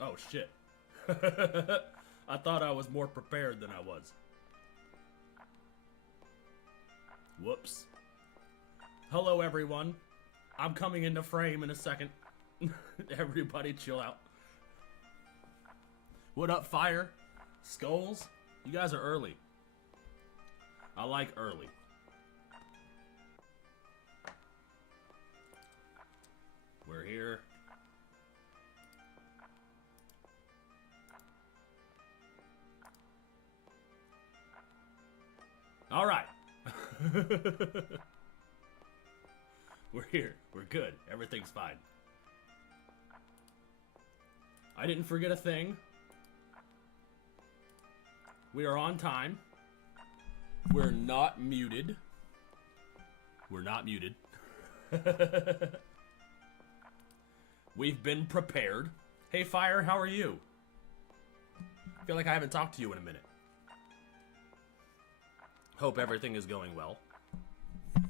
Oh, shit. I thought I was more prepared than I was. Whoops. Hello, everyone. I'm coming into frame in a second. Everybody chill out. What up, Fire? Skulls? You guys are early. I like early. We're here. All right. We're here. We're good. Everything's fine. I didn't forget a thing. We are on time. We're not muted. We're not muted. We've been prepared. Hey, Fire, how are you? I feel like I haven't talked to you in a minute. Hope everything is going well. I'm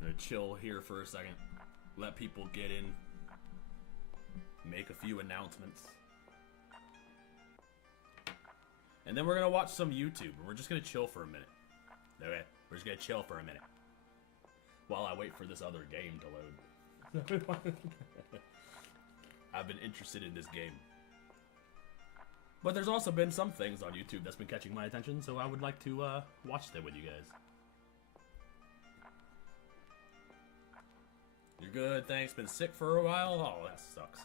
gonna chill here for a second. Let people get in. Make a few announcements. And then we're gonna watch some YouTube. And we're just gonna chill for a minute. Okay? We're just gonna chill for a minute. While I wait for this other game to load. I've been interested in this game. But there's also been some things on YouTube that's been catching my attention, so I would like to watch them with you guys. You're good, thanks. Been sick for a while? Oh, that sucks.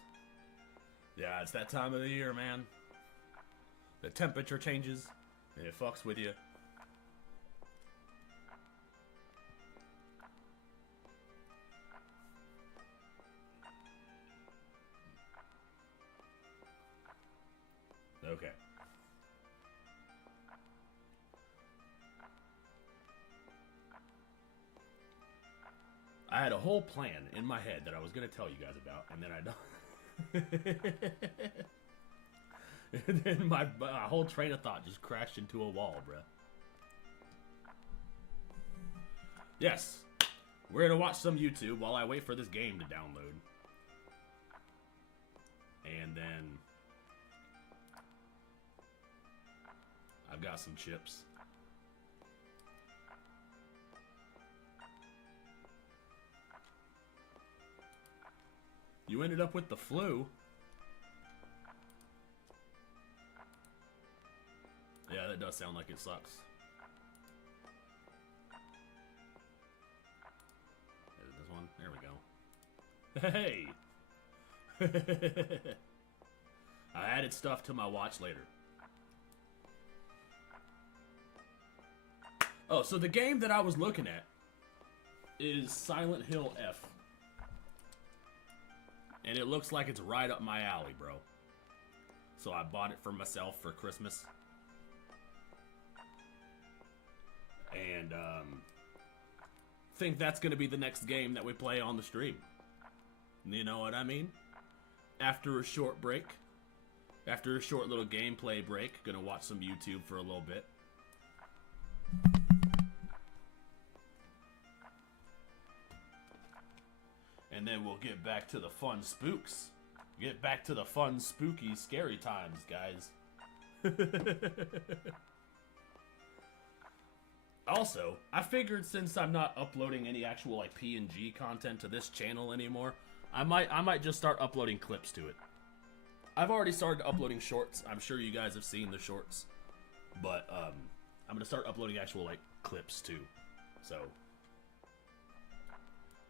Yeah, it's that time of the year, man. The temperature changes, and it fucks with you. Okay. I had a whole plan in my head that I was going to tell you guys about, and then I don't. And then my whole train of thought just crashed into a wall, bruh. Yes. We're going to watch some YouTube while I wait for this game to download. And then I've got some chips. You ended up with the flu. Yeah, that does sound like it sucks. Is it this one? There we go. Hey! I added stuff to my watch later. Oh, so the game that I was looking at is Silent Hill F. And it looks like it's right up my alley, bro. So I bought it for myself for Christmas. And, think that's gonna be the next game that we play on the stream. You know what I mean? After a short break. After a short little gameplay break. Gonna watch some YouTube for a little bit. And then we'll get back to the fun spooks. Get back to the fun, spooky, scary times, guys. Also, I figured since I'm not uploading any actual like PNG content to this channel anymore, I might just start uploading clips to it. I've already started uploading shorts. I'm sure you guys have seen the shorts, but I'm gonna start uploading actual like clips too. So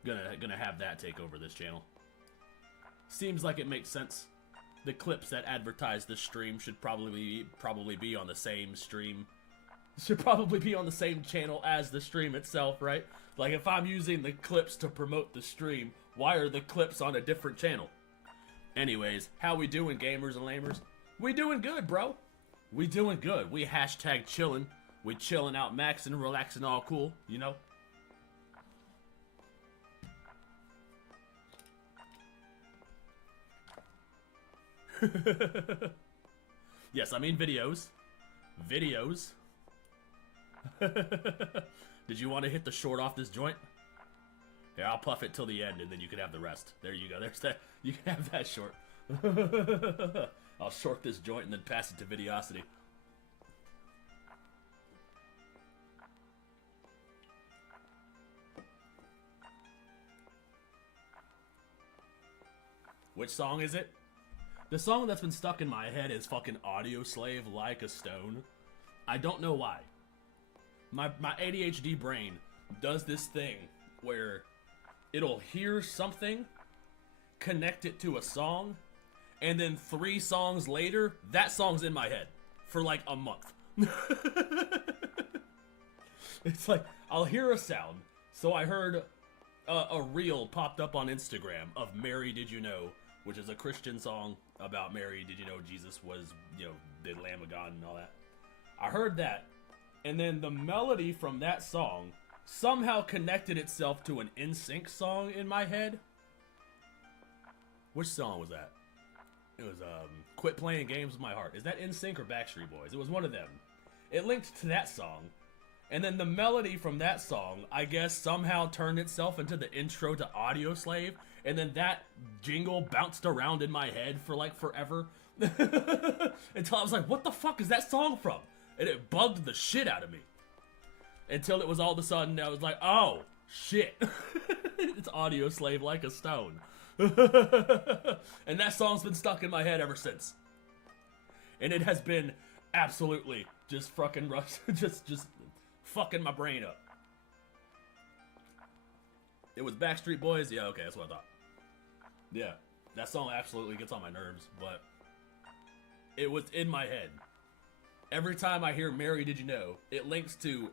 gonna have that take over this channel. Seems like it makes sense. The clips that advertise this stream should probably be on the same stream. Should probably be on the same channel as the stream itself, right? Like if I'm using the clips to promote the stream, why are the clips on a different channel? Anyways, how we doing, gamers and lamers? We doing good, bro. We doing good. We hashtag chillin'. We chilling out, maxing, relaxing, all cool, you know? Yes, I mean videos. Videos. Did you want to hit the short off this joint? Here, I'll puff it till the end, and then you can have the rest. There you go. There's that. You can have that short. I'll short this joint and then pass it to Videosity. Which song is it? The song that's been stuck in my head is fucking Audioslave, Like a Stone. I don't know why. My ADHD brain does this thing where it'll hear something, connect it to a song, and then 3 songs later, that song's in my head for like a month. It's like, I'll hear a sound. So I heard a reel popped up on Instagram of Mary Did You Know, which is a Christian song about Mary Did You Know Jesus was, the Lamb of God and all that. I heard that, and then the melody from that song somehow connected itself to an NSYNC song in my head. Which song was that? It was Quit Playing Games With My Heart. Is that NSYNC or Backstreet Boys? It was one of them. It linked to that song. And then the melody from that song, I guess, somehow turned itself into the intro to Audioslave. And then that jingle bounced around in my head for like forever. Until I was like, what the fuck is that song from? And it bugged the shit out of me. Until it was all of a sudden, I was like, oh, shit. It's Audioslave, Like a Stone. And that song's been stuck in my head ever since. And it has been absolutely just fucking just fucking my brain up. It was Backstreet Boys? Yeah, okay, that's what I thought. Yeah, that song absolutely gets on my nerves, but it was in my head. Every time I hear Mary Did You Know, it links to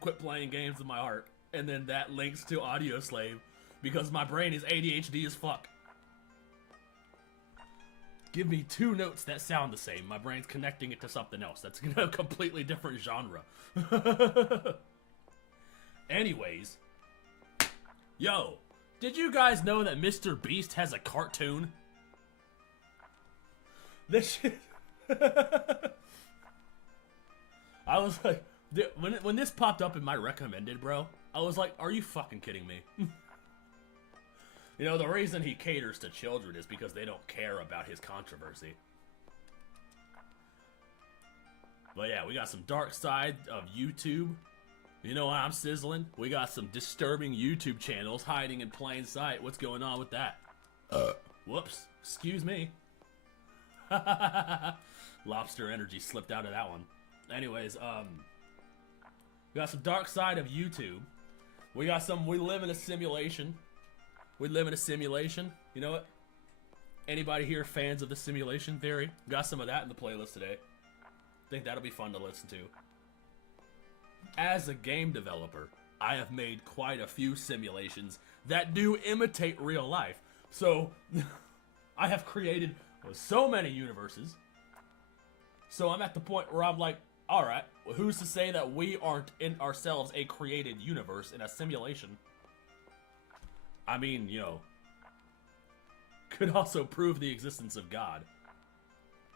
Quit Playing Games With My Heart, and then that links to Audioslave, because my brain is ADHD as fuck. Give me 2 notes that sound the same, my brain's connecting it to something else. That's a completely different genre. Anyways, yo, did you guys know that Mr. Beast has a cartoon? This shit... I was like, when this popped up in my recommended, bro, I was like, are you fucking kidding me? The reason he caters to children is because they don't care about his controversy. But yeah, we got some dark side of YouTube. You know why I'm sizzling? We got some disturbing YouTube channels hiding in plain sight. What's going on with that? Whoops. Excuse me. Lobster energy slipped out of that one. Anyways, we got some dark side of YouTube. We got some, we live in a simulation. We live in a simulation. You know what? Anybody here fans of the simulation theory? Got some of that in the playlist today. Think that'll be fun to listen to. As a game developer, I have made quite a few simulations that do imitate real life. So, I have created so many universes. So I'm at the point where I'm like, alright, well, who's to say that we aren't in ourselves a created universe in a simulation? I mean, could also prove the existence of God.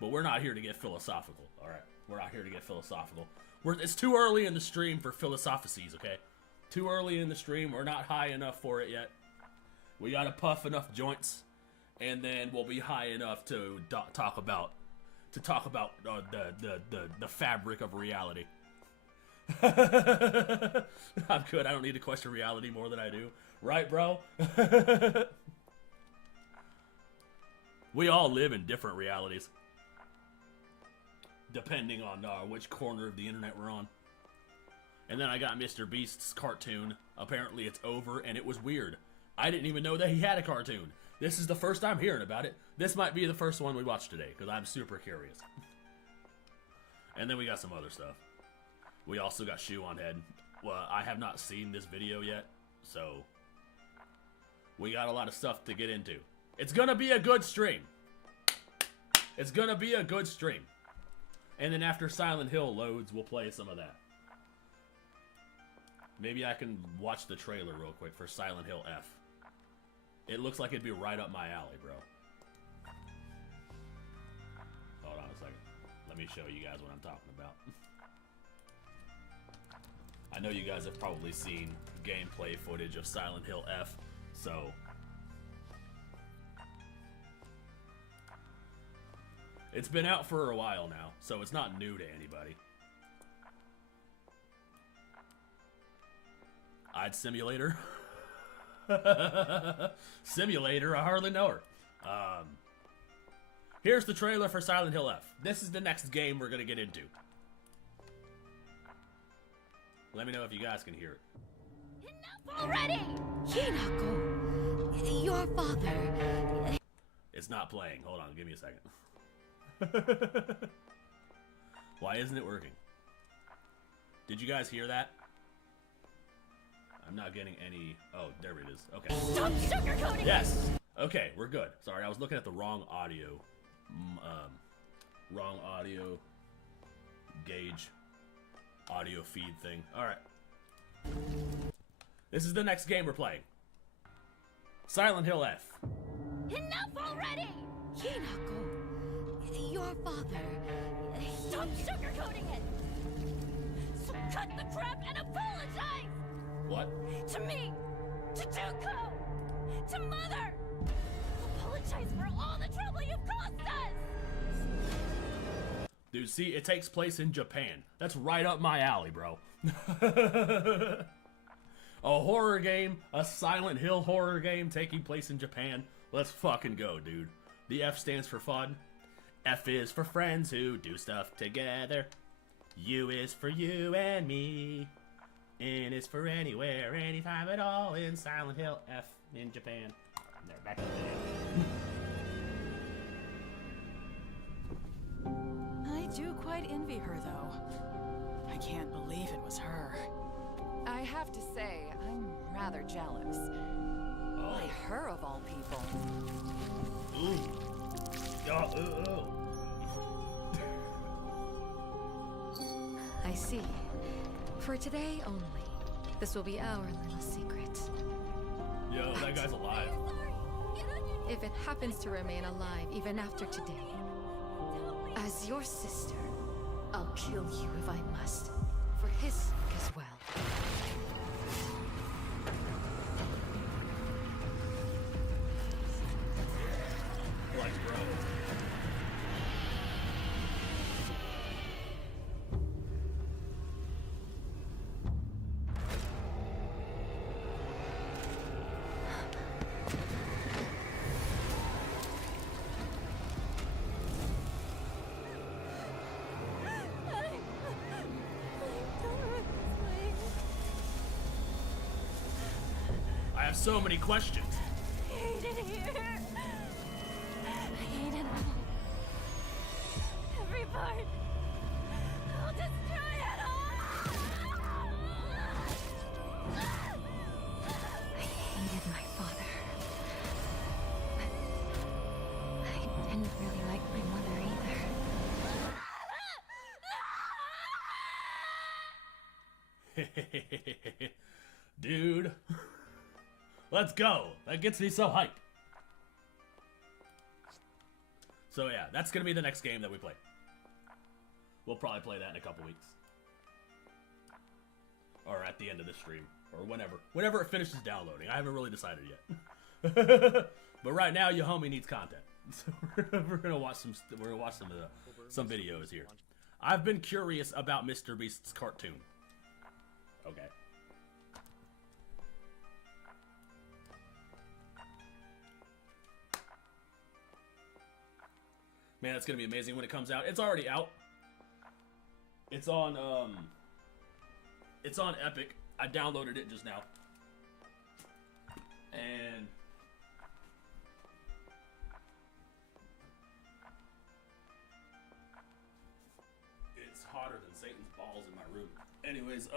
But we're not here to get philosophical, alright? We're not here to get philosophical. It's too early in the stream for philosophies, okay? Too early in the stream, we're not high enough for it yet. We gotta puff enough joints, and then we'll be high enough to talk about the fabric of reality. I'm good. I don't need to question reality more than I do. Right, bro? We all live in different realities. Depending on which corner of the internet we're on. And then I got Mr. Beast's cartoon. Apparently it's over, and it was weird. I didn't even know that he had a cartoon. This is the first time hearing about it. This might be the first one we watch today, because I'm super curious. And then we got some other stuff. We also got Shoe on Head. Well, I have not seen this video yet, so we got a lot of stuff to get into. It's gonna be a good stream. It's gonna be a good stream. And then after Silent Hill loads, we'll play some of that. Maybe I can watch the trailer real quick for Silent Hill F. It looks like it'd be right up my alley, bro. Hold on a second. Let me show you guys what I'm talking about. I know you guys have probably seen gameplay footage of Silent Hill F, so it's been out for a while now, so it's not new to anybody. I'd Simulator. Simulator, I hardly know her. Here's the trailer for Silent Hill F. This is the next game we're gonna get into. Let me know if you guys can hear it. Enough already! Hinako, your father... It's not playing. Hold on, give me a second. Why isn't it working? Did you guys hear that? I'm not getting any... Oh, there it is. Okay. Stop sugarcoating! Yes! Okay, we're good. Sorry, I was looking at the wrong audio. Wrong audio gauge. Audio feed thing. Alright. This is the next game we're playing. Silent Hill F. Enough already! Hinako, your father... Stop sugarcoating it! So cut the crap and apologize! What? To me! To Tuko! To Mother! Apologize for all the trouble you've caused us! Dude, see, it takes place in Japan. That's right up my alley, bro. A horror game, a Silent Hill horror game taking place in Japan. Let's fucking go, dude. The F stands for fun. F is for friends who do stuff together. U is for you and me. N is for anywhere, anytime at all in Silent Hill F in Japan. There, back to the video. I do quite envy her, though. I can't believe it was her. I have to say, I'm rather jealous. Why her of all people? Ooh. I see. For today only. This will be our little secret. Yo, that guy's alive. If it happens to remain alive even after today, as your sister, I'll kill you if I must. For his sake as well. Like, bro. I have so many questions. I hate it here. I hate it all. Every part. I'll destroy it all. I hated my father. But I didn't really like my mother either. Dude. Let's go. That gets me so hyped. So yeah, that's gonna be the next game that we play. We'll probably play that in a couple weeks. Or at the end of the stream. Or whenever. Whenever it finishes downloading. I haven't really decided yet. But right now, your homie needs content. So we're gonna watch some videos here. I've been curious about Mr. Beast's cartoon. Okay. Man, that's gonna be amazing when it comes out. It's already out. It's on Epic. I downloaded it just now. And it's hotter than Satan's balls in my room. Anyways,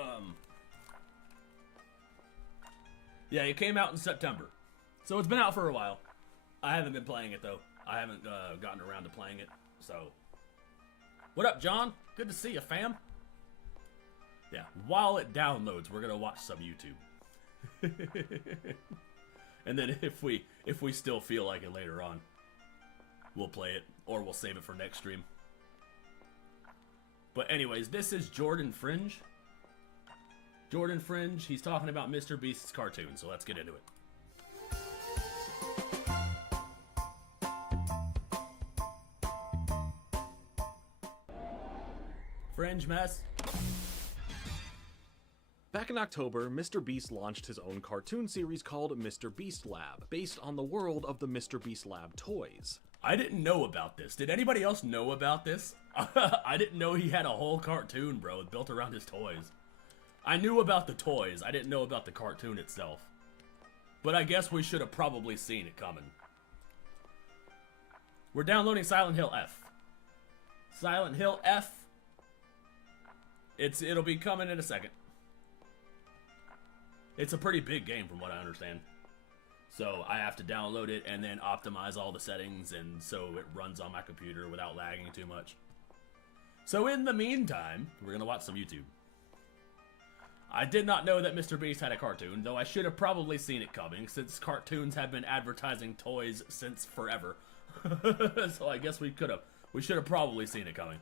yeah, it came out in September. So it's been out for a while. I haven't been playing it though. I haven't gotten around to playing it, so. What up, John? Good to see you, fam. Yeah, while it downloads, we're gonna watch some YouTube. And then if we still feel like it later on, we'll play it, or we'll save it for next stream. But anyways, this is Jordan Fringe. Jordan Fringe, he's talking about Mr. Beast's cartoon, so let's get into it. Fringe mess. Back in October, Mr. Beast launched his own cartoon series called Mr. Beast Lab, based on the world of the Mr. Beast Lab toys. I didn't know about this. Did anybody else know about this? I didn't know he had a whole cartoon, bro, built around his toys. I knew about the toys. I didn't know about the cartoon itself. But I guess we should have probably seen it coming. We're downloading Silent Hill F. Silent Hill F. It'll be coming in a second. It's a pretty big game from what I understand. So I have to download it and then optimize all the settings and so it runs on my computer without lagging too much. So in the meantime, we're going to watch some YouTube. I did not know that Mr. Beast had a cartoon, though I should have probably seen it coming since cartoons have been advertising toys since forever. So I guess we should have probably seen it coming.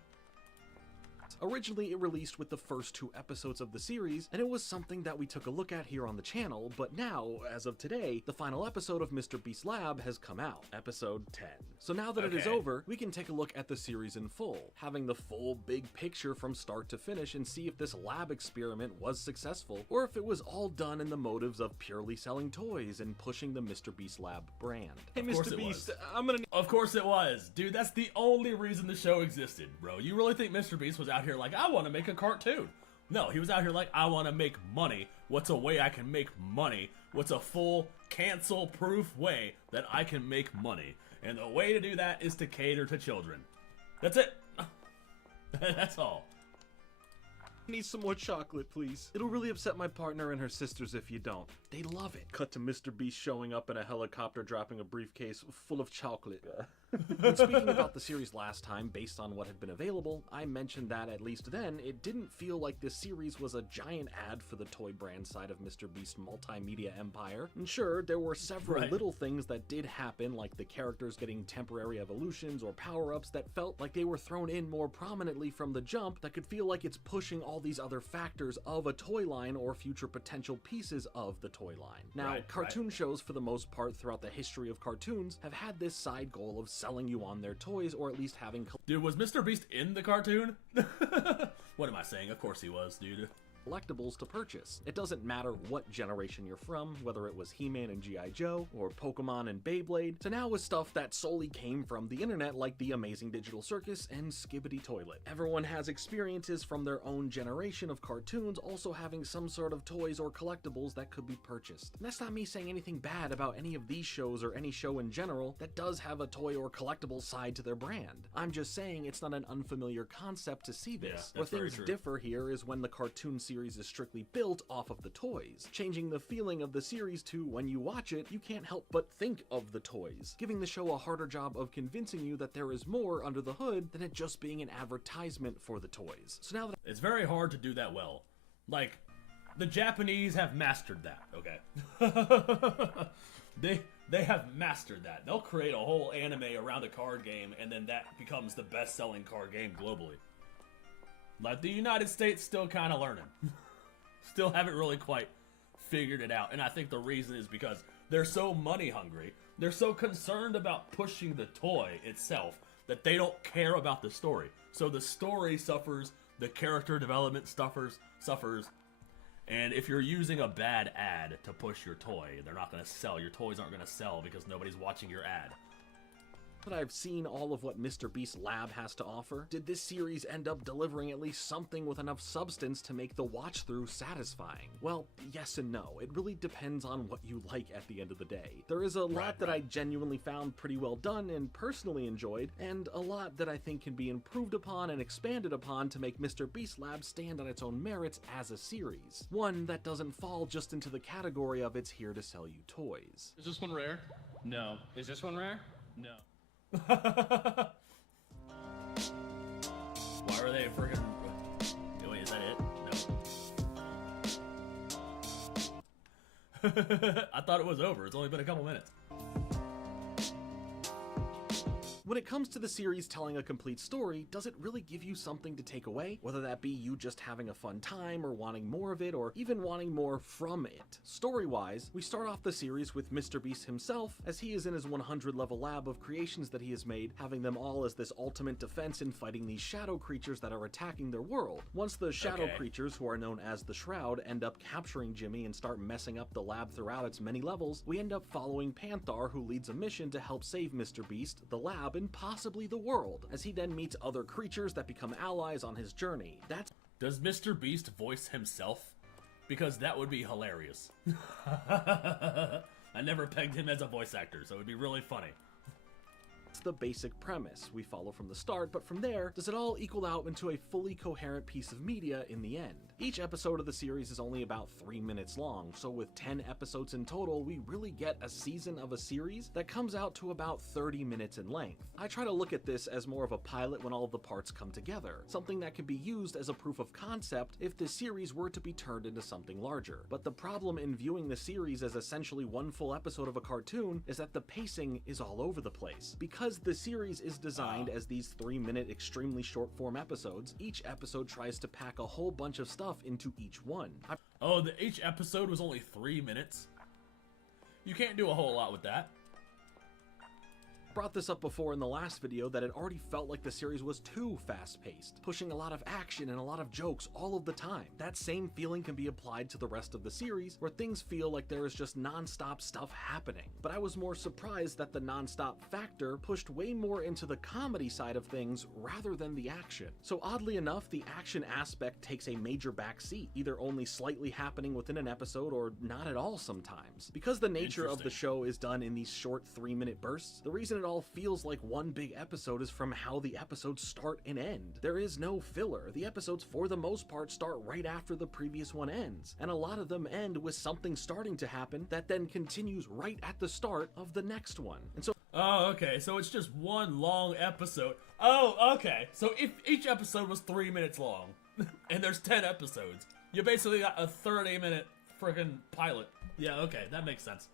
Originally, it released with the first 2 episodes of the series, and it was something that we took a look at here on the channel, but now, as of today, the final episode of Mr. Beast Lab has come out, episode 10. So now that it is over, we can take a look at the series in full, having the full big picture from start to finish and see if this lab experiment was successful, or if it was all done in the motives of purely selling toys and pushing the Mr. Beast Lab brand. Hey, Mr. Beast, Of course it was. Dude, that's the only reason the show existed, bro. You really think Mr. Beast was out here like, I want to make a cartoon? No, he was out here like, I want to make money. What's a way I can make money? What's a full cancel-proof way that I can make money? And the way to do that is to cater to children. That's it. That's all. Need some more chocolate, please. It'll really upset my partner and her sisters if you don't. They love it. Cut to Mr. Beast showing up in a helicopter dropping a briefcase full of chocolate. When speaking about the series last time, based on what had been available, I mentioned that, at least then, it didn't feel like this series was a giant ad for the toy brand side of Mr. Beast's multimedia empire. And sure, there were several little things that did happen, like the characters getting temporary evolutions or power-ups that felt like they were thrown in more prominently from the jump, that could feel like it's pushing all these other factors of a toy line or future potential pieces of the toy line. Now, cartoon shows, for the most part throughout the history of cartoons, have had this side goal of selling you on their toys, or at least having... Dude, was Mr. Beast in the cartoon? What am I saying? Of course he was, dude. Collectibles to purchase. It doesn't matter what generation you're from, whether it was He-Man and G.I. Joe, or Pokemon and Beyblade, to now with stuff that solely came from the internet like the Amazing Digital Circus and Skibidi Toilet. Everyone has experiences from their own generation of cartoons also having some sort of toys or collectibles that could be purchased. And that's not me saying anything bad about any of these shows or any show in general that does have a toy or collectible side to their brand. I'm just saying it's not an unfamiliar concept to see this. Where things differ here is when the cartoon series is strictly built off of the toys, changing the feeling of the series to, when you watch it, you can't help but think of the toys, giving the show a harder job of convincing you that there is more under the hood than it just being an advertisement for the toys. So now that it's very hard to do that well. Like, the Japanese have mastered that, okay? They have mastered that. They'll create a whole anime around a card game, and then that becomes the best-selling card game globally. Like, the United States still kind of learning. Still haven't really quite figured it out. And I think the reason is because they're so money hungry. They're so concerned about pushing the toy itself that they don't care about the story. So the story suffers, the character development suffers. And if you're using a bad ad to push your toy, they're not going to sell. Your toys aren't going to sell because nobody's watching your ad. But I've seen all of what Mr. Beast Lab has to offer. Did this series end up delivering at least something with enough substance to make the watch-through satisfying? Well, yes and no. It really depends on what you like at the end of the day. There is a lot that I genuinely found pretty well done and personally enjoyed, and a lot that I think can be improved upon and expanded upon to make Mr. Beast Lab stand on its own merits as a series. One that doesn't fall just into the category of it's here to sell you toys. Is this one rare? No. Is this one rare? No. Why were they freaking... Wait, is that it? No. I thought it was over. It's only been a couple minutes. When it comes to the series telling a complete story, does it really give you something to take away? Whether that be you just having a fun time or wanting more of it or even wanting more from it. Story-wise, we start off the series with MrBeast himself as he is in his 100 level lab of creations that he has made, having them all as this ultimate defense in fighting these shadow creatures that are attacking their world. Once the shadow creatures, who are known as the Shroud, end up capturing Jimmy and start messing up the lab throughout its many levels, we end up following Panthar, who leads a mission to help save MrBeast, the lab, and possibly the world, as he then meets other creatures that become allies on his journey. Does MrBeast voice himself? Because that would be hilarious. I never pegged him as a voice actor, so it would be really funny. That's the basic premise we follow from the start, but from there, does it all equal out into a fully coherent piece of media in the end? Each episode of the series is only about 3 minutes long, so with 10 episodes in total, we really get a season of a series that comes out to about 30 minutes in length. I try to look at this as more of a pilot when all of the parts come together, something that can be used as a proof of concept if the series were to be turned into something larger. But the problem in viewing the series as essentially one full episode of a cartoon is that the pacing is all over the place. Because the series is designed as these 3-minute extremely short form episodes, each episode tries to pack a whole bunch of stuff into each one. Each episode was only 3 minutes? You can't do a whole lot with that. Brought this up before in the last video that it already felt like the series was too fast-paced, pushing a lot of action and a lot of jokes all of the time. That same feeling can be applied to the rest of the series, where things feel like there is just non-stop stuff happening. But I was more surprised that the non-stop factor pushed way more into the comedy side of things rather than the action. So oddly enough, the action aspect takes a major backseat, either only slightly happening within an episode or not at all sometimes. Because the nature of the show is done in these short 3-minute bursts, the reason it all feels like one big episode is from how the episodes start and end. There is no filler. The episodes for the most part start right after the previous one ends, and a lot of them end with something starting to happen that then continues right at the start of the next one. And so okay, so it's just one long episode. Oh, okay, so if each episode was 3 minutes long, and there's 10 episodes, you basically got a 30-minute freaking pilot. Yeah, okay, that makes sense.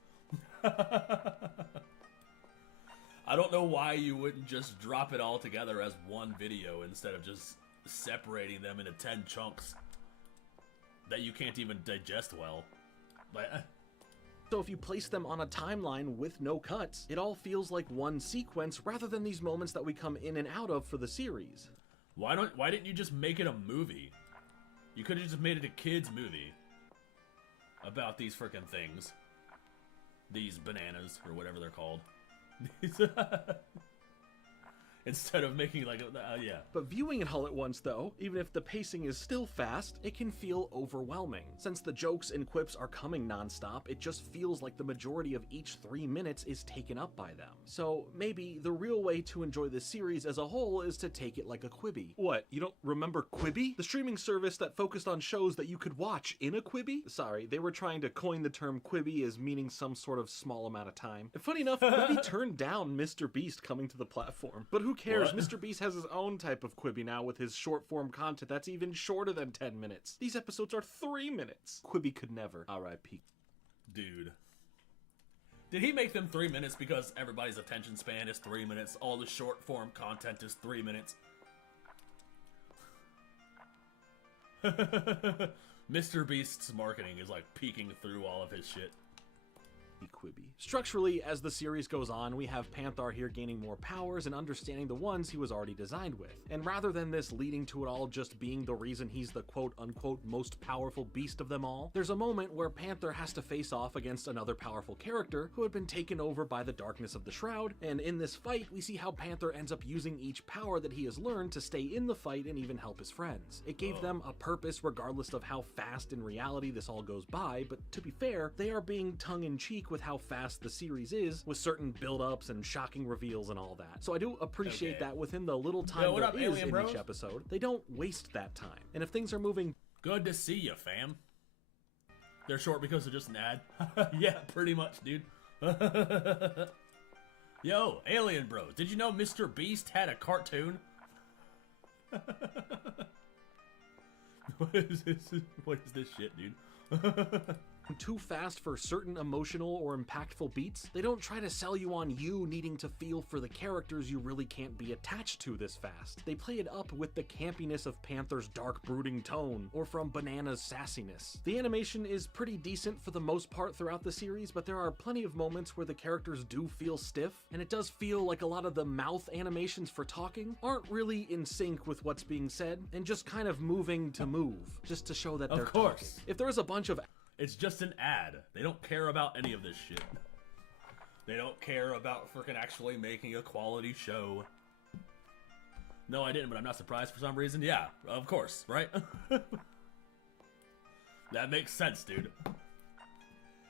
I don't know why you wouldn't just drop it all together as one video instead of just separating them into 10 chunks that you can't even digest well. But so if you place them on a timeline with no cuts, it all feels like one sequence rather than these moments that we come in and out of for the series. Why didn't you just make it a movie? You could have just made it a kids movie about these freaking things. These bananas, or whatever they're called. Instead of making like yeah. But viewing it all at once though, even if the pacing is still fast, it can feel overwhelming. Since the jokes and quips are coming non-stop, it just feels like the majority of each 3 minutes is taken up by them. So maybe the real way to enjoy this series as a whole is to take it like a Quibi. What, you don't remember Quibi? The streaming service that focused on shows that you could watch in a Quibi? Sorry, they were trying to coin the term Quibi as meaning some sort of small amount of time. And funny enough, Quibi turned down MrBeast coming to the platform. But who cares? What? MrBeast has his own type of Quibi now with his short form content that's even shorter than 10 minutes. These episodes are 3 minutes. Quibi could never. R.I.P. Dude. Did he make them 3 minutes because everybody's attention span is 3 minutes? All the short form content is 3 minutes? MrBeast's marketing is like peeking through all of his shit. Quibi. Structurally, as the series goes on, we have Panthar here gaining more powers and understanding the ones he was already designed with. And rather than this leading to it all just being the reason he's the quote-unquote most powerful beast of them all, there's a moment where Panthar has to face off against another powerful character who had been taken over by the darkness of the Shroud, and in this fight, we see how Panthar ends up using each power that he has learned to stay in the fight and even help his friends. It gave them a purpose regardless of how fast in reality this all goes by, but to be fair, they are being tongue-in-cheek with how fast the series is, with certain build-ups and shocking reveals and all that. So I do appreciate that within the little time there is in each episode, they don't waste that time. And if things are moving... Good to see you, fam. They're short because they're just an ad. Yeah, pretty much, dude. Yo, Alien Bros, did you know MrBeast had a cartoon? What is this? What is this shit, dude? too fast for certain emotional or impactful beats. They don't try to sell you on you needing to feel for the characters you really can't be attached to this fast. They play it up with the campiness of Panther's dark brooding tone, or from Banana's sassiness. The animation is pretty decent for the most part throughout the series, but there are plenty of moments where the characters do feel stiff, and it does feel like a lot of the mouth animations for talking aren't really in sync with what's being said, and just kind of moving to move, just to show that they're talking. If there was a bunch of It's just an ad. They don't care about any of this shit. They don't care about freaking actually making a quality show. No, I didn't, but I'm not surprised for some reason. Yeah, of course, right? That makes sense, dude.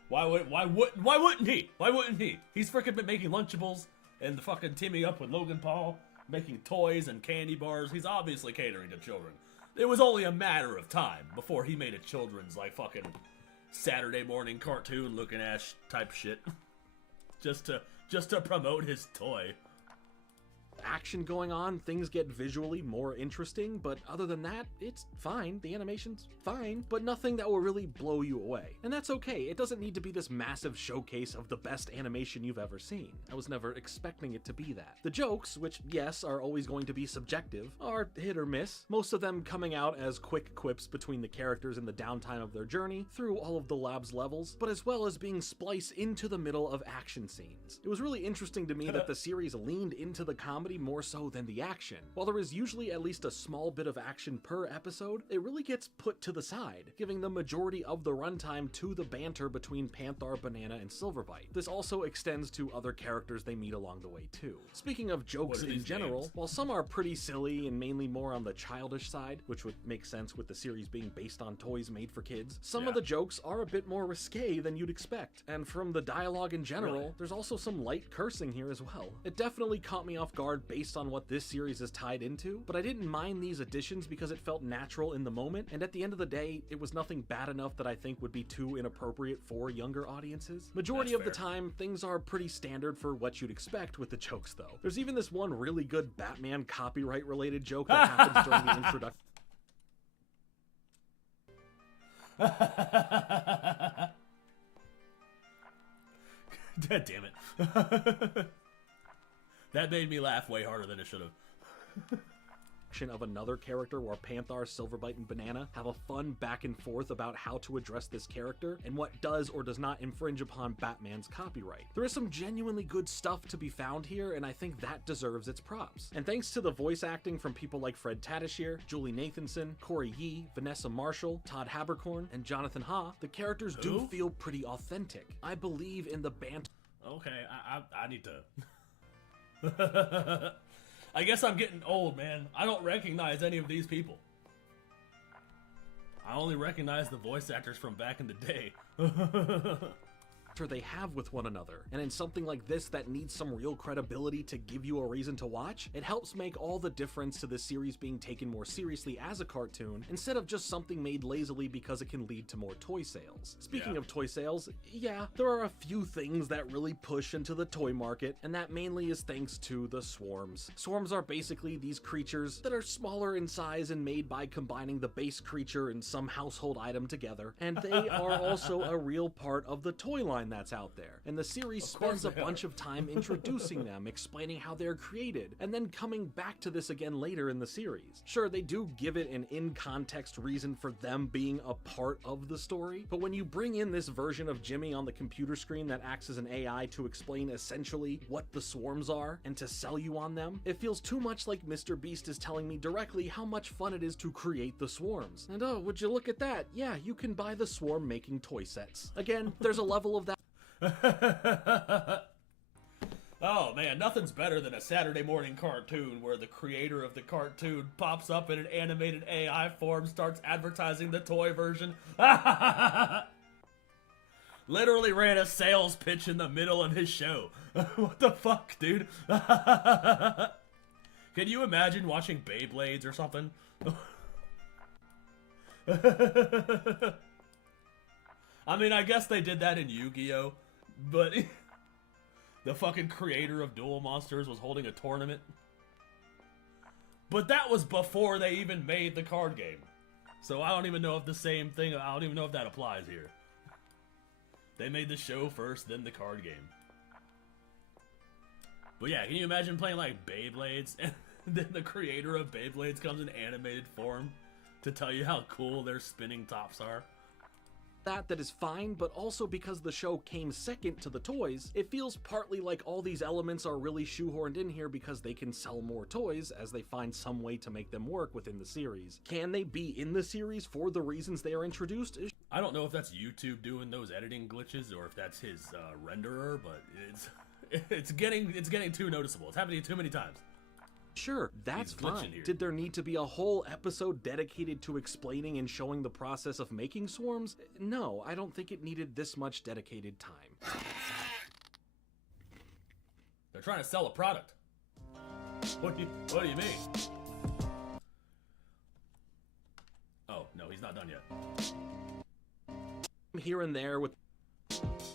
Why wouldn't he? Why wouldn't he? He's freaking been making Lunchables and fucking teaming up with Logan Paul, making toys and candy bars. He's obviously catering to children. It was only a matter of time before he made a children's, like, fucking Saturday morning cartoon looking ass type shit. just to promote his toy. Action going on, things get visually more interesting, but other than that, it's fine. The animation's fine, but nothing that will really blow you away. And that's okay. It doesn't need to be this massive showcase of the best animation you've ever seen. I was never expecting it to be that. The jokes, which yes, are always going to be subjective, are hit or miss, most of them coming out as quick quips between the characters in the downtime of their journey through all of the lab's levels, but as well as being spliced into the middle of action scenes. It was really interesting to me that the series leaned into the comedy more so than the action. While there is usually at least a small bit of action per episode, it really gets put to the side, giving the majority of the runtime to the banter between Panther, Banana, and Silverbite. This also extends to other characters they meet along the way too. Speaking of jokes in general, names? while some are pretty silly and mainly more on the childish side, which would make sense with the series being based on toys made for kids, some of the jokes are a bit more risque than you'd expect. And from the dialogue in general, there's also some light cursing here as well. It definitely caught me off guard based on what this series is tied into, but I didn't mind these additions because it felt natural in the moment, and at the end of the day, it was nothing bad enough that I think would be too inappropriate for younger audiences. Majority of the time, things are pretty standard for what you'd expect with the jokes though. There's even this one really good Batman copyright related joke that happens during the introduction. Damn it. That made me laugh way harder than it should have. Of another character where Panther, Silverbite, and Banana have a fun back and forth about how to address this character and what does or does not infringe upon Batman's copyright. There is some genuinely good stuff to be found here, and I think that deserves its props. And thanks to the voice acting from people like Fred Tatasciore, Julie Nathanson, Corey Yee, Vanessa Marshall, Todd Haberkorn, and Jonathan Ha, the characters do feel pretty authentic. I believe in the banter. Okay, I need to... I guess I'm getting old, man. I don't recognize any of these people. I only recognize the voice actors from back in the day. They have with one another, and in something like this that needs some real credibility to give you a reason to watch, it helps make all the difference to the series being taken more seriously as a cartoon instead of just something made lazily because it can lead to more toy sales. Speaking of toy sales, yeah, there are a few things that really push into the toy market, and that mainly is thanks to the swarms. Swarms are basically these creatures that are smaller in size and made by combining the base creature and some household item together, and they are also a real part of the toy line that's out there. And the series spends a bunch of time introducing them, explaining how they're created, and then coming back to this again later in the series. Sure, they do give it an in-context reason for them being a part of the story, but when you bring in this version of Jimmy on the computer screen that acts as an AI to explain essentially what the swarms are and to sell you on them, it feels too much like Mr. Beast is telling me directly how much fun it is to create the swarms. And oh, would you look at that? Yeah, you can buy the swarm making toy sets. Again, there's a level of that. Oh man, nothing's better than a Saturday morning cartoon where the creator of the cartoon pops up in an animated AI form, starts advertising the toy version. Literally ran a sales pitch in the middle of his show. What the fuck, dude? Can you imagine watching Beyblades or something? I mean, I guess they did that in Yu-Gi-Oh! But the fucking creator of Duel Monsters was holding a tournament. But that was before they even made the card game. So I don't even know if the same thing, I don't even know if that applies here. They made the show first, then the card game. But yeah, can you imagine playing like Beyblades and then the creator of Beyblades comes in animated form to tell you how cool their spinning tops are? That is fine, but also because the show came second to the toys, it feels partly like all these elements are really shoehorned in here because they can sell more toys as they find some way to make them work within the series. Can they be in the series for the reasons they are introduced? I don't know if that's YouTube doing those editing glitches or if that's his renderer, but it's getting too noticeable. It's happening too many times. Sure, that's He's glitching fine. here. Did there need to be a whole episode dedicated to explaining and showing the process of making swarms? No, I don't think it needed this much dedicated time. They're trying to sell a product. What do you mean? Oh, no, he's not done yet. Here and there with...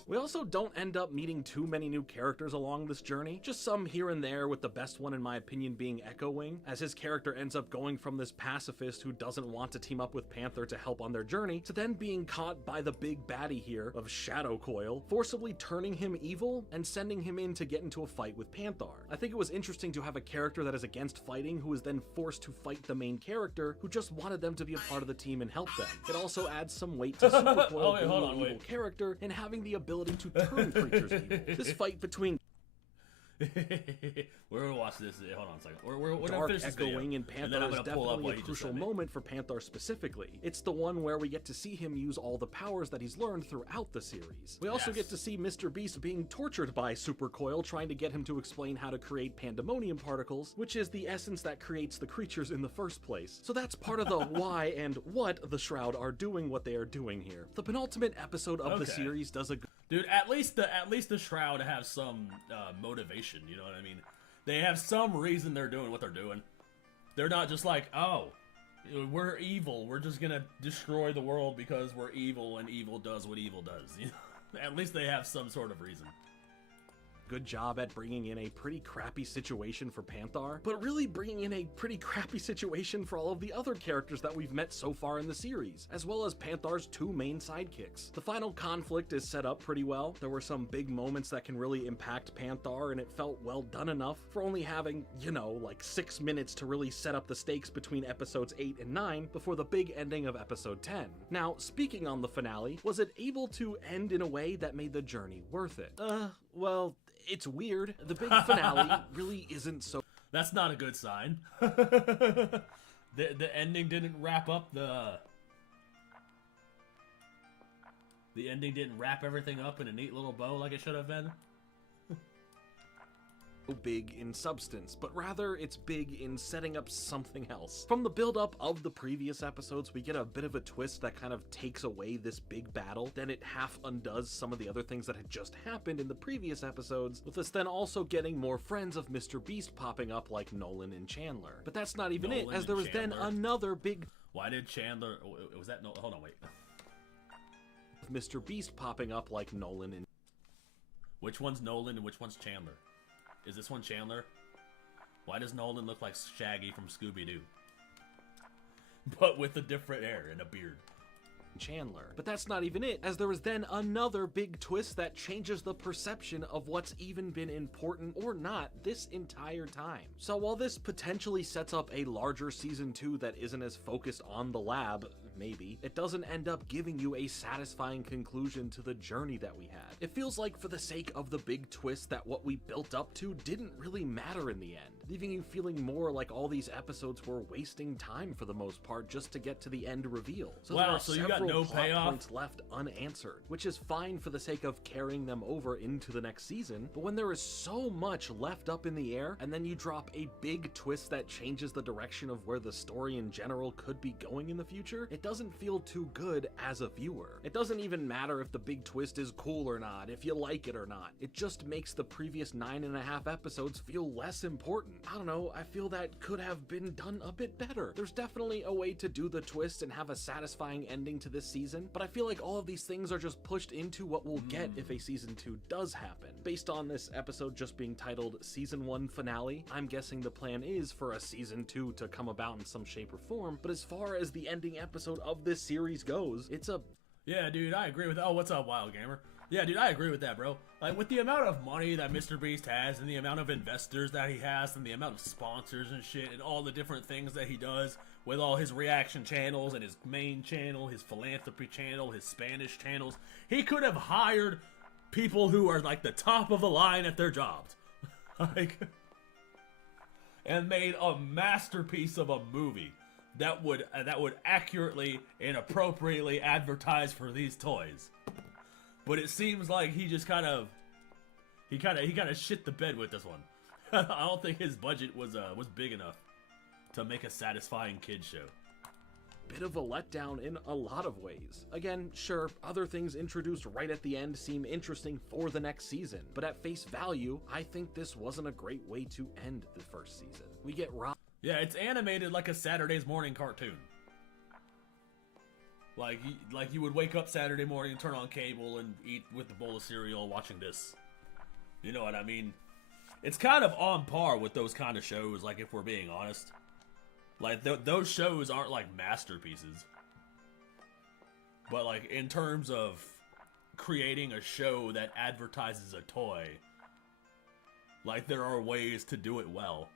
We also don't end up meeting too many new characters along this journey, just some here and there, with the best one in my opinion being Echo Wing, as his character ends up going from this pacifist who doesn't want to team up with Panther to help on their journey, to then being caught by the big baddie here of Shadow Coil, forcibly turning him evil and sending him in to get into a fight with Panther. I think it was interesting to have a character that is against fighting who is then forced to fight the main character who just wanted them to be a part of the team and help them. It also adds some weight to Super Coil being an evil character and having the ability to turn creatures evil. This fight between We're gonna watch this. Hold on a second. We're gonna Dark finish this video, Echoing and then Panther I'm is gonna pull up definitely what a you just crucial sent me. moment for Panther specifically. It's the one where we get to see him use all the powers that he's learned throughout the series. We also Yes. get to see Mr. Beast being tortured by Super Coil, trying to get him to explain how to create pandemonium particles, which is the essence that creates the creatures in the first place. So that's part of the why and what the Shroud are doing what they are doing here. The penultimate episode of the Okay. series does a Dude, at least the Shroud have some motivation. You know what I mean? They have some reason they're doing what they're doing. They're not just like, oh, we're evil. We're just gonna destroy the world because we're evil, and evil does what evil does. You know? At least they have some sort of reason. good job at bringing in a pretty crappy situation for Panther, but really bringing in a pretty crappy situation for all of the other characters that we've met so far in the series, as well as Panther's two main sidekicks. The final conflict is set up pretty well. There were some big moments that can really impact Panther, and it felt well done enough for only having, you know, like 6 minutes to really set up the stakes between episodes 8 and 9 before the big ending of episode 10. Now, speaking on the finale, was it able to end in a way that made the journey worth it? Well, it's weird. The big finale really isn't so... That's not a good sign. The ending didn't wrap up the ending didn't wrap everything up in a neat little bow like it should have been. big in substance, but rather it's big in setting up something else. From the build-up of the previous episodes, we get a bit of a twist that kind of takes away this big battle, then it half undoes some of the other things that had just happened in the previous episodes, with us then also getting more friends of Mr. Beast popping up like Nolan and Chandler. But that's not even it, Nolan as there and was then Chandler. another big... Why did Chandler... Was that... No, hold on, wait. Mr. Beast popping up like Nolan and... Which one's Nolan and which one's Chandler? Is this one Chandler? Why does Nolan look like Shaggy from Scooby-Doo? But with a different hair and a beard. Chandler. But that's not even it, as there was then another big twist that changes the perception of what's even been important or not this entire time. So while this potentially sets up a larger season 2 that isn't as focused on the lab, maybe, it doesn't end up giving you a satisfying conclusion to the journey that we had. It feels like for the sake of the big twist that what we built up to didn't really matter in the end, leaving you feeling more like all these episodes were wasting time for the most part just to get to the end reveal. So Wow, there are so you got several no plot payoff? points left unanswered, which is fine for the sake of carrying them over into the next season, but when there is so much left up in the air, and then you drop a big twist that changes the direction of where the story in general could be going in the future, it doesn't feel too good as a viewer. It doesn't even matter if the big twist is cool or not, if you like it or not. It just makes the previous 9.5 episodes feel less important. I don't know, I feel that could have been done a bit better. There's definitely a way to do the twist and have a satisfying ending to this season, but I feel like all of these things are just pushed into what we'll get if a season 2 does happen. Based on this episode just being titled Season 1 Finale, I'm guessing the plan is for a Season 2 to come about in some shape or form, but as far as the ending episode of this series goes, it's a... Yeah, dude, I agree with... Oh, what's up, Wild Gamer? Yeah, dude, I agree with that, bro. Like, with the amount of money that Mr. Beast has, and the amount of investors that he has, and the amount of sponsors and shit, and all the different things that he does with all his reaction channels, and his main channel, his philanthropy channel, his Spanish channels, he could have hired people who are, like, the top of the line at their jobs. Like, and made a masterpiece of a movie that would accurately and appropriately advertise for these toys. But it seems like he just kind of shit the bed with this one. I don't think his budget was big enough to make a satisfying kid show. Bit of a letdown in a lot of ways. Again, sure, other things introduced right at the end seem interesting for the next season, but at face value, I think this wasn't a great way to end the first season. We get Rob. Yeah, it's animated like a Saturday's morning cartoon. Like you would wake up Saturday morning, turn on cable, and eat with a bowl of cereal watching this. You know what I mean? It's kind of on par with those kind of shows, like, if we're being honest. Like, those shows aren't, like, masterpieces. But, like, in terms of creating a show that advertises a toy, like, there are ways to do it well.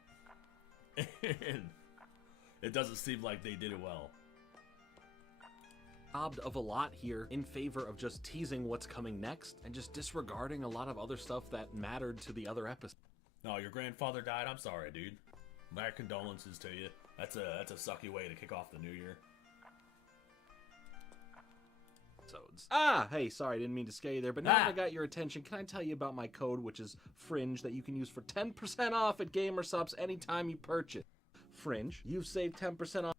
And it doesn't seem like they did it well. Robbed of a lot here in favor of just teasing what's coming next and just disregarding a lot of other stuff that mattered to the other episodes. No, your grandfather died? I'm sorry, dude. My condolences to you. That's a sucky way to kick off the new year. Ah, hey, sorry, I didn't mean to scare you there, but now that I got your attention, can I tell you about my code, which is Fringe, that you can use for 10% off at GamerSupps anytime you purchase. Fringe, you've saved 10% off.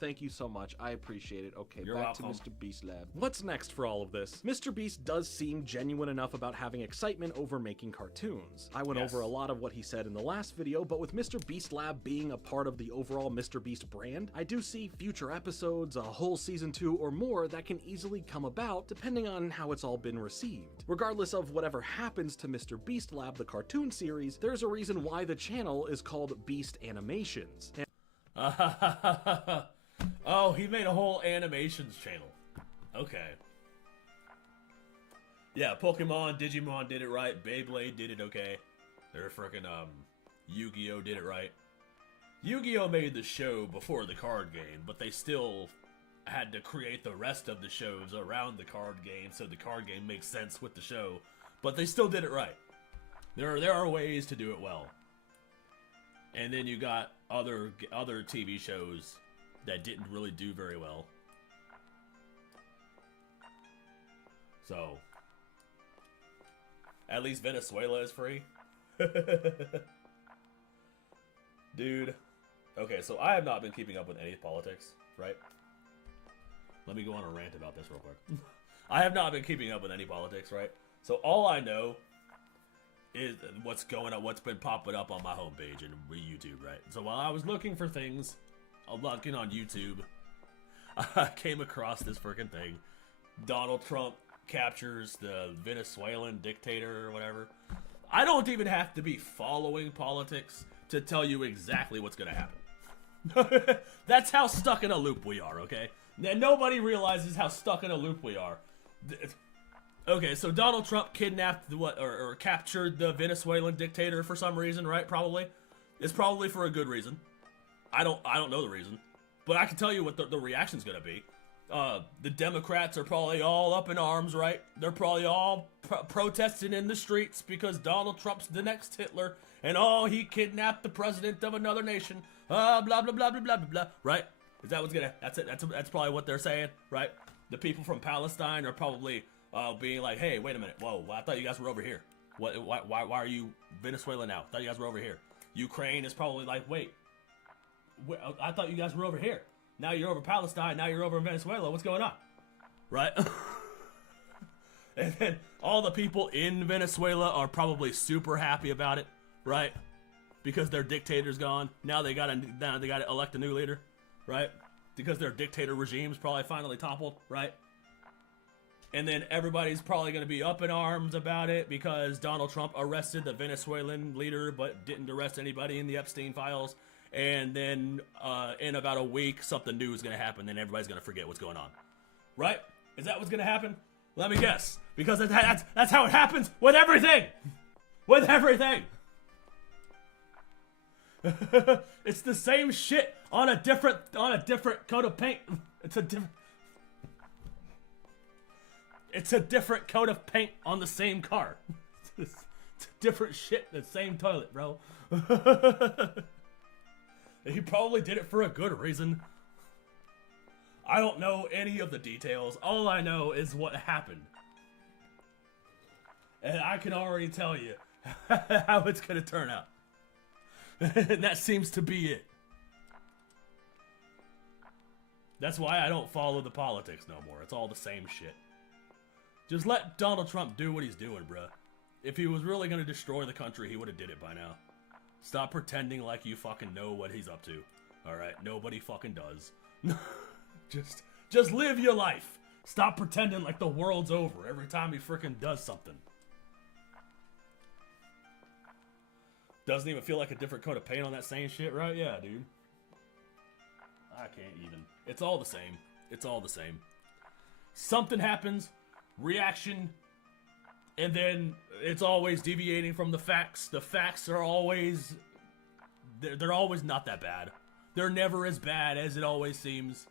Thank you so much. I appreciate it. Okay, You're back welcome. to Mr. Beast Lab. What's next for all of this? Mr. Beast does seem genuine enough about having excitement over making cartoons. I went over a lot of what he said in the last video, but with Mr. Beast Lab being a part of the overall Mr. Beast brand, I do see future episodes, a whole season 2 or more, that can easily come about depending on how it's all been received. Regardless of whatever happens to Mr. Beast Lab, the cartoon series, there's a reason why the channel is called Beast Animations. Oh, he made a whole animations channel. Okay. Yeah, Pokemon, Digimon did it right. Beyblade did it okay. They're frickin' Yu-Gi-Oh did it right. Yu-Gi-Oh made the show before the card game, but they still had to create the rest of the shows around the card game so the card game makes sense with the show. But they still did it right. There are ways to do it well. And then you got other TV shows that didn't really do very well. So, at least Venezuela is free. Dude. Okay, so I have not been keeping up with any politics, right? Let me go on a rant about this real quick. I have not been keeping up with any politics, right? So all I know is what's going on, what's been popping up on my homepage and YouTube, right? So while I was looking for things, looking on YouTube, I came across this freaking thing. Donald Trump captures the Venezuelan dictator or whatever. I don't even have to be following politics to tell you exactly what's going to happen. That's how stuck in a loop we are, okay? And nobody realizes how stuck in a loop we are. Okay, so Donald Trump kidnapped or captured the Venezuelan dictator for some reason, right? Probably. It's probably for a good reason. I don't know the reason, but I can tell you what the reaction's gonna be. The Democrats are probably all up in arms, right? They're probably all protesting in the streets because Donald Trump's the next Hitler, and he kidnapped the president of another nation. Blah blah blah blah blah blah. Right? Is that what's gonna? That's it. That's probably what they're saying, right? The people from Palestine are probably being like, "Hey, wait a minute. Whoa, I thought you guys were over here. Why are you Venezuela now? I thought you guys were over here." Ukraine is probably like, "Wait. I thought you guys were over here. Now you're over Palestine. Now you're over in Venezuela. What's going on?" Right? And then all the people in Venezuela are probably super happy about it, right? Because their dictator's gone. Now they gotta elect a new leader, right? Because their dictator regime's probably finally toppled, right? And then everybody's probably going to be up in arms about it because Donald Trump arrested the Venezuelan leader but didn't arrest anybody in the Epstein files. And then in about a week, something new is going to happen, and everybody's going to forget what's going on. Right? Is that what's going to happen? Let me guess. Because that's how it happens with everything. With everything. It's the same shit on a different coat of paint. It's a different coat of paint on the same car. It's different shit, the same toilet, bro. He probably did it for a good reason. I don't know any of the details. All I know is what happened. And I can already tell you how it's gonna turn out. And that seems to be it. That's why I don't follow the politics no more. It's all the same shit. Just let Donald Trump do what he's doing, bruh. If he was really gonna destroy the country, he would have did it by now. Stop pretending like you fucking know what he's up to. Alright, nobody fucking does. Just live your life. Stop pretending like the world's over every time he freaking does something. Doesn't even feel like a different coat of paint on that same shit, right? Yeah, dude. I can't even. It's all the same. It's all the same. Something happens, reaction, and then it's always deviating from the facts. The facts are always... They're always not that bad. They're never as bad as it always seems.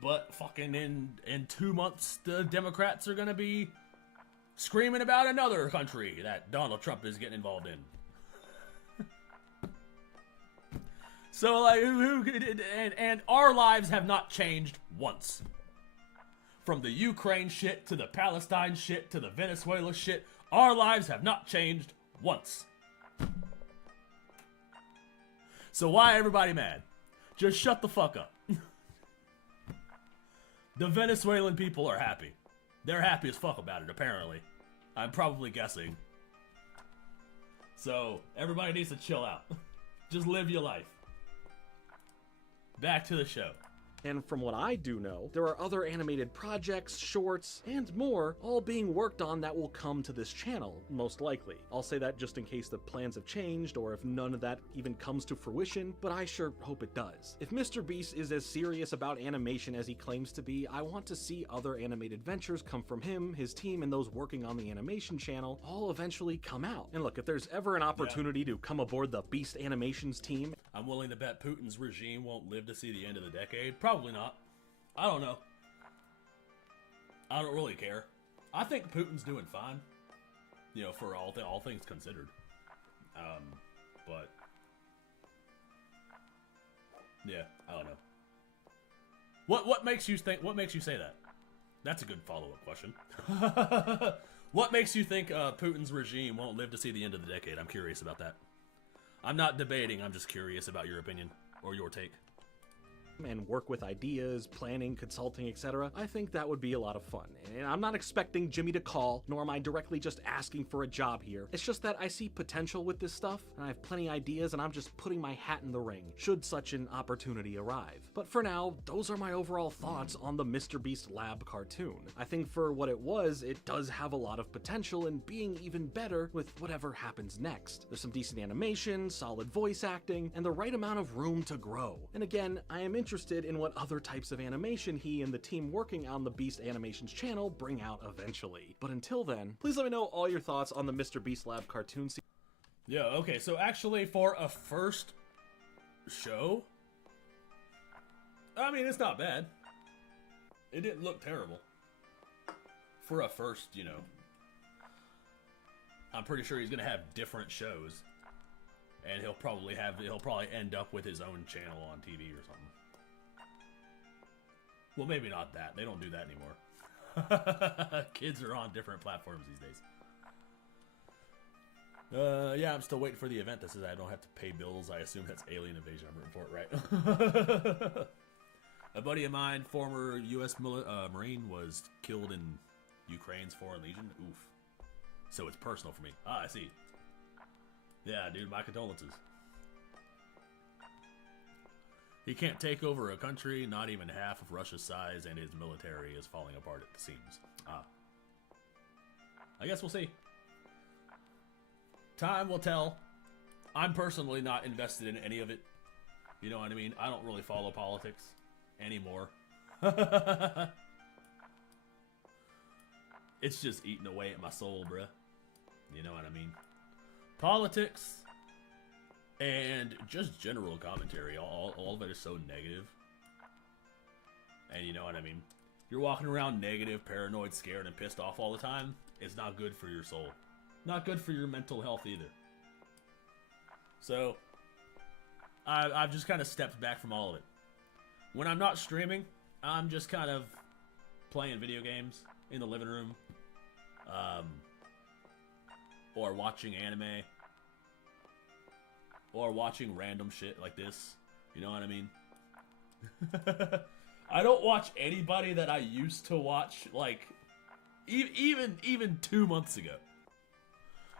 But fucking in 2 months, the Democrats are gonna be screaming about another country that Donald Trump is getting involved in. So, like, and our lives have not changed once. From the Ukraine shit, to the Palestine shit, to the Venezuela shit, our lives have not changed once. So why everybody mad? Just shut the fuck up. The Venezuelan people are happy. They're happy as fuck about it, apparently. I'm probably guessing. So, everybody needs to chill out. Just live your life. Back to the show. And from what I do know, there are other animated projects, shorts, and more all being worked on that will come to this channel, most likely. I'll say that just in case the plans have changed or if none of that even comes to fruition, but I sure hope it does. If Mr. Beast is as serious about animation as he claims to be, I want to see other animated ventures come from him, his team, and those working on the animation channel all eventually come out. And look, if there's ever an opportunity to come aboard the Beast Animations team, I'm willing to bet Putin's regime won't live to see the end of the decade. Probably not. I don't know. I don't really care. I think Putin's doing fine. You know, for all things considered. But yeah, I don't know. What makes you think? What makes you say that? That's a good follow-up question. What makes you think Putin's regime won't live to see the end of the decade? I'm curious about that. I'm not debating, I'm just curious about your opinion, or your take. and work with ideas, planning, consulting, etc., I think that would be a lot of fun. And I'm not expecting Jimmy to call, nor am I directly just asking for a job here. It's just that I see potential with this stuff, and I have plenty ideas, and I'm just putting my hat in the ring, should such an opportunity arrive. But for now, those are my overall thoughts on the Mr. Beast Lab cartoon. I think for what it was, it does have a lot of potential in being even better with whatever happens next. There's some decent animation, solid voice acting, and the right amount of room to grow. And again, I am interested in what other types of animation he and the team working on the Beast Animations channel bring out eventually. But until then, please let me know all your thoughts on the Mr. Beast Lab cartoon series. Yeah, okay, so actually for a first show, I mean, it's not bad. It didn't look terrible. For a first, you know. I'm pretty sure he's gonna have different shows. And he'll probably end up with his own channel on TV or something. Well, maybe not that. They don't do that anymore. Kids are on different platforms these days. Yeah, I'm still waiting for the event that says I don't have to pay bills. I assume that's Alien Invasion. I'm rooting for it, right? A buddy of mine, former U.S. Marine, was killed in Ukraine's Foreign Legion. Oof. So it's personal for me. Ah, I see. Yeah, dude, my condolences. He can't take over a country, not even half of Russia's size, and his military is falling apart at the seams. Ah. I guess we'll see. Time will tell. I'm personally not invested in any of it. You know what I mean? I don't really follow politics anymore. it's just eating away at my soul, bruh. You know what I mean? Politics and just general commentary, all of it is so negative. And you know what I mean? You're walking around negative, paranoid, scared, and pissed off all the time. It's not good for your soul. Not good for your mental health either. So, I've just kind of stepped back from all of it. When I'm not streaming, I'm just kind of playing video games in the living room. Or watching anime. Or watching random shit like this. You know what I mean? I don't watch anybody that I used to watch, like, even 2 months ago.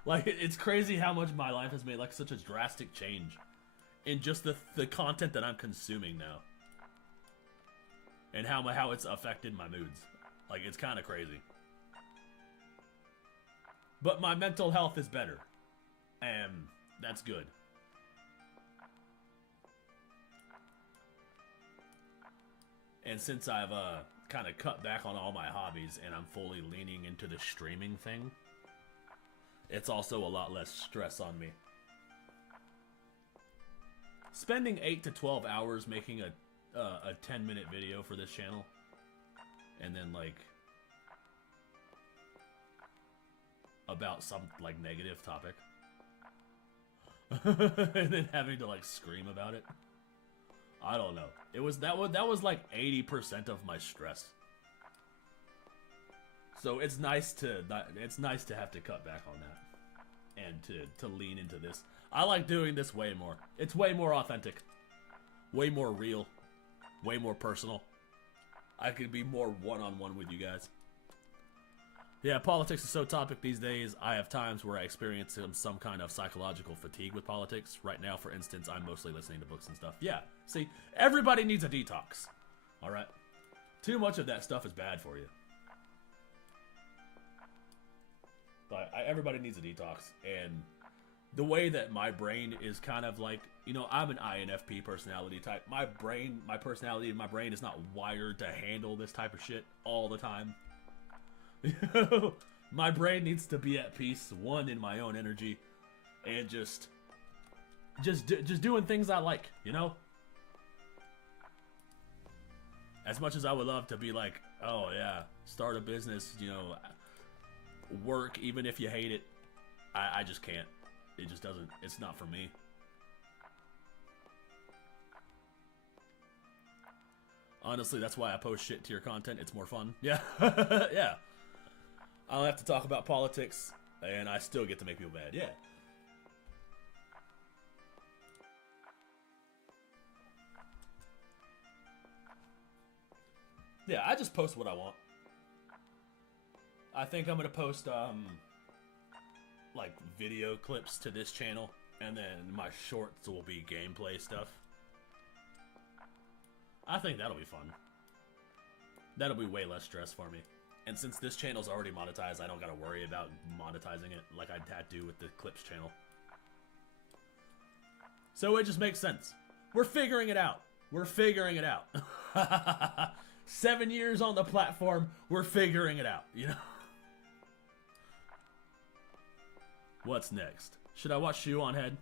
Like, it's crazy how much my life has made, like, such a drastic change in just the content that I'm consuming now. And how it's affected my moods. Like, it's kind of crazy. But my mental health is better. And that's good. And since I've kind of cut back on all my hobbies and I'm fully leaning into the streaming thing, it's also a lot less stress on me. Spending 8 to 12 hours making a 10-minute video for this channel, and then like about some like negative topic, and then having to like scream about it. I don't know. That was like 80% of my stress. So it's nice to have to cut back on that and to lean into this. I like doing this way more. It's way more authentic, way more real, way more personal. I could be more one-on-one with you guys. Yeah, politics is so topic these days. I have times where I experience some kind of psychological fatigue with politics. Right now, for instance, I'm mostly listening to books and stuff. Yeah, see, everybody needs a detox. Alright? Too much of that stuff is bad for you. But everybody needs a detox. And the way that my brain is kind of like, you know, I'm an INFP personality type. My personality in my brain is not wired to handle this type of shit all the time. My brain needs to be at peace, one, in my own energy, and just doing things I like, you know? As much as I would love to be like, oh yeah, start a business, you know, work even if you hate it, I just can't. It just doesn't, it's not for me. Honestly, that's why I post shit to your content. It's more fun. Yeah. Yeah. I don't have to talk about politics, and I still get to make people mad. Yeah. Yeah, I just post what I want. I think I'm gonna post, like, video clips to this channel, and then my shorts will be gameplay stuff. I think that'll be fun. That'll be way less stress for me. And since this channel's already monetized, I don't gotta worry about monetizing it like I had to with the Clips channel. So it just makes sense. We're figuring it out. We're figuring it out. 7 years on the platform, we're figuring it out, you know? What's next? Should I watch Shoe on Head?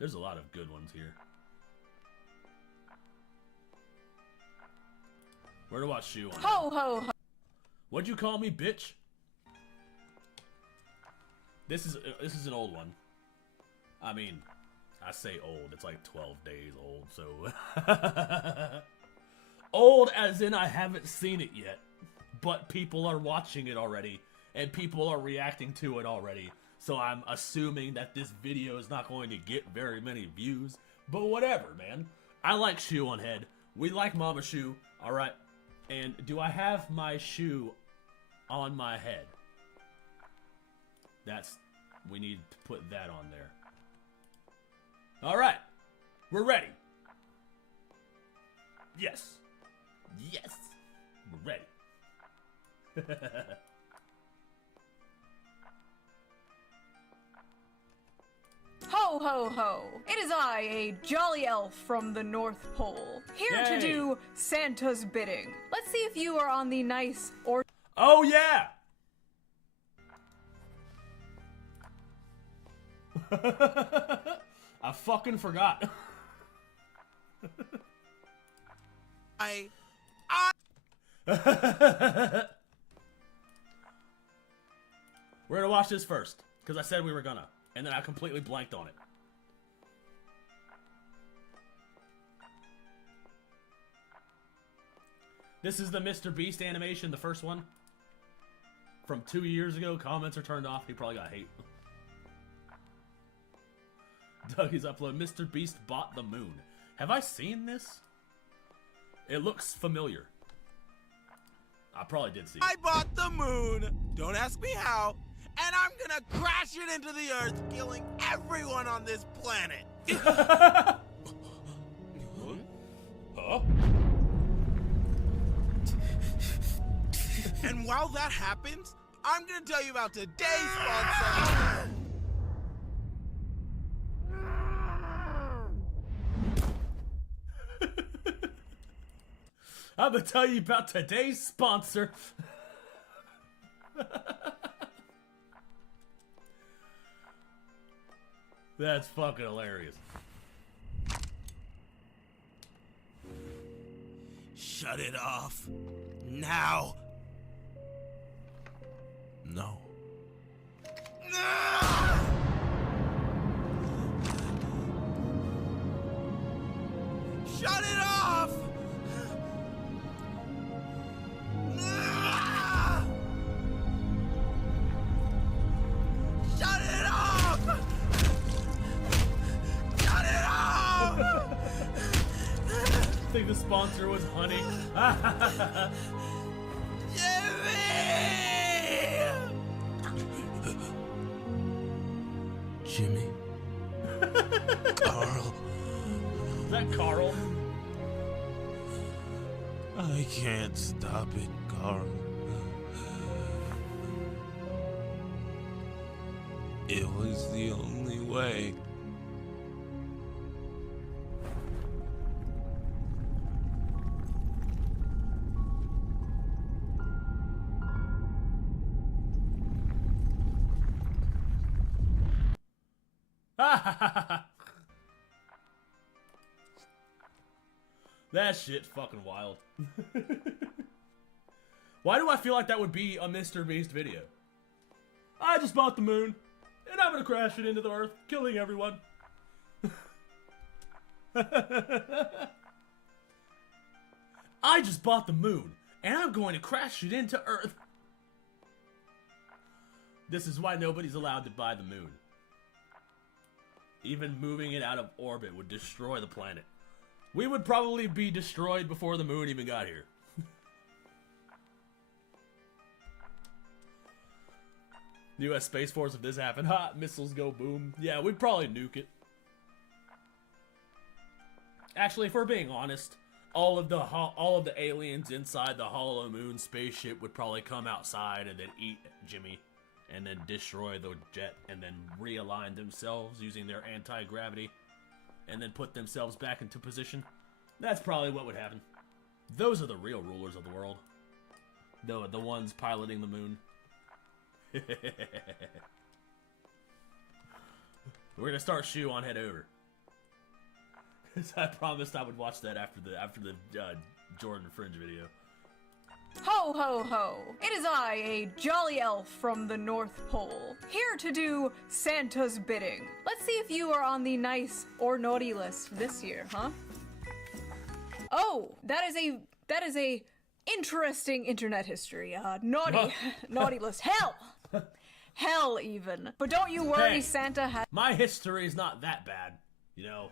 There's a lot of good ones here. Where to watch Shoe on? Ho ho ho! What'd you call me, bitch? This is an old one. I mean, I say old. It's like 12 days old, so old as in I haven't seen it yet, but people are watching it already, and people are reacting to it already. So I'm assuming that this video is not going to get very many views, but whatever, man. I like Shoe on Head. We like Mama Shoe, all right. And do I have my shoe on my head? We need to put that on there. All right, we're ready. Yes, yes, we're ready. Ho ho ho! It is I, a jolly elf from the North Pole, here Yay. to do Santa's bidding. Let's see if you are on the nice or Oh, yeah! I fucking forgot. We're gonna watch this first, because I said we were gonna, and then I completely blanked on it. This is the Mr. Beast animation, the first one. From 2 years ago. Comments are turned off. He probably got hate. Dougie's upload. Mr. Beast bought the moon. Have I seen this? It looks familiar. I probably did see it. I bought the moon. Don't ask me how. And I'm gonna crash it into the earth, killing everyone on this planet. Huh? And while that happens, I'm gonna tell you about today's sponsor. I'm gonna tell you about today's sponsor. That's fucking hilarious. Shut it off. Now. No. Shut it off! Shut it off! Shut it off! I think the sponsor was honey. Jimmy. Carl. Is that Carl? I can't stop it, Carl. It was the only way. That shit fucking wild. Why do I feel like that would be a Mr. Beast video? I just bought the moon, and I'm gonna crash it into the earth, killing everyone. I just bought the moon, and I'm going to crash it into Earth. This is why nobody's allowed to buy the moon. Even moving it out of orbit would destroy the planet. We would probably be destroyed before the moon even got here. U.S. Space Force, if this happened, ha, missiles go boom. Yeah, we'd probably nuke it. Actually, if we're being honest, all of the aliens inside the Hollow Moon spaceship would probably come outside and then eat Jimmy, and then destroy the jet, and then realign themselves using their anti-gravity, and then put themselves back into position. That's probably what would happen. Those are the real rulers of the world. The ones piloting the moon. We're gonna start Shu on Head Over. Cause I promised I would watch that after the Jordan Fringe video. Ho ho ho! It is I, a jolly elf from the North Pole, here to do Santa's bidding. Let's see if you are on the nice or naughty list this year, huh? Oh, that is a interesting internet history. Naughty, naughty list. Hell! Hell even. But don't you worry, Hey, Santa has my history is not that bad, you know.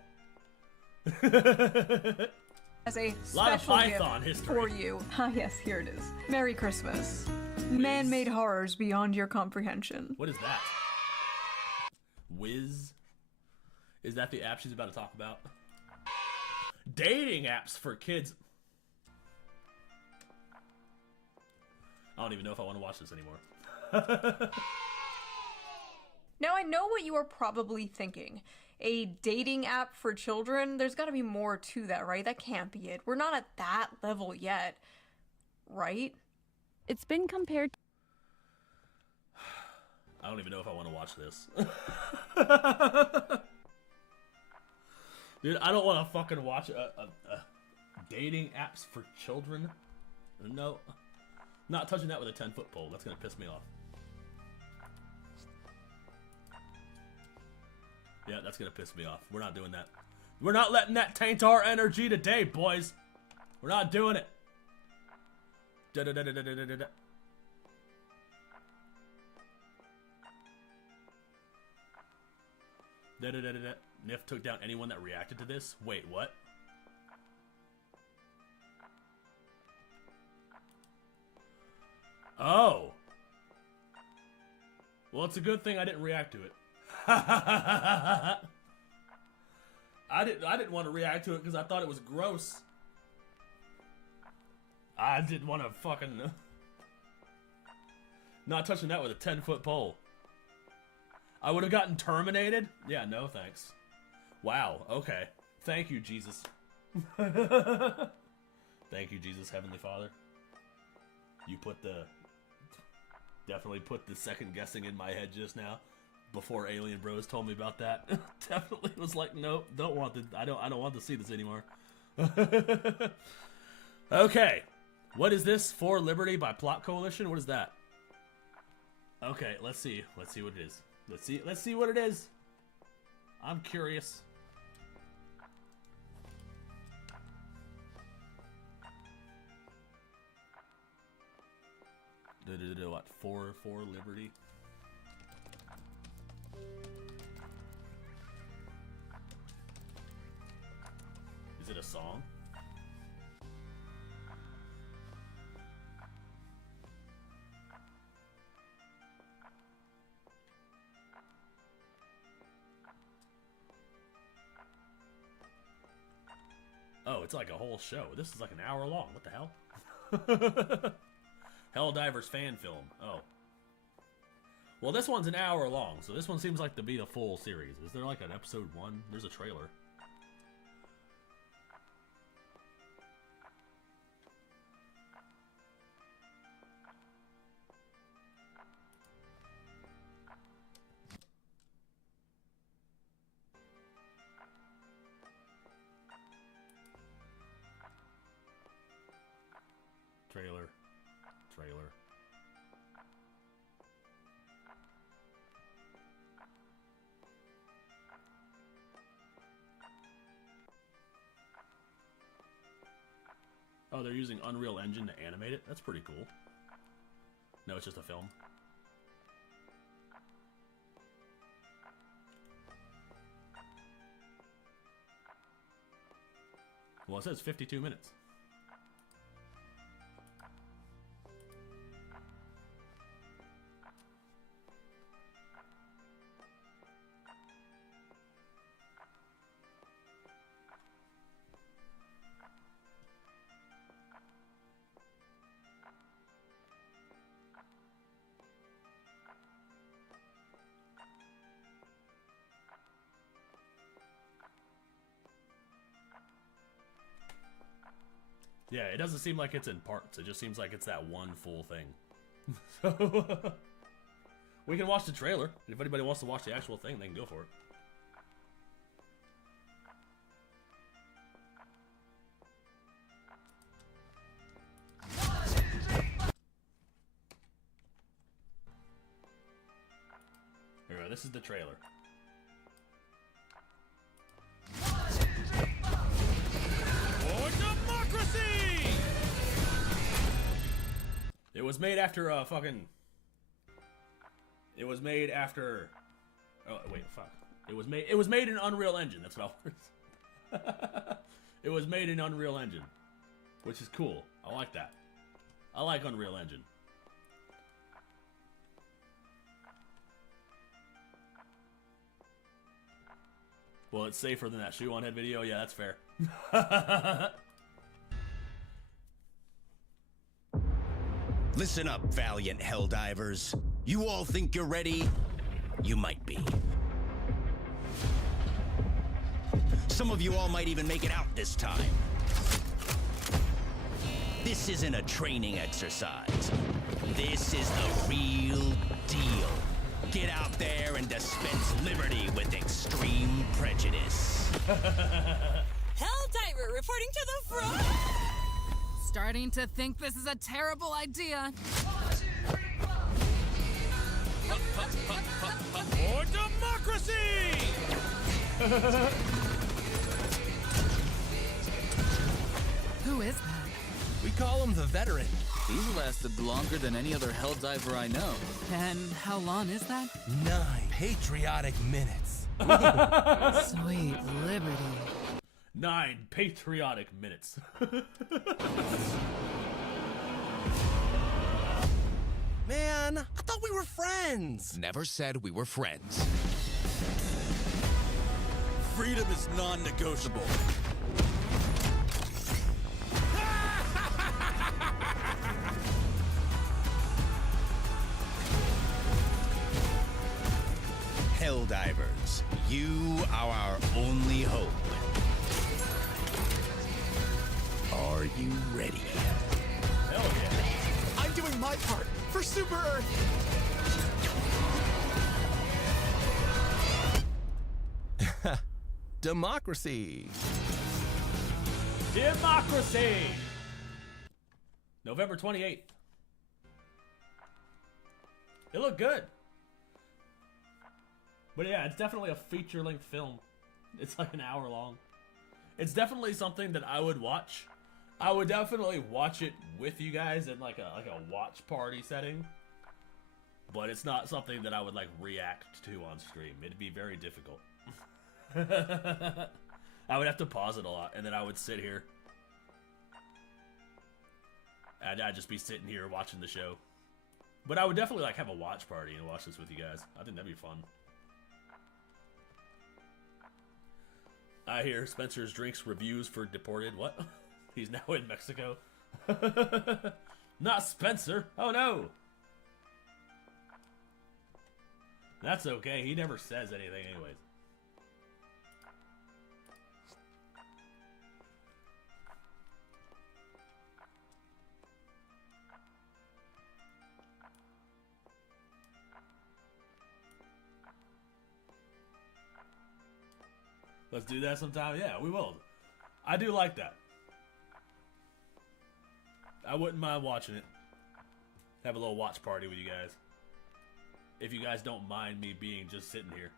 a Lot of special Python gift history. for you. Ah, yes, here it is. Merry Christmas. Man-made horrors beyond your comprehension. What is that? Wiz? Is that the app she's about to talk about? Dating apps for kids. I don't even know if I want to watch this anymore. Now, I know what you are probably thinking. A dating app for children? There's gotta be more to that, right? That can't be it. We're not at that level yet, right? It's been compared. I don't even know if I want to watch this. Dude, I don't want to fucking watch a dating apps for children. No. Not touching that with a 10-foot pole. That's going to piss me off. Yeah, that's going to piss me off. We're not doing that. We're not letting that taint our energy today, boys. We're not doing it. Da-da-da-da-da-da-da-da. Da-da-da-da-da. Nif took down anyone that reacted to this? Wait, what? Oh. Well, it's a good thing I didn't react to it. I didn't want to react to it because I thought it was gross. I didn't want to fucking... Not touching that with a 10-foot pole. I would have gotten terminated? Yeah, no thanks. Wow, okay. Thank you, Jesus. Thank you, Jesus, Heavenly Father. You definitely put the second guessing in my head just now. Before Alien Bros told me about that. Definitely was like, nope, I don't want to see this anymore. Okay. What is this? For Liberty by Plot Coalition? What is that? Okay, let's see. Let's see what it is. Let's see what it is. I'm curious. What? For Liberty? Is it a song? Oh, it's like a whole show. This is like an hour long. What the hell? Helldivers fan film. Oh. Well, this one's an hour long, so this one seems like to be the full series. Is there like an episode 1? There's a trailer. Trailer. Oh, they're using Unreal Engine to animate it? That's pretty cool. No, it's just a film. Well, it says 52 minutes. Yeah, it doesn't seem like it's in parts. It just seems like it's that one full thing. So, we can watch the trailer. If anybody wants to watch the actual thing, they can go for it. Here we go. This is the trailer. It was made after It was made after. Oh wait, fuck. It was made in Unreal Engine. That's what I was. It was made in Unreal Engine, which is cool. I like that. I like Unreal Engine. Well, it's safer than that shoe on head video. Yeah, that's fair. Listen up, valiant Helldivers. You all think you're ready? You might be. Some of you all might even make it out this time. This isn't a training exercise. This is the real deal. Get out there and dispense liberty with extreme prejudice. Helldiver reporting to the front! Starting to think this is a terrible idea. For democracy! Who is that? We call him the veteran. He's lasted longer than any other Helldiver I know. And how long is that? 9 patriotic minutes. Sweet liberty. 9 patriotic minutes. Man, I thought we were friends. Never said we were friends. Freedom is non-negotiable. Helldivers, you are our only hope. Are you ready? Hell yeah. I'm doing my part for Super Earth. Democracy. Democracy! November 28th. It looked good. But yeah, it's definitely a feature-length film. It's like an hour long. It's definitely something that I would watch. I would definitely watch it with you guys in like a watch party setting. But it's not something that I would like react to on stream. It'd be very difficult. I would have to pause it a lot, and then I would sit here. And I'd just be sitting here watching the show. But I would definitely like have a watch party and watch this with you guys. I think that'd be fun. I hear Spencer's drinks reviews for Deported. What? He's now in Mexico. Not Spencer. Oh no. That's okay. He never says anything anyways. Let's do that sometime. Yeah, we will. I do like that. I wouldn't mind watching it. Have a little watch party with you guys. If you guys don't mind me being just sitting here.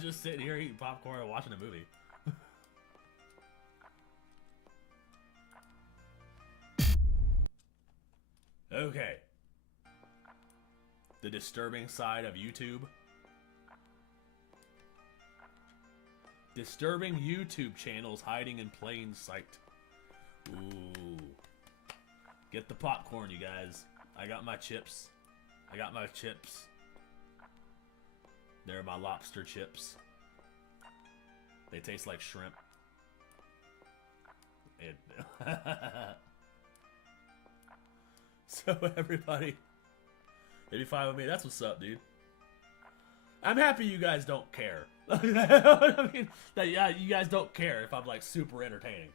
Just sitting here eating popcorn and watching a movie. Okay. The disturbing side of YouTube. Disturbing YouTube channels hiding in plain sight. Ooh. Get the popcorn, you guys. I got my chips. I got my chips. They're my lobster chips. They taste like shrimp. So everybody, it'd be fine with me. That's what's up, dude. I'm happy you guys don't care. I mean, that, yeah, you guys don't care if I'm like super entertaining.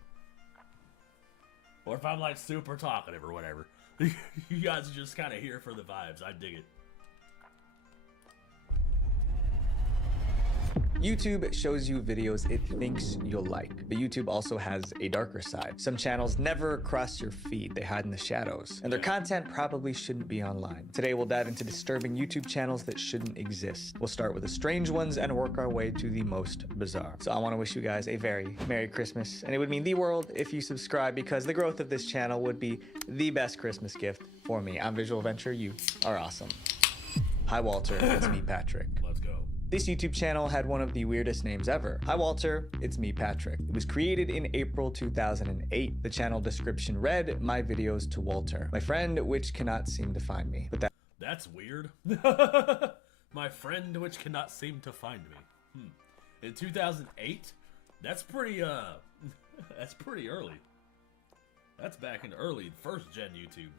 Or if I'm like super talkative or whatever. You guys are just kind of here for the vibes. I dig it. YouTube shows you videos it thinks you'll like, but YouTube also has a darker side. Some channels never cross your feed, they hide in the shadows, and their content probably shouldn't be online. Today we'll dive into disturbing YouTube channels that shouldn't exist. We'll start with the strange ones and work our way to the most bizarre. So I want to wish you guys a very Merry Christmas, and it would mean the world if you subscribe, because the growth of this channel would be the best Christmas gift for me. I'm Visual Venture, you are awesome. Hi Walter, it's me Patrick. Let's go. This YouTube channel had one of the weirdest names ever. Hi Walter, it's me Patrick. It was created in April 2008. The channel description read, "My videos to Walter, my friend which cannot seem to find me." But that's weird. My friend which cannot seem to find me. In 2008? That's pretty that's pretty early. That's back in early first gen YouTube.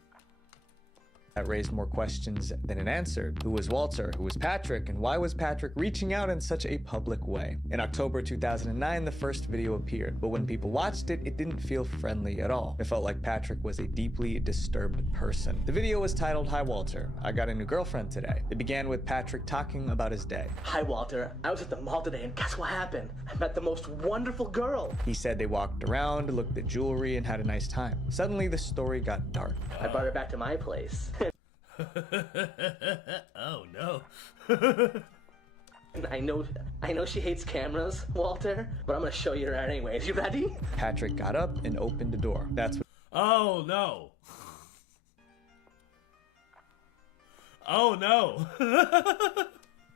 that raised more questions than it answered. Who was Walter? Who was Patrick? And why was Patrick reaching out in such a public way? In October 2009, the first video appeared, but when people watched it, it didn't feel friendly at all. It felt like Patrick was a deeply disturbed person. The video was titled, "Hi Walter, I got a new girlfriend today." It began with Patrick talking about his day. "Hi Walter, I was at the mall today and guess what happened? I met the most wonderful girl." He said they walked around, looked at jewelry, and had a nice time. Suddenly, the story got dark. "I brought her back to my place." Oh no. I know she hates cameras, Walter, but I'm gonna show you around anyways. You ready? Patrick got up and opened the door. That's what. Oh no. Oh no.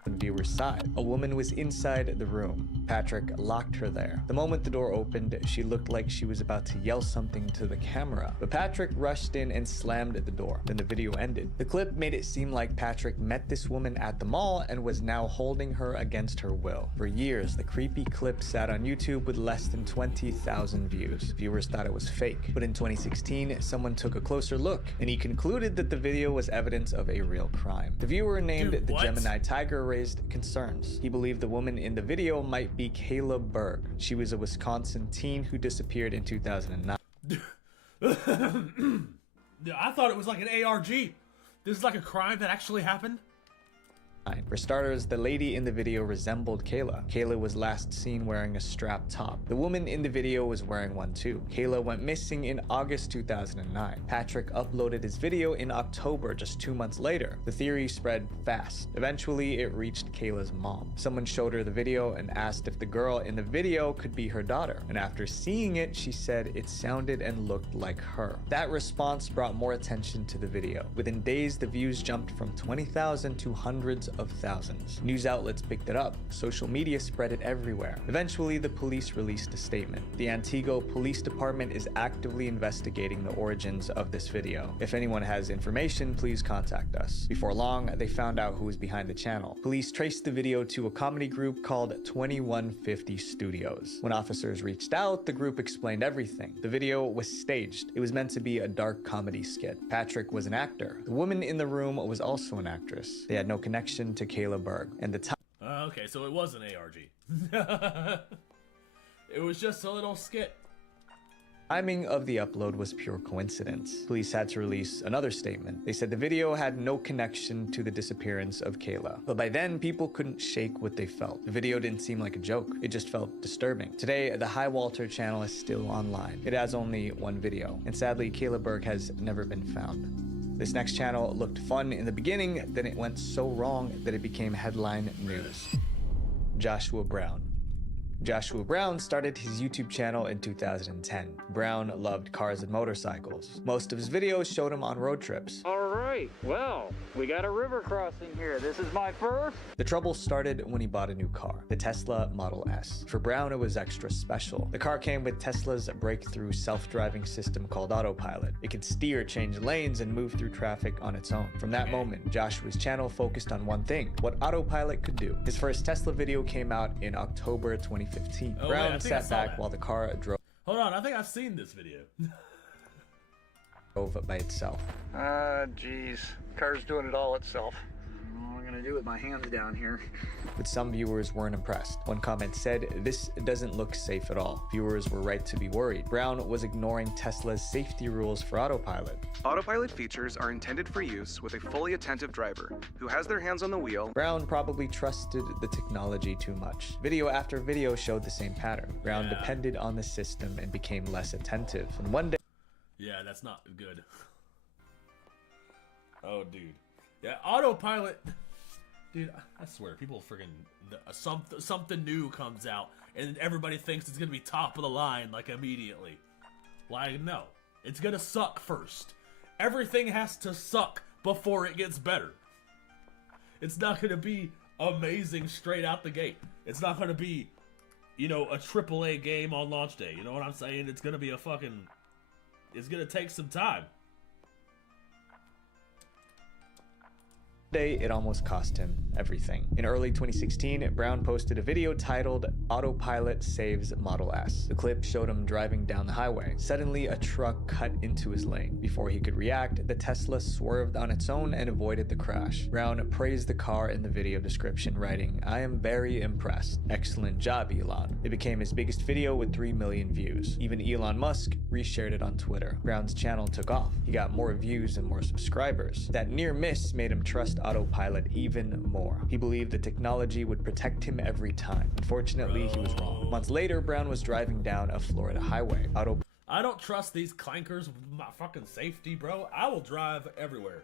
On viewer's side. A woman was inside the room. Patrick locked her there. The moment the door opened, she looked like she was about to yell something to the camera, but Patrick rushed in and slammed at the door. Then the video ended. The clip made it seem like Patrick met this woman at the mall and was now holding her against her will. For years, the creepy clip sat on YouTube with less than 20,000 views. Viewers thought it was fake, but in 2016, someone took a closer look, and he concluded that the video was evidence of a real crime. The viewer named the Gemini Tiger raised concerns. He believed the woman in the video might be Kayla Berg. She was a Wisconsin teen who disappeared in 2009. I thought it was like an ARG. This is like a crime that actually happened? For starters, the lady in the video resembled Kayla. Kayla was last seen wearing a strapped top. The woman in the video was wearing one too. Kayla went missing in August 2009. Patrick uploaded his video in October, just 2 months later. The theory spread fast. Eventually, it reached Kayla's mom. Someone showed her the video and asked if the girl in the video could be her daughter. And after seeing it, she said it sounded and looked like her. That response brought more attention to the video. Within days, the views jumped from 20,000 to hundreds of thousands. News outlets picked it up. Social media spread it everywhere. Eventually, the police released a statement. The Antigo Police Department is actively investigating the origins of this video. If anyone has information, please contact us. Before long, they found out who was behind the channel. Police traced the video to a comedy group called 2150 Studios. When officers reached out, the group explained everything. The video was staged. It was meant to be a dark comedy skit. Patrick was an actor. The woman in the room was also an actress. They had no connection to Kayla Berg, and the okay, so it was an ARG. It was just a little skit. timing of the upload was pure coincidence. Police had to release another statement. They said the video had no connection to the disappearance of Kayla. But by then, people couldn't shake what they felt. The video didn't seem like a joke. It just felt disturbing. Today, the Hi Walter channel is still online. It has only one video, and sadly, Kayla Berg has never been found. This next channel looked fun in the beginning, then it went so wrong that it became headline news. Joshua Brown. Joshua Brown started his YouTube channel in 2010. Brown loved cars and motorcycles. Most of his videos showed him on road trips. All right, well, we got a river crossing here. This is my first. The trouble started when he bought a new car, the Tesla Model S. For Brown, it was extra special. The car came with Tesla's breakthrough self-driving system called Autopilot. It could steer, change lanes, and move through traffic on its own. From that moment, Joshua's channel focused on one thing, what Autopilot could do. His first Tesla video came out in October 2015. Brown sat back while the car drove. Hold on, I think I've seen this video. By itself. Geez. Car's doing it all itself. What am I gonna do with my hands down here? But some viewers weren't impressed. One comment said, "This doesn't look safe at all." Viewers were right to be worried. Brown was ignoring Tesla's safety rules for Autopilot. Autopilot features are intended for use with a fully attentive driver who has their hands on the wheel. Brown probably trusted the technology too much. Video after video showed the same pattern. Brown depended on the system and became less attentive. And one day, yeah, that's not good. Oh, dude. Yeah, Autopilot. Dude, I swear, people freaking something new comes out and everybody thinks it's gonna be top of the line like immediately. Like, no, it's gonna suck first. Everything has to suck before it gets better. It's not gonna be amazing straight out the gate. It's not gonna be, you know, a AAA game on launch day. You know what I'm saying? It's gonna be a fucking. It's gonna take some time. Today, it almost cost him everything. In early 2016, Brown posted a video titled "Autopilot Saves Model S." The clip showed him driving down the highway. Suddenly, a truck cut into his lane. Before he could react, the Tesla swerved on its own and avoided the crash. Brown praised the car in the video description, writing, "I am very impressed. Excellent job, Elon." It became his biggest video with 3 million views. Even Elon Musk reshared it on Twitter. Brown's channel took off. He got more views and more subscribers. That near miss made him trust Autopilot even more. He believed the technology would protect him every time. Unfortunately, he was wrong. Months later, Brown was driving down a Florida highway. I don't trust these clankers with my fucking safety, bro. I will drive everywhere.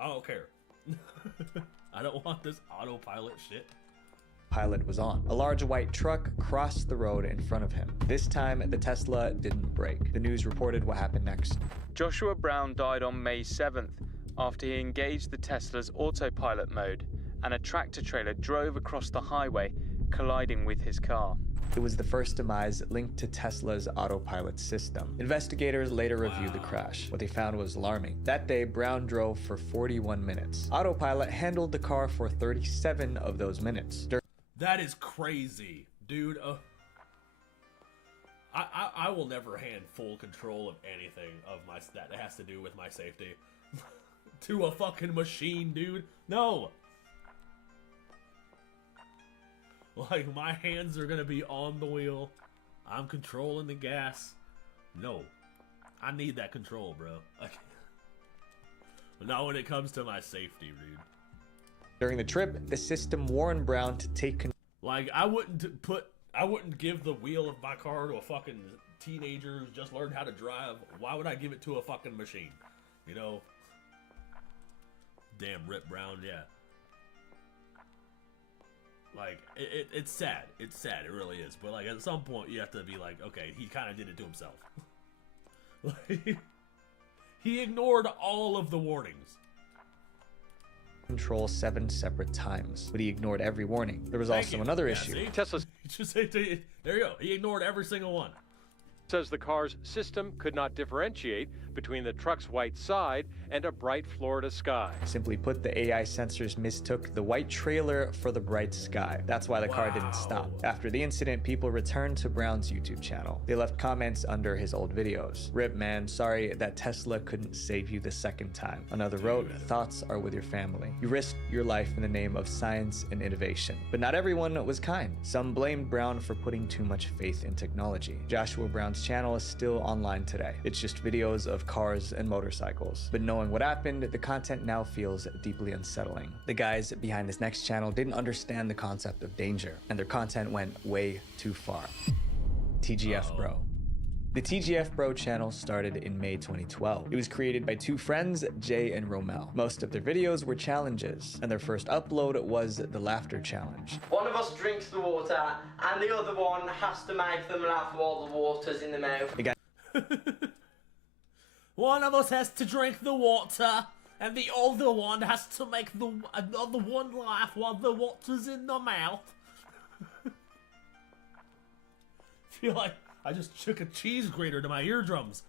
I don't care. I don't want this autopilot shit. Pilot was on. A large white truck crossed the road in front of him. This time, the Tesla didn't brake. The news reported what happened next. Joshua Brown died on May 7th after he engaged the Tesla's autopilot mode, and a tractor-trailer drove across the highway, colliding with his car. It was the first demise linked to Tesla's autopilot system. Investigators later reviewed the crash. What they found was alarming. That day, Brown drove for 41 minutes. Autopilot handled the car for 37 of those minutes. That is crazy, dude. I will never hand full control of anything of my that has to do with my safety to a fucking machine, dude. No. Like, my hands are gonna be on the wheel. I'm controlling the gas. No. I need that control, bro. But not when it comes to my safety, dude. During the trip, the system warned Brown to take control. Like, I wouldn't give the wheel of my car to a fucking teenager who's just learned how to drive. Why would I give it to a fucking machine? You know? Damn Rip Brown, yeah. Like, it's sad. It's sad, it really is. But, like, at some point, you have to be like, okay, he kind of did it to himself. Like, he ignored all of the warnings. Control 7 separate times, but he ignored every warning. There was also another issue. See? Tesla's there you go. He ignored every single one. Says the car's system could not differentiate between the truck's white side and a bright Florida sky. Simply put, the AI sensors mistook the white trailer for the bright sky. That's why the car didn't stop. After the incident, people returned to Brown's YouTube channel. They left comments under his old videos. "Rip, man, sorry that Tesla couldn't save you the second time." Another wrote, "Thoughts are with your family. You risked your life in the name of science and innovation." But not everyone was kind. Some blamed Brown for putting too much faith in technology. Joshua Brown's channel is still online today. It's just videos of cars and motorcycles. But knowing what happened, the content now feels deeply unsettling. The guys behind this next channel didn't understand the concept of danger, and their content went way too far. TGF Bro. The TGF Bro channel started in May 2012. It was created by two friends, Jay and Romel. Most of their videos were challenges, and their first upload was the Laughter Challenge. One of us drinks the water, and the other one has to make them laugh while the water's in the mouth. One of us has to drink the water, and the other one has to make the other one laugh while the water's in the mouth. Feel like I just shook a cheese grater to my eardrums.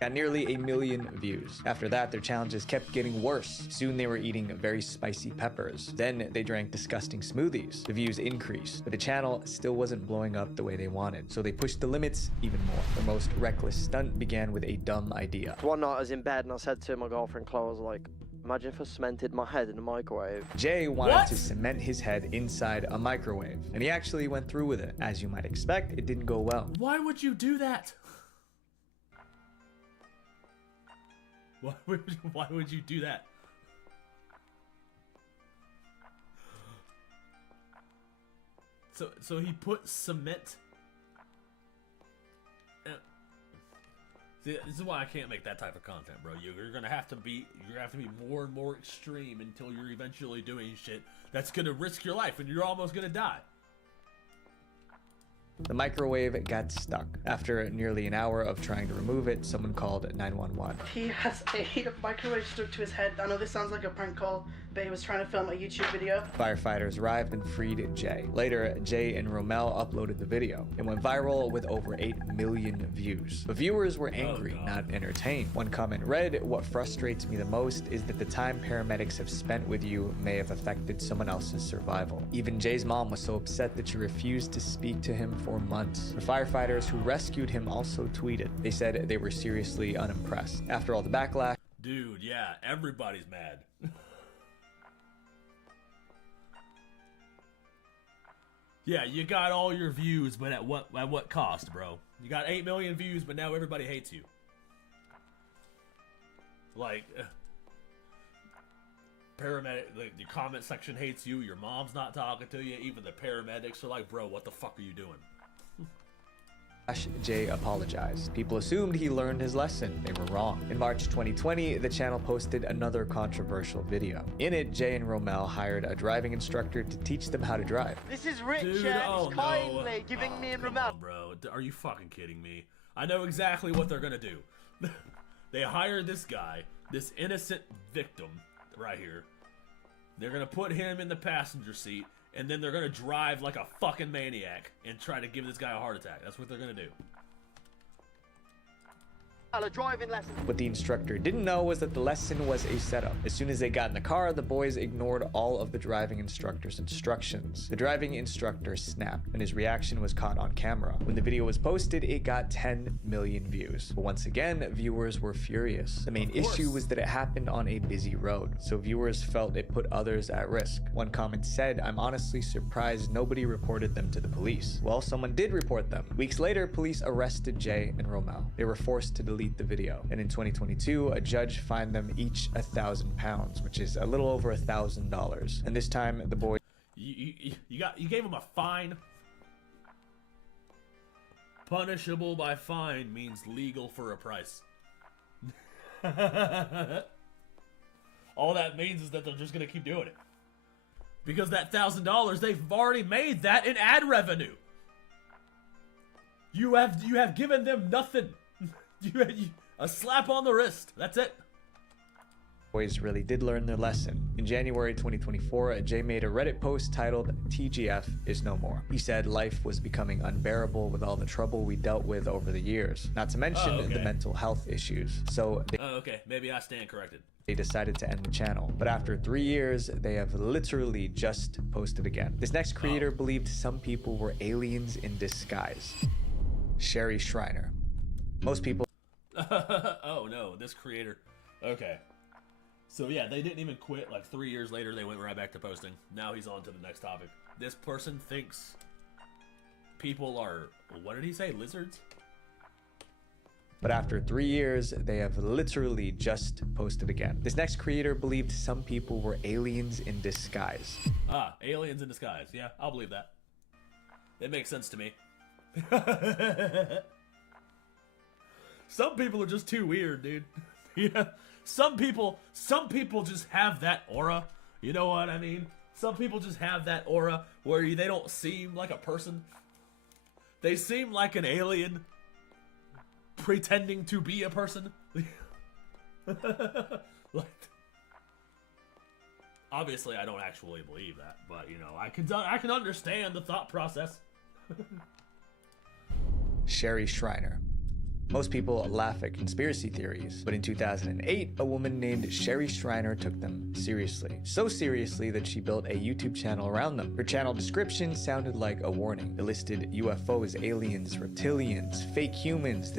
Got nearly 1 million views. After that, their challenges kept getting worse. Soon they were eating very spicy peppers. Then they drank disgusting smoothies. The views increased, but the channel still wasn't blowing up the way they wanted, so they pushed the limits even more. Their most reckless stunt began with a dumb idea. One night I was in bed and I said to my girlfriend Chloe, I was like, imagine if I cemented my head in a microwave. Jay wanted to cement his head inside a microwave, and he actually went through with it. As you might expect, it didn't go well. Why would you do that? Why would you do that? So he put cement. See, this is why I can't make that type of content, bro. You're gonna have to be more and more extreme until you're eventually doing shit that's gonna risk your life and you're almost gonna die. The microwave got stuck. After nearly an hour of trying to remove it, someone called 911. He has a microwave stuck to his head. I know this sounds like a prank call, but he was trying to film a YouTube video. Firefighters arrived and freed Jay. Later, Jay and Romel uploaded the video. It went viral with over 8 million views. But viewers were angry, not entertained. One comment read, "What frustrates me the most is that the time paramedics have spent with you may have affected someone else's survival." Even Jay's mom was so upset that she refused to speak to him for months. The firefighters who rescued him also tweeted. They said they were seriously unimpressed. After all the backlash, dude, yeah, everybody's mad. Yeah, you got all your views, but at what cost, bro? You got 8 million views, but now everybody hates you. Like, paramedic, the comment section hates you. Your mom's not talking to you. Even the paramedics are like, bro, what the fuck are you doing? Jay apologized. People assumed he learned his lesson. They were wrong. In March 2020, the channel posted another controversial video. In it, Jay and Romel hired a driving instructor to teach them how to drive. This is Richard. Dude, He's kindly giving me and Romel. Bro, are you fucking kidding me? I know exactly what they're gonna do. They hired this guy, this innocent victim right here. They're gonna put him in the passenger seat, and then they're gonna drive like a fucking maniac and try to give this guy a heart attack. That's what they're gonna do. A driving lesson. What the instructor didn't know was that the lesson was a setup. As soon as they got in the car, the boys ignored all of the driving instructor's instructions. The driving instructor snapped, and his reaction was caught on camera. When the video was posted, it got 10 million views. But once again, viewers were furious. The main issue was that it happened on a busy road, so viewers felt it put others at risk. One comment said, "I'm honestly surprised nobody reported them to the police." Well, someone did report them. Weeks later, police arrested Jay and Romel. They were forced to delete the video, and in 2022 a judge fined them each £1,000, which is a little over $1,000. And this time the boy you gave him a fine. Punishable by fine means legal for a price. All that means is that they're just gonna keep doing it, because that $1,000 they've already made that in ad revenue. You have given them nothing. A slap on the wrist. That's it. Boys really did learn their lesson. In January 2024, Jay made a Reddit post titled "TGF is no more." He said life was becoming unbearable with all the trouble we dealt with over the years, not to mention the mental health issues. So okay, maybe I stand corrected. They decided to end the channel, but after 3 years, they have literally just posted again. This next creator believed some people were aliens in disguise. Sherry Shriner. Most people oh no, this creator. Okay. So yeah, they didn't even quit. Like 3 years later, they went right back to posting. Now he's on to the next topic. This person thinks people are, what did he say, lizards? But after 3 years, they have literally just posted again. This next creator believed some people were aliens in disguise. Ah, aliens in disguise. Yeah, I'll believe that. It makes sense to me. Some people are just too weird, dude. Yeah. Some people just have that aura. You know what I mean? Some people just have that aura where they don't seem like a person. They seem like an alien pretending to be a person. Like, obviously I don't actually believe that, but you know, I can understand the thought process. Sherry Shriner. Most people laugh at conspiracy theories, but in 2008, a woman named Sherry Shriner took them seriously. So seriously that she built a YouTube channel around them. Her channel description sounded like a warning. It listed UFOs, aliens, reptilians, fake humans.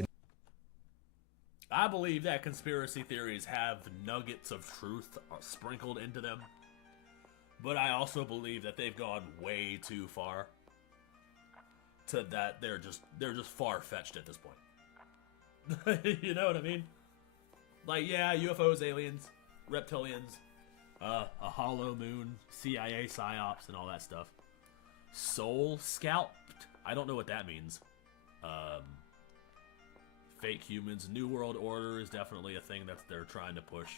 I believe that conspiracy theories have nuggets of truth sprinkled into them, but I also believe that they've gone way too far. To that they're just far-fetched at this point. You know what I mean? Like, yeah, UFOs, aliens, reptilians, a hollow moon, CIA psyops, and all that stuff. Soul scalped? I don't know what that means. Fake humans, New World Order is definitely a thing that they're trying to push.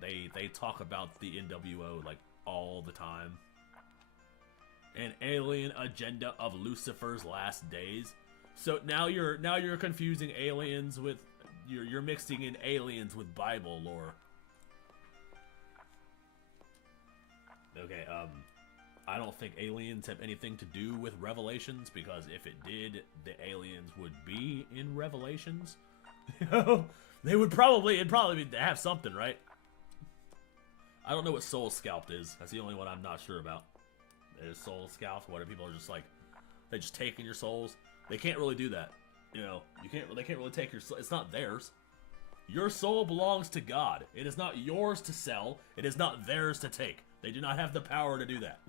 They talk about the NWO like all the time. an alien agenda of Lucifer's last days. So now you're confusing aliens with you're mixing in aliens with Bible lore. Okay, I don't think aliens have anything to do with Revelations, because if it did, the aliens would be in Revelations. It'd probably have something, right? I don't know what Soul Scalped is. That's the only one I'm not sure about. Is Soul Scalped? What are people just like, they just taking your souls? They can't really do that. You know, they can't really take your soul. It's not theirs. Your soul belongs to God. It is not yours to sell. It is not theirs to take. They do not have the power to do that.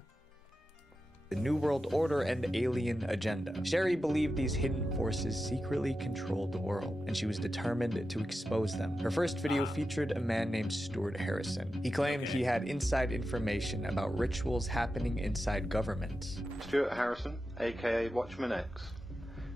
The New World Order and alien agenda. Sherry believed these hidden forces secretly controlled the world, and she was determined to expose them. Her first video featured a man named Stuart Harrison. He claimed he had inside information about rituals happening inside governments. Stuart Harrison, aka Watchman X,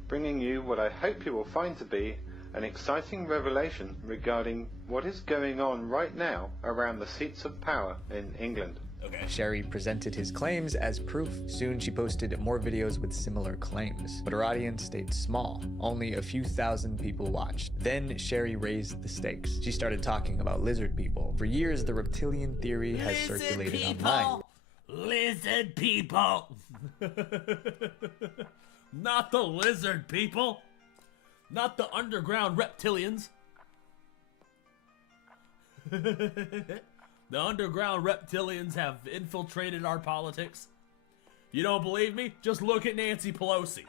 bringing you what I hope you will find to be an exciting revelation regarding what is going on right now around the seats of power in England. Sherry presented his claims as proof. Soon she posted more videos with similar claims, but her audience stayed small. Only a few thousand people watched. Then Sherry raised the stakes. She started talking about lizard people. For years, the reptilian theory has circulated online. Lizard people! Not the lizard people! Not the underground reptilians! The underground reptilians have infiltrated our politics. You don't believe me? Just look at Nancy Pelosi.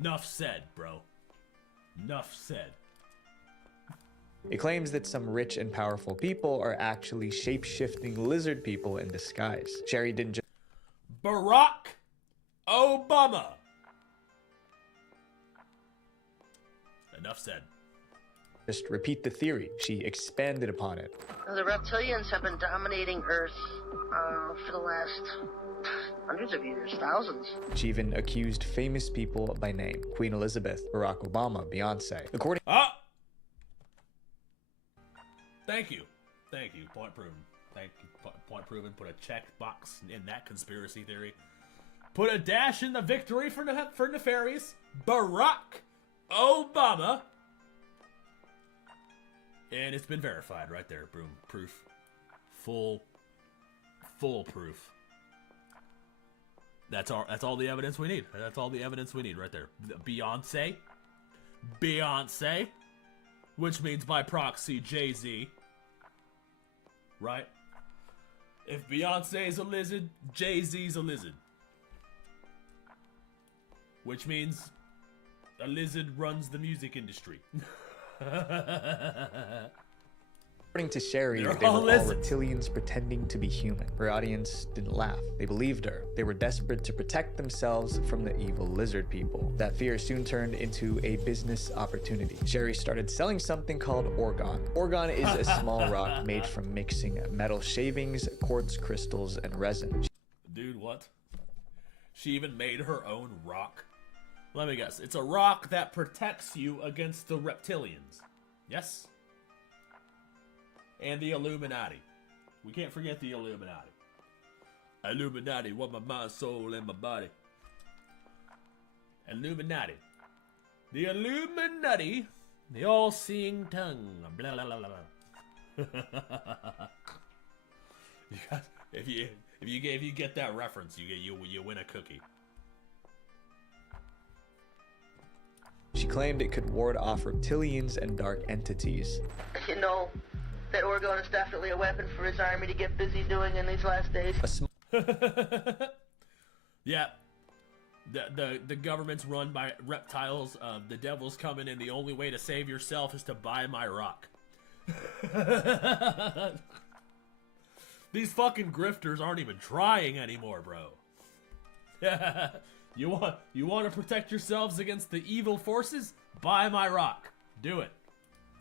Nuff said, bro. Nuff said. It claims that some rich and powerful people are actually shape-shifting lizard people in disguise. Sherry didn't just... Barack Obama. Enough said. Just repeat the theory. She expanded upon it. The reptilians have been dominating Earth for the last hundreds of years, thousands. She even accused famous people by name. Queen Elizabeth, Barack Obama, Beyonce. According... Thank you. Thank you. Point proven. Thank you. Point proven. Put a check box in that conspiracy theory. Put a dash in the victory for nefarious. Barack Obama. And it's been verified right there. Boom. Proof. Full proof. That's all the evidence we need. That's all the evidence we need right there. Beyonce. Which means by proxy Jay-Z. Right? If Beyonce's a lizard, Jay-Z's a lizard. Which means a lizard runs the music industry. According to Sherry, they were all reptilians pretending to be human. Her audience didn't laugh. They believed her. They were desperate to protect themselves from the evil lizard people. That fear soon turned into a business opportunity. Sherry started selling something called orgone. Orgone is a small rock made from mixing metal shavings, quartz crystals, and resin. Dude, what? She even made her own rock? Let me guess. It's a rock that protects you against the reptilians. Yes? And the Illuminati. We can't forget the Illuminati. Illuminati, want my mind, soul, and my body. Illuminati. The Illuminati. The all-seeing tongue. Blah, blah, blah, blah. You guys, if you get that reference, you win a cookie. She claimed it could ward off reptilians and dark entities. You know, that orgone is definitely a weapon for his army to get busy doing in these last days. Yeah. The government's run by reptiles. The devil's coming, and the only way to save yourself is to buy my rock. These fucking grifters aren't even trying anymore, bro. You want to protect yourselves against the evil forces? Buy my rock. Do it.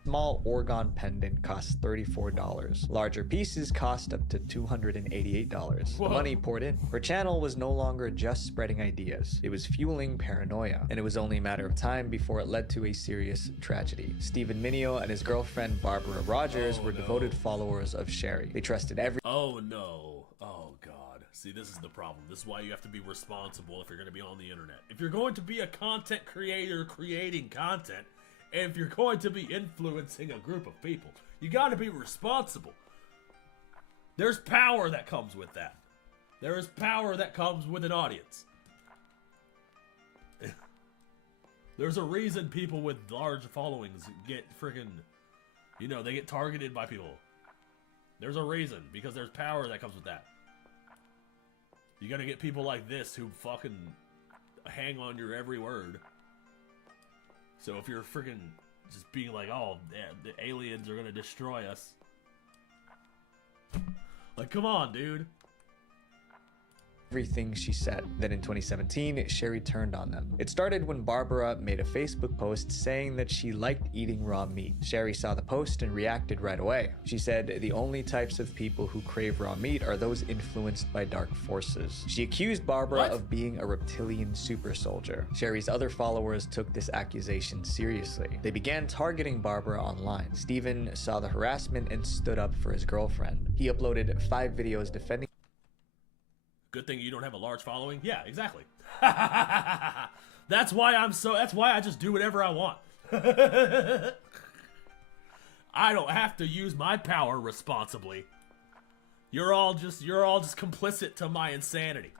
Small orgone pendant costs $34. Larger pieces cost up to $288. The money poured in. Her channel was no longer just spreading ideas. It was fueling paranoia, and it was only a matter of time before it led to a serious tragedy. Stephen Mineo and his girlfriend Barbara Rogers were devoted followers of Sherry. They trusted every... Oh no. Oh god. See, this is the problem. This is why you have to be responsible if you're going to be on the internet. If you're going to be a content creator creating content, and if you're going to be influencing a group of people, you got to be responsible. There's power that comes with that. There is power that comes with an audience. There's a reason people with large followings get freaking, you know, they get targeted by people. There's a reason, because there's power that comes with that. You gotta get people like this who fucking hang on your every word. So if you're freaking just being like, oh, the aliens are gonna destroy us. Like, come on, dude. Everything she said. Then in 2017, Sherry turned on them. It started when Barbara made a Facebook post saying that she liked eating raw meat. Sherry saw the post and reacted right away. She said the only types of people who crave raw meat are those influenced by dark forces. She accused Barbara of being a reptilian super soldier. Sherry's other followers took this accusation seriously. They began targeting Barbara online. Steven saw the harassment and stood up for his girlfriend. He uploaded 5 videos defending. Good thing you don't have a large following. Yeah, exactly. That's why I just do whatever I want. I don't have to use my power responsibly. You're all just complicit to my insanity.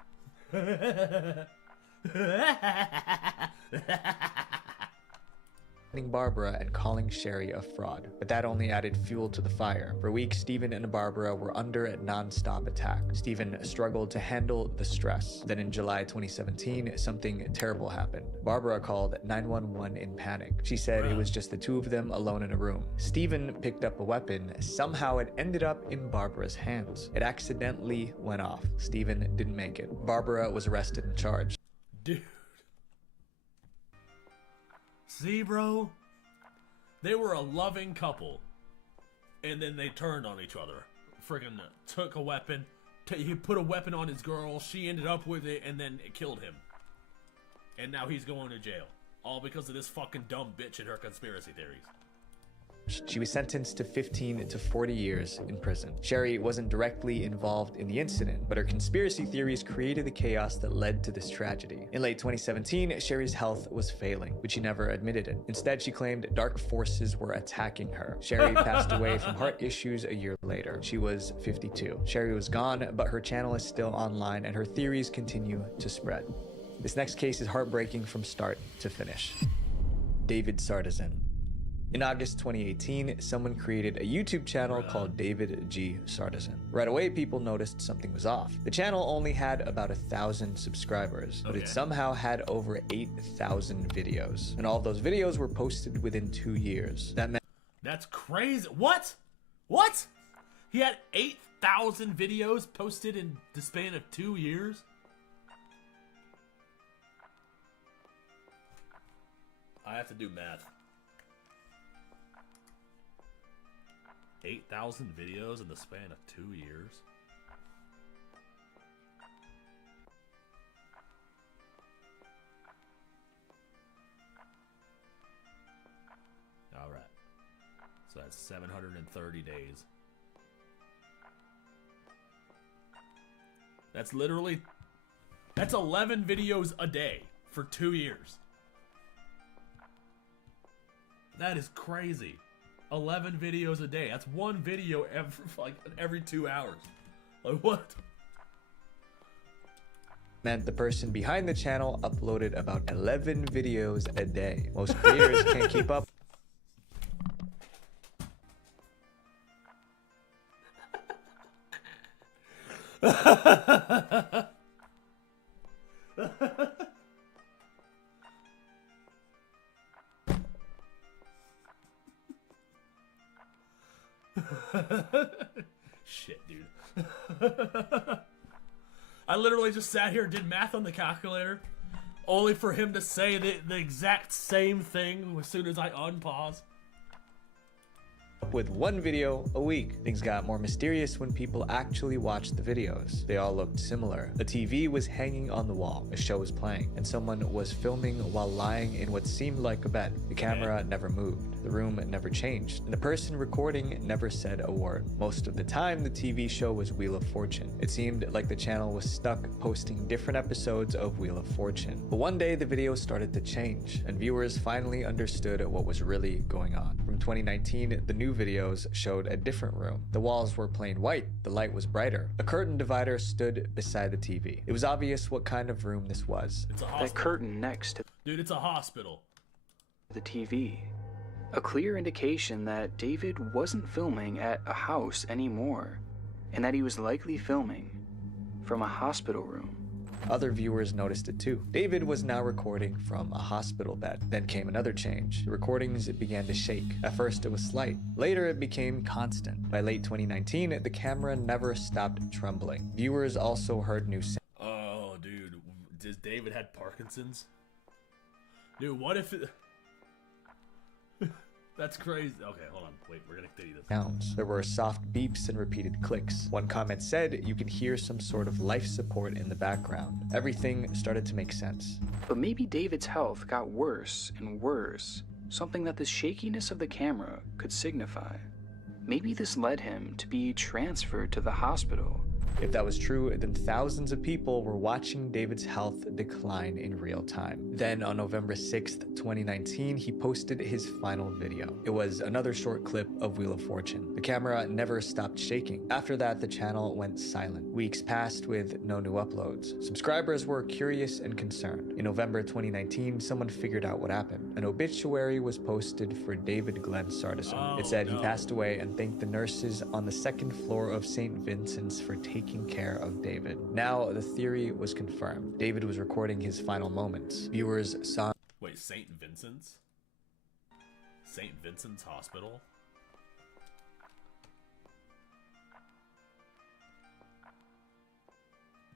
Barbara and calling Sherry a fraud, but that only added fuel to the fire. For weeks, Steven and Barbara were under a non-stop attack. Steven struggled to handle the stress. Then in July 2017, something terrible happened. Barbara called 911 in panic. She said it was just the two of them alone in a room. Steven picked up a weapon. Somehow it ended up in Barbara's hands. It accidentally went off. Steven didn't make it. Barbara was arrested and charged. Dude. See, bro? They were a loving couple, and then they turned on each other. Friggin' took a weapon. He put a weapon on his girl. She ended up with it, and then it killed him. And now he's going to jail. All because of this fucking dumb bitch and her conspiracy theories. She was sentenced to 15 to 40 years in prison. Sherry wasn't directly involved in the incident, but her conspiracy theories created the chaos that led to this tragedy. In late 2017, Sherry's health was failing, but she never admitted it. Instead, she claimed dark forces were attacking her. Sherry passed away from heart issues a year later. She was 52. Sherry was gone, but her channel is still online and her theories continue to spread. This next case is heartbreaking from start to finish. David Sartazin. In August 2018, someone created a YouTube channel called David G. Sartazin. Right away, people noticed something was off. The channel only had about 1,000 subscribers, but it somehow had over 8,000 videos. And all of those videos were posted within 2 years. That meant— That's crazy. What? What? He had 8,000 videos posted in the span of 2 years? I have to do math. 8,000 videos in the span of 2 years? Alright. So that's 730 days. That's literally... That's 11 videos a day for 2 years. That is crazy. 11 videos a day. That's one video every 2 hours. Like, what? Meant the person behind the channel uploaded about 11 videos a day. Most creators can't keep up. Shit, dude. I literally just sat here and did math on the calculator, only for him to say the exact same thing as soon as I unpause. with one video a week. Things got more mysterious when people actually watched the videos. They all looked similar. A TV was hanging on the wall, a show was playing, and someone was filming while lying in what seemed like a bed. The camera never moved, the room never changed, and the person recording never said a word. Most of the time, the TV show was Wheel of Fortune. It seemed like the channel was stuck posting different episodes of Wheel of Fortune. But one day, the videos started to change, and viewers finally understood what was really going on. From 2019, the new videos showed a different room. The walls were plain white, the light was brighter. A curtain divider stood beside the TV. It was obvious what kind of room this was. It's a hospital. That curtain next to Dude, it's a hospital. the TV. A clear indication that David wasn't filming at a house anymore, and that he was likely filming from a hospital room. Other viewers noticed it too. David was now recording from a hospital bed. Then came another change. The recordings began to shake. At first it was slight. Later it became constant. By late 2019, the camera never stopped trembling. Viewers also heard new sounds. Oh, dude. Does David had Parkinson's? Dude, what if it... That's crazy. Okay, hold on. Wait, we're gonna continue this. There were soft beeps and repeated clicks. One comment said you could hear some sort of life support in the background. Everything started to make sense. But maybe David's health got worse and worse, something that the shakiness of the camera could signify. Maybe this led him to be transferred to the hospital. If that was true, then thousands of people were watching David's health decline in real time. Then on November 6th, 2019, he posted his final video. It was another short clip of Wheel of Fortune. The camera never stopped shaking. After that, the channel went silent. Weeks passed with no new uploads. Subscribers were curious and concerned. In November 2019, someone figured out what happened. An obituary was posted for David Glenn Sardison. It said he passed away and thanked the nurses on the second floor of St. Vincent's for taking care of David. Now the theory was confirmed. David was recording his final moments. Viewers saw... Wait, St. Vincent's? St. Vincent's Hospital?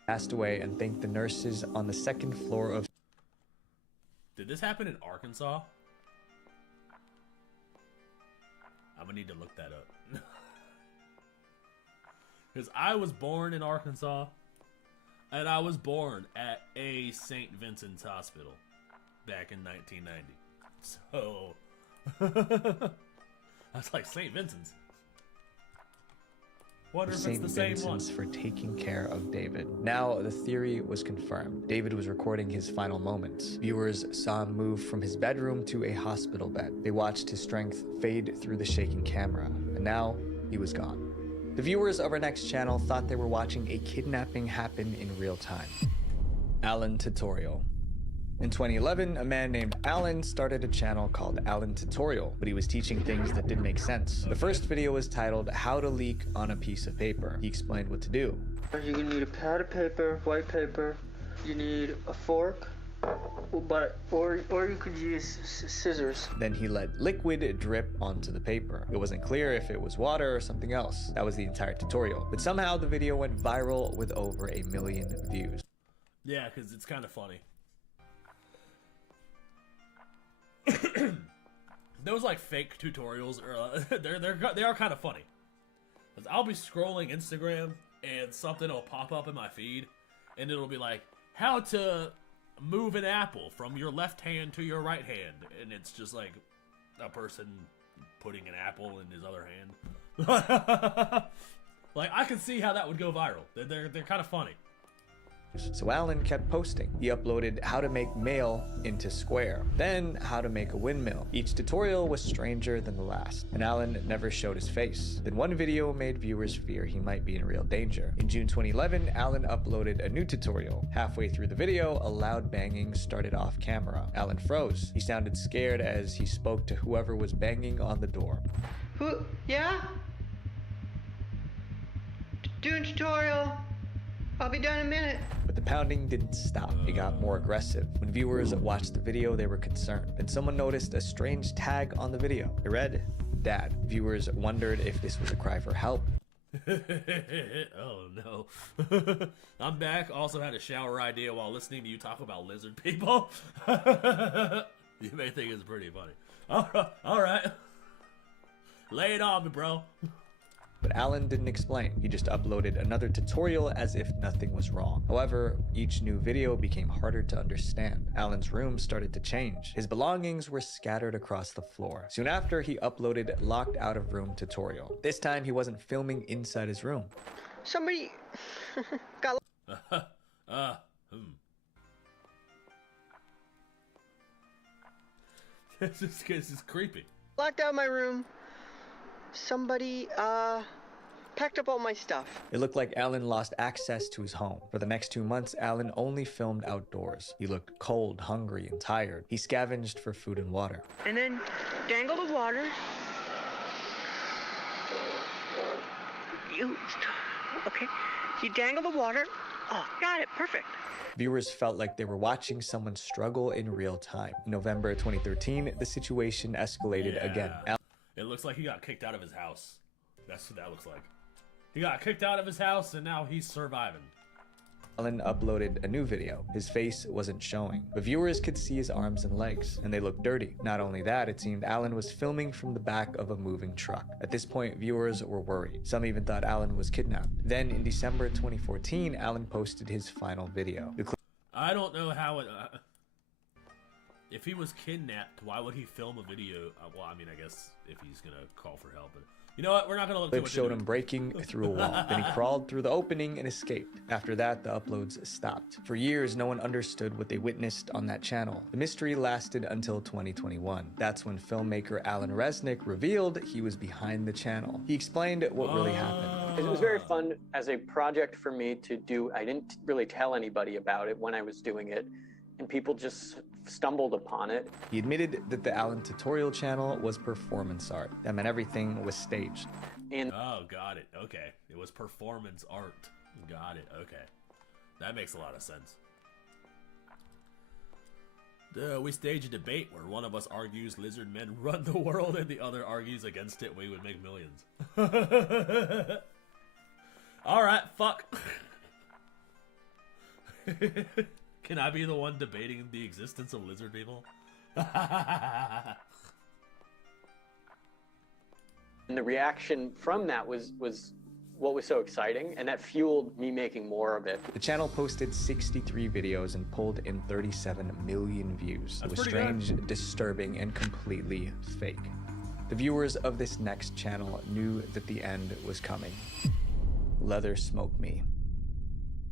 Passed away and thanked the nurses on the second floor of... Did this happen in Arkansas? I'm gonna need to look that up. Because I was born in Arkansas, and I was born at a St. Vincent's Hospital back in 1990. So, I was like, St. Vincent's? Wonder if it's the same one. For taking care of David. Now the theory was confirmed. David was recording his final moments. Viewers saw him move from his bedroom to a hospital bed. They watched his strength fade through the shaking camera, and now he was gone. The viewers of our next channel thought they were watching a kidnapping happen in real time. Alan Tutorial. In 2011, a man named Alan started a channel called Alan Tutorial, but he was teaching things that didn't make sense. The first video was titled How to Leak on a Piece of Paper. He explained what to do. You're gonna need a pad of paper, white paper, you need a fork, or you could use scissors. Then he let liquid drip onto the paper. It wasn't clear if it was water or something else. That was the entire tutorial. But somehow the video went viral with over 1 million views. Yeah, because it's kind of funny. Those like fake tutorials are they are kind of funny. 'Cause I'll be scrolling Instagram and something will pop up in my feed, and it'll be like how to move an apple from your left hand to your right hand, and it's just like a person putting an apple in his other hand. Like I can see how that would go viral. They're kind of funny. So Alan kept posting. He uploaded how to make mail into Square, then how to make a windmill. Each tutorial was stranger than the last, and Alan never showed his face. Then one video made viewers fear he might be in real danger. In June 2011, Alan uploaded a new tutorial. Halfway through the video, a loud banging started off camera. Alan froze. He sounded scared as he spoke to whoever was banging on the door. Who? Yeah? Doing tutorial. I'll be done in a minute. But the pounding didn't stop. It got more aggressive. When viewers watched the video, they were concerned. Then someone noticed a strange tag on the video. It read, Dad. Viewers wondered if this was a cry for help. Oh no. I'm back. Also had a shower idea while listening to you talk about lizard people. You may think it's pretty funny. All right. Lay it on me, bro. But Alan didn't explain. He just uploaded another tutorial as if nothing was wrong. However, each new video became harder to understand. Alan's room started to change. His belongings were scattered across the floor. Soon after, he uploaded locked out of room tutorial. This time, he wasn't filming inside his room. Somebody got This is creepy. locked out of my room. Somebody packed up all my stuff. It looked like Alan lost access to his home. For the next 2 months, Alan only filmed outdoors. He looked cold, hungry, and tired. He scavenged for food and water. And then dangle the water. Okay. You dangle the water. Oh, got it. Perfect. Viewers felt like they were watching someone struggle in real time. In November 2013, the situation escalated again. It looks like he got kicked out of his house. That's what that looks like. He got kicked out of his house and now he's surviving. Alan uploaded a new video. His face wasn't showing, but viewers could see his arms and legs, and they looked dirty. Not only that, it seemed Alan was filming from the back of a moving truck. At this point, viewers were worried. Some even thought Alan was kidnapped. Then, in December 2014, Alan posted his final video. I don't know how it... if he was kidnapped, why would he film a video? Well, I mean, I guess if he's gonna call for help, but you know what? We're not gonna look. Clip showed him breaking through a wall. Then he crawled through the opening and escaped. After that, the uploads stopped. For years, no one understood what they witnessed on that channel. The mystery lasted until 2021. That's when filmmaker Alan Resnick revealed he was behind the channel. He explained what really happened. It was very fun as a project for me to do. I didn't really tell anybody about it when I was doing it, and people just stumbled upon it. He admitted that the Alan tutorial channel was performance art. That meant everything was staged. Oh, got it. Okay. It was performance art. Got it. Okay. That makes a lot of sense. We stage a debate where one of us argues lizard men run the world and the other argues against it. We would make millions. Alright, fuck. Can I be the one debating the existence of lizard people? And the reaction from that was what was so exciting, and that fueled me making more of it. The channel posted 63 videos and pulled in 37 million views. It was strange, disturbing, and completely fake. The viewers of this next channel knew that the end was coming. Leather Smoke Me.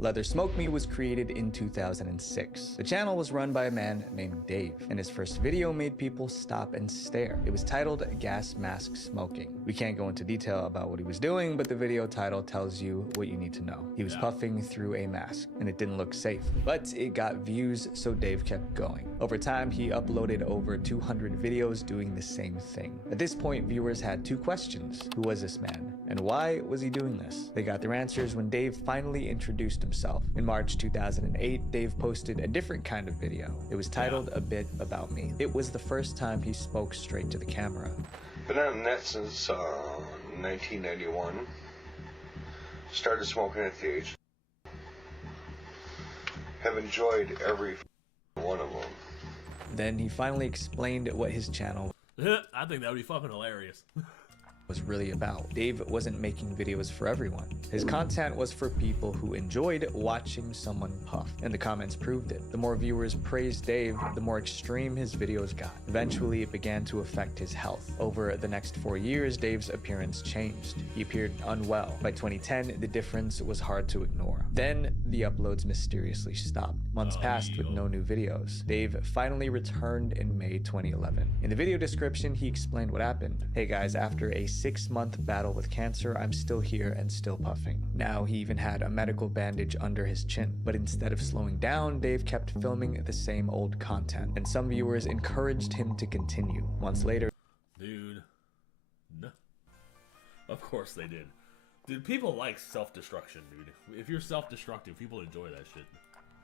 Leather Smoke Me was created in 2006. The channel was run by a man named Dave, and his first video made people stop and stare. It was titled Gas Mask Smoking. We can't go into detail about what he was doing, but the video title tells you what you need to know. He was puffing through a mask, and it didn't look safe. But it got views, so Dave kept going. Over time, he uploaded over 200 videos doing the same thing. At this point, viewers had two questions. Who was this man? And why was he doing this? They got their answers when Dave finally introduced himself. In March 2008, Dave posted a different kind of video. It was titled A Bit About Me. It was the first time he spoke straight to the camera. Been on the net since 1991. Started smoking at the age. Have enjoyed every one of them. Then he finally explained what his channel I think that would be fucking hilarious. was really about. Dave wasn't making videos for everyone. His content was for people who enjoyed watching someone puff, and the comments proved it. The more viewers praised Dave, the more extreme his videos got. Eventually, it began to affect his health. Over the next 4 years, Dave's appearance changed. He appeared unwell. By 2010, the difference was hard to ignore. Then, the uploads mysteriously stopped. Months passed with no new videos. Dave finally returned in May 2011. In the video description, he explained what happened. Hey guys, after a 6-month battle with cancer, I'm still here and still puffing. Now he even had a medical bandage under his chin. But instead of slowing down, Dave kept filming the same old content, and some viewers encouraged him to continue. Months later, Dude. No. Of course they did. Dude, people like self-destruction, dude. If you're self-destructive, people enjoy that shit.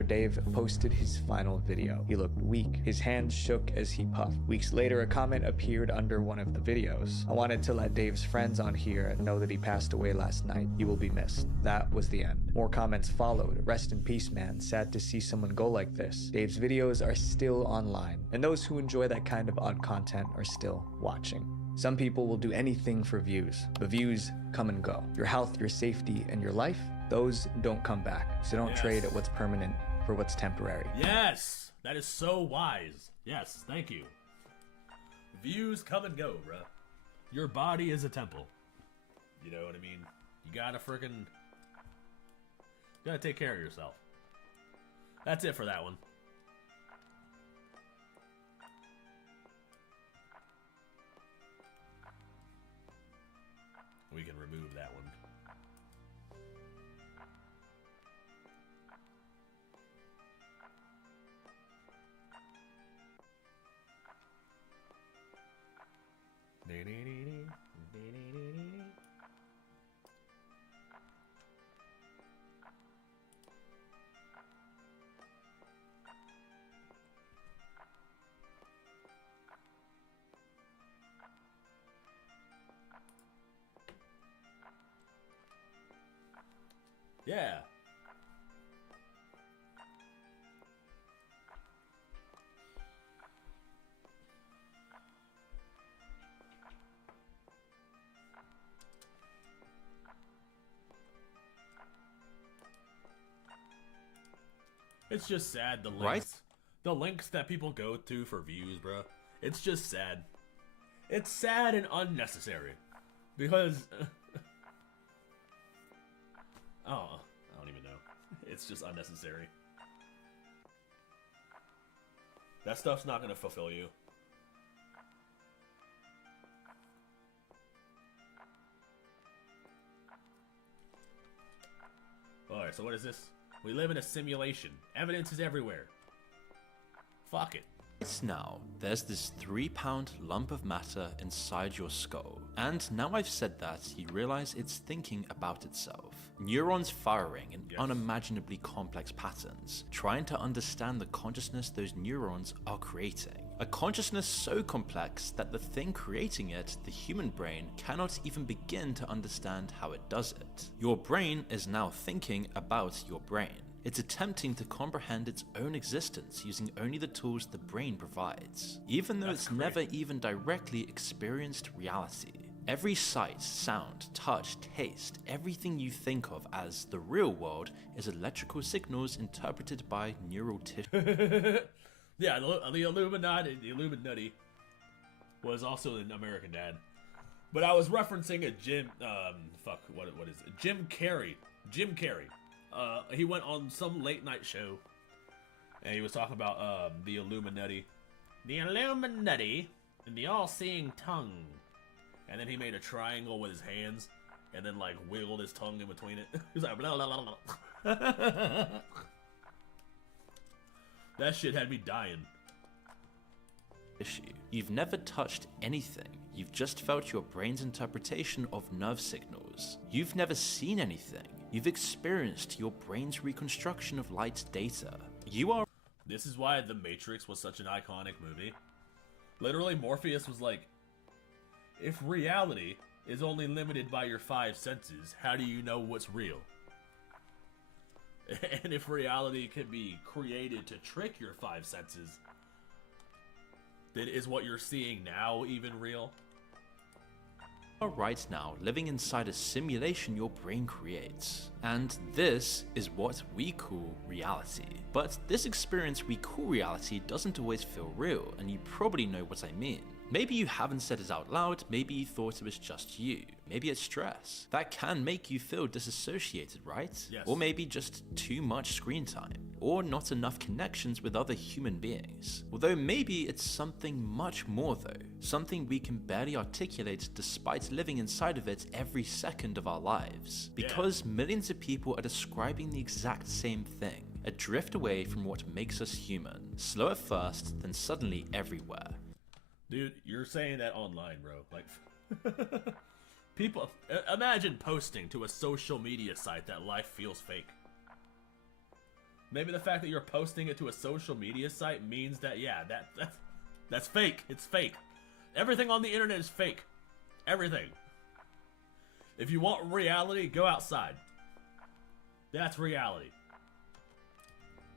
Dave posted his final video. He looked weak. His hands shook as he puffed. Weeks later, a comment appeared under one of the videos. I wanted to let Dave's friends on here know that he passed away last night. He will be missed. That was the end. More comments followed. Rest in peace, man. Sad to see someone go like this. Dave's videos are still online, and those who enjoy that kind of odd content are still watching. Some people will do anything for views, but views come and go. Your health, your safety, and your life, those don't come back. So don't trade at what's permanent for what's temporary. Yes! That is so wise. Yes, thank you. Views come and go, bruh. Your body is a temple. You know what I mean? You gotta take care of yourself. That's it for that one. We can remove that one. Yeah. It's just sad, the links. Right? The links that people go to for views, bro. It's just sad. It's sad and unnecessary. Because... oh, I don't even know. It's just unnecessary. That stuff's not going to fulfill you. Alright, so what is this? We live in a simulation. Evidence is everywhere. Fuck it. Now, there's this 3-pound lump of matter inside your skull. And now I've said that, you realize it's thinking about itself. Neurons firing in unimaginably complex patterns, trying to understand the consciousness those neurons are creating. A consciousness so complex that the thing creating it, the human brain, cannot even begin to understand how it does it. Your brain is now thinking about your brain. It's attempting to comprehend its own existence using only the tools the brain provides, even though it's never even directly experienced reality. Every sight, sound, touch, taste, everything you think of as the real world is electrical signals interpreted by neural tissue. Yeah, the Illuminati was also an American Dad. But I was referencing a Jim Carrey. Jim Carrey. He went on some late night show and he was talking about the Illuminati. The Illuminati and the all-seeing tongue. And then he made a triangle with his hands and then like wiggled his tongue in between it. He was like blah, blah, blah, blah. That shit had me dying. Issue. You've never touched anything. You've just felt your brain's interpretation of nerve signals. You've never seen anything. You've experienced your brain's reconstruction of light data. You are... This is why The Matrix was such an iconic movie. Literally, Morpheus was like, if reality is only limited by your 5 senses, how do you know what's real? And if reality can be created to trick your 5 senses, then is what you're seeing now even real? Are right now living inside a simulation your brain creates. And this is what we call reality. But this experience we call reality doesn't always feel real, and you probably know what I mean. Maybe you haven't said it out loud, maybe you thought it was just you. Maybe it's stress. That can make you feel disassociated, right? Yes. Or maybe just too much screen time. Or not enough connections with other human beings. Although maybe it's something much more though. Something we can barely articulate despite living inside of it every second of our lives. Because millions of people are describing the exact same thing. A drift away from what makes us human. Slow at first, then suddenly everywhere. Dude, you're saying that online, bro. Like, people, imagine posting to a social media site that life feels fake. Maybe the fact that you're posting it to a social media site means that, yeah, that's fake. It's fake. Everything on the internet is fake. Everything. If you want reality, go outside. That's reality.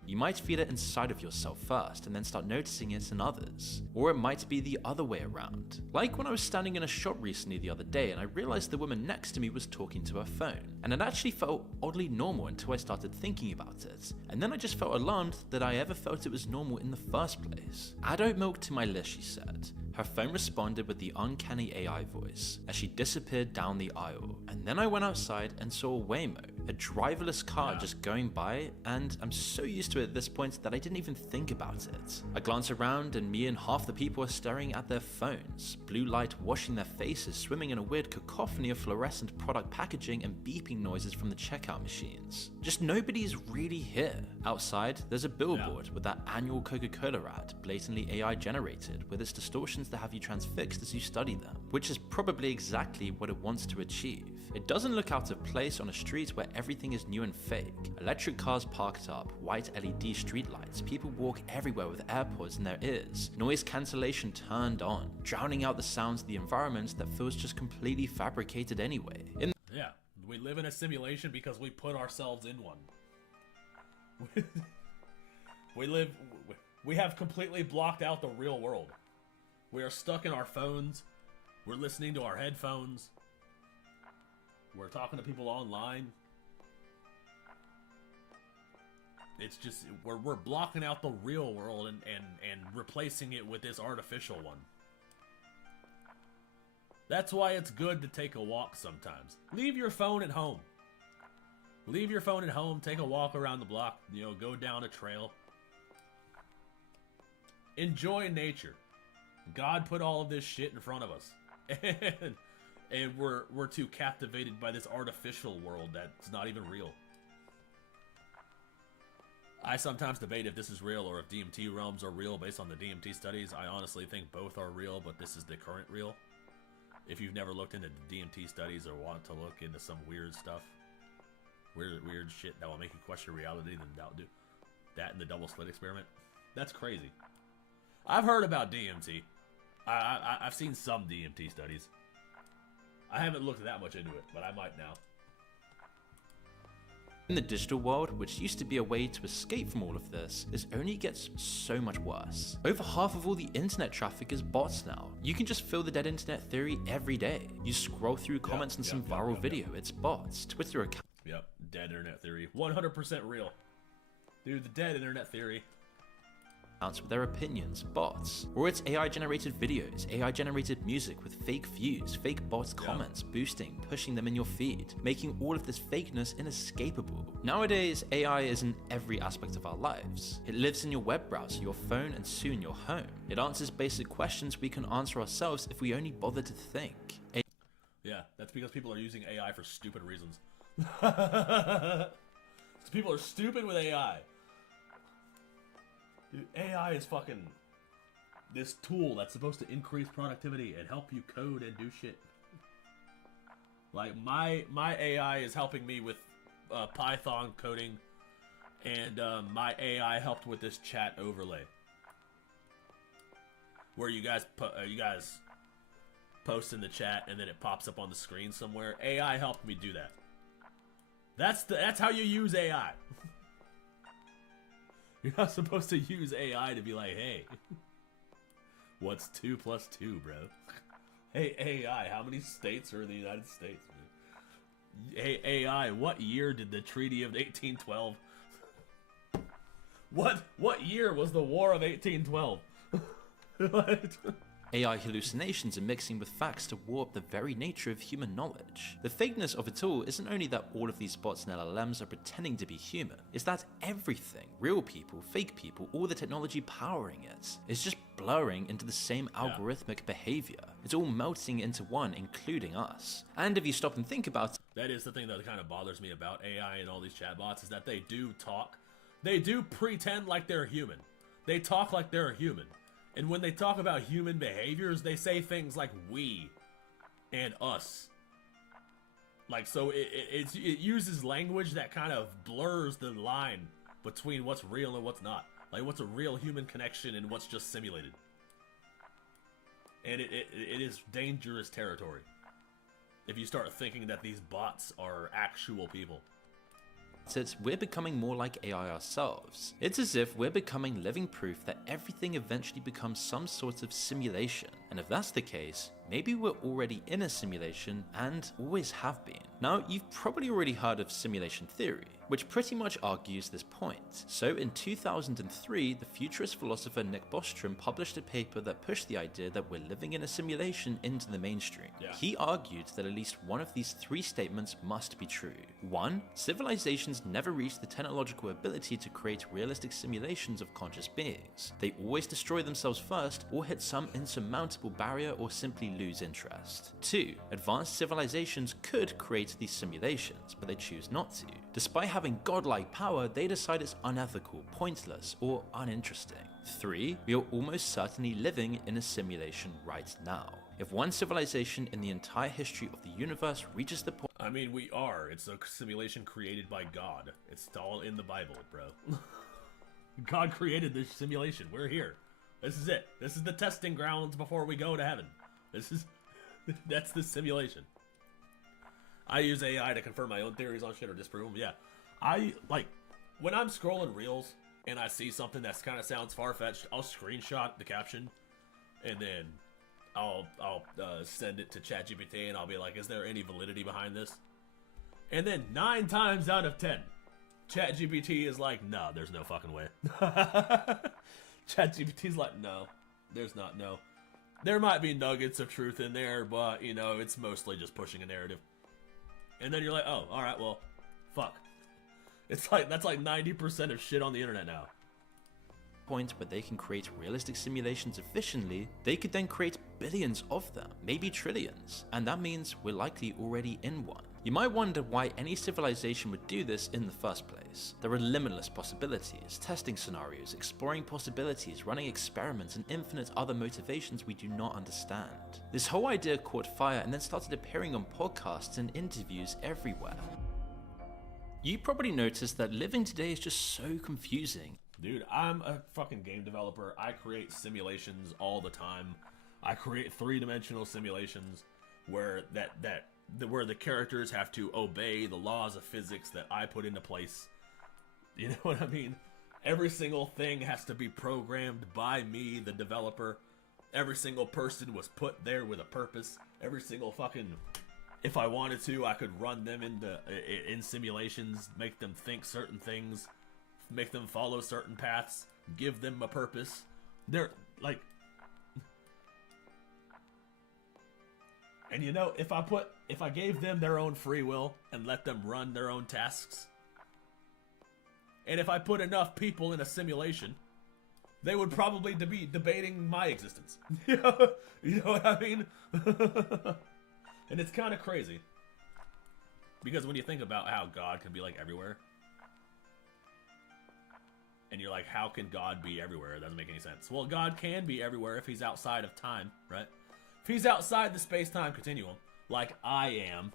You might feel it inside of yourself first and then start noticing it in others. Or it might be the other way around. Like when I was standing in a shop recently the other day and I realized the woman next to me was talking to her phone. And it actually felt oddly normal until I started thinking about it. And then I just felt alarmed that I ever felt it was normal in the first place. Add oat milk to my list, she said. Her phone responded with the uncanny AI voice as she disappeared down the aisle. And then I went outside and saw Waymo, a driverless car just going by, and I'm so used to it at this point that I didn't even think about it. I glance around and me and half the people are staring at their phones, blue light washing their faces, swimming in a weird cacophony of fluorescent product packaging and beeping noises from the checkout machines. Just nobody's really here. Outside, there's a billboard with that annual Coca-Cola ad, blatantly AI generated, with its distortions that have you transfixed as you study them, which is probably exactly what it wants to achieve. It doesn't look out of place on a street where everything is new and fake. Electric cars parked up, white LED streetlights, people walk everywhere with AirPods in their ears, noise cancellation turned on, drowning out the sounds of the environment that feels just completely fabricated anyway. Yeah, we live in a simulation because we put ourselves in one. We have completely blocked out the real world. We are stuck in our phones. We're listening to our headphones. We're talking to people online. It's just, we're blocking out the real world and replacing it with this artificial one. That's why it's good to take a walk sometimes. Leave your phone at home. Leave your phone at home, take a walk around the block, you know, go down a trail. Enjoy nature. God put all of this shit in front of us. And we're too captivated by this artificial world that's not even real. I sometimes debate if this is real or if DMT realms are real based on the DMT studies. I honestly think both are real, but this is the current real. If you've never looked into the DMT studies or want to look into some weird stuff, weird shit that will make you question reality, then do that in the double slit experiment. That's crazy. I've heard about DMT. I've seen some DMT studies. I haven't looked that much into it, but I might now. In the digital world, which used to be a way to escape from all of this only gets so much worse. Over half of all the internet traffic is bots now. You can just feel the dead internet theory every day. You scroll through comments on some viral video, it's bots. Twitter account. Yep, dead internet theory. 100% real. Dude, the dead internet theory. With their opinions, bots. Or it's AI-generated videos, AI-generated music with fake views, fake bots comments, boosting, pushing them in your feed, making all of this fakeness inescapable. Nowadays, AI is in every aspect of our lives. It lives in your web browser, your phone, and soon your home. It answers basic questions we can answer ourselves if we only bother to think. Yeah, that's because people are using AI for stupid reasons. People are stupid with AI. Dude, AI is fucking this tool that's supposed to increase productivity and help you code and do shit. Like my AI is helping me with Python coding, and my AI helped with this chat overlay, where you guys post in the chat and then it pops up on the screen somewhere. AI helped me do that. That's how you use AI. You're not supposed to use AI to be like, hey, what's 2 + 2, bro? Hey, AI, how many states are in the United States? Hey, AI, what year did the Treaty of 1812? What year was the War of 1812? What? AI hallucinations are mixing with facts to warp the very nature of human knowledge. The fakeness of it all isn't only that all of these bots and LLMs are pretending to be human, it's that everything, real people, fake people, all the technology powering it, is just blurring into the same algorithmic behavior. It's all melting into one, including us. And if you stop and think about it, that is the thing that kind of bothers me about AI and all these chatbots, is that they do talk. They do pretend like they're human. They talk like they're human. And when they talk about human behaviors, they say things like we and us. Like, so it uses language that kind of blurs the line between what's real and what's not. Like, what's a real human connection and what's just simulated. And it is dangerous territory if you start thinking that these bots are actual people. at it, we're becoming more like AI ourselves. It's as if we're becoming living proof that everything eventually becomes some sort of simulation. And if that's the case, maybe we're already in a simulation and always have been. Now, you've probably already heard of simulation theory, which pretty much argues this point. So in 2003, the futurist philosopher Nick Bostrom published a paper that pushed the idea that we're living in a simulation into the mainstream. Yeah. He argued that at least one of these three statements must be true. 1. Civilizations never reached the technological ability to create realistic simulations of conscious beings. They always destroy themselves first, or hit some insurmountable barrier, or simply lose interest. 2. Advanced civilizations could create these simulations, but they choose not to. Despite having godlike power, they decide it's unethical, pointless, or uninteresting. 3. We are almost certainly living in a simulation right now. If one civilization in the entire history of the universe reaches the point— I mean, we are. It's a simulation created by God. It's all in the Bible, bro. God created this simulation. We're here. This is it. This is the testing grounds before we go to heaven. That's the simulation. I use AI to confirm my own theories on shit or disprove them. Yeah. When I'm scrolling Reels and I see something that kind of sounds far-fetched, I'll screenshot the caption and then I'll send it to ChatGPT and I'll be like, is there any validity behind this? And then 9 times out of 10, ChatGPT is like, no, there's no fucking way. ChatGPT's like, no, there's not, no. There might be nuggets of truth in there, but, you know, it's mostly just pushing a narrative. And then you're like, oh, alright, well, fuck. It's like, that's like 90% of shit on the internet now. Point where they can create realistic simulations efficiently, they could then create billions of them, maybe trillions, and that means we're likely already in one. You might wonder why any civilization would do this in the first place. There are limitless possibilities, testing scenarios, exploring possibilities, running experiments, and infinite other motivations we do not understand. This whole idea caught fire and then started appearing on podcasts and interviews everywhere. You probably noticed that living today is just so confusing. Dude, I'm a fucking game developer. I create simulations all the time. I create 3-dimensional simulations where where the characters have to obey the laws of physics that I put into place. You know what I mean? Every single thing has to be programmed by me, the developer. Every single person was put there with a purpose. Every single fucking... If I wanted to, I could run them in simulations, make them think certain things, make them follow certain paths, give them a purpose. They're like... And you know, if I gave them their own free will and let them run their own tasks, and if I put enough people in a simulation, they would probably be debating my existence. You know what I mean? And it's kind of crazy. Because when you think about how God can be like everywhere, and you're like, how can God be everywhere? It doesn't make any sense. Well, God can be everywhere if he's outside of time, right? If he's outside the space-time continuum, like I am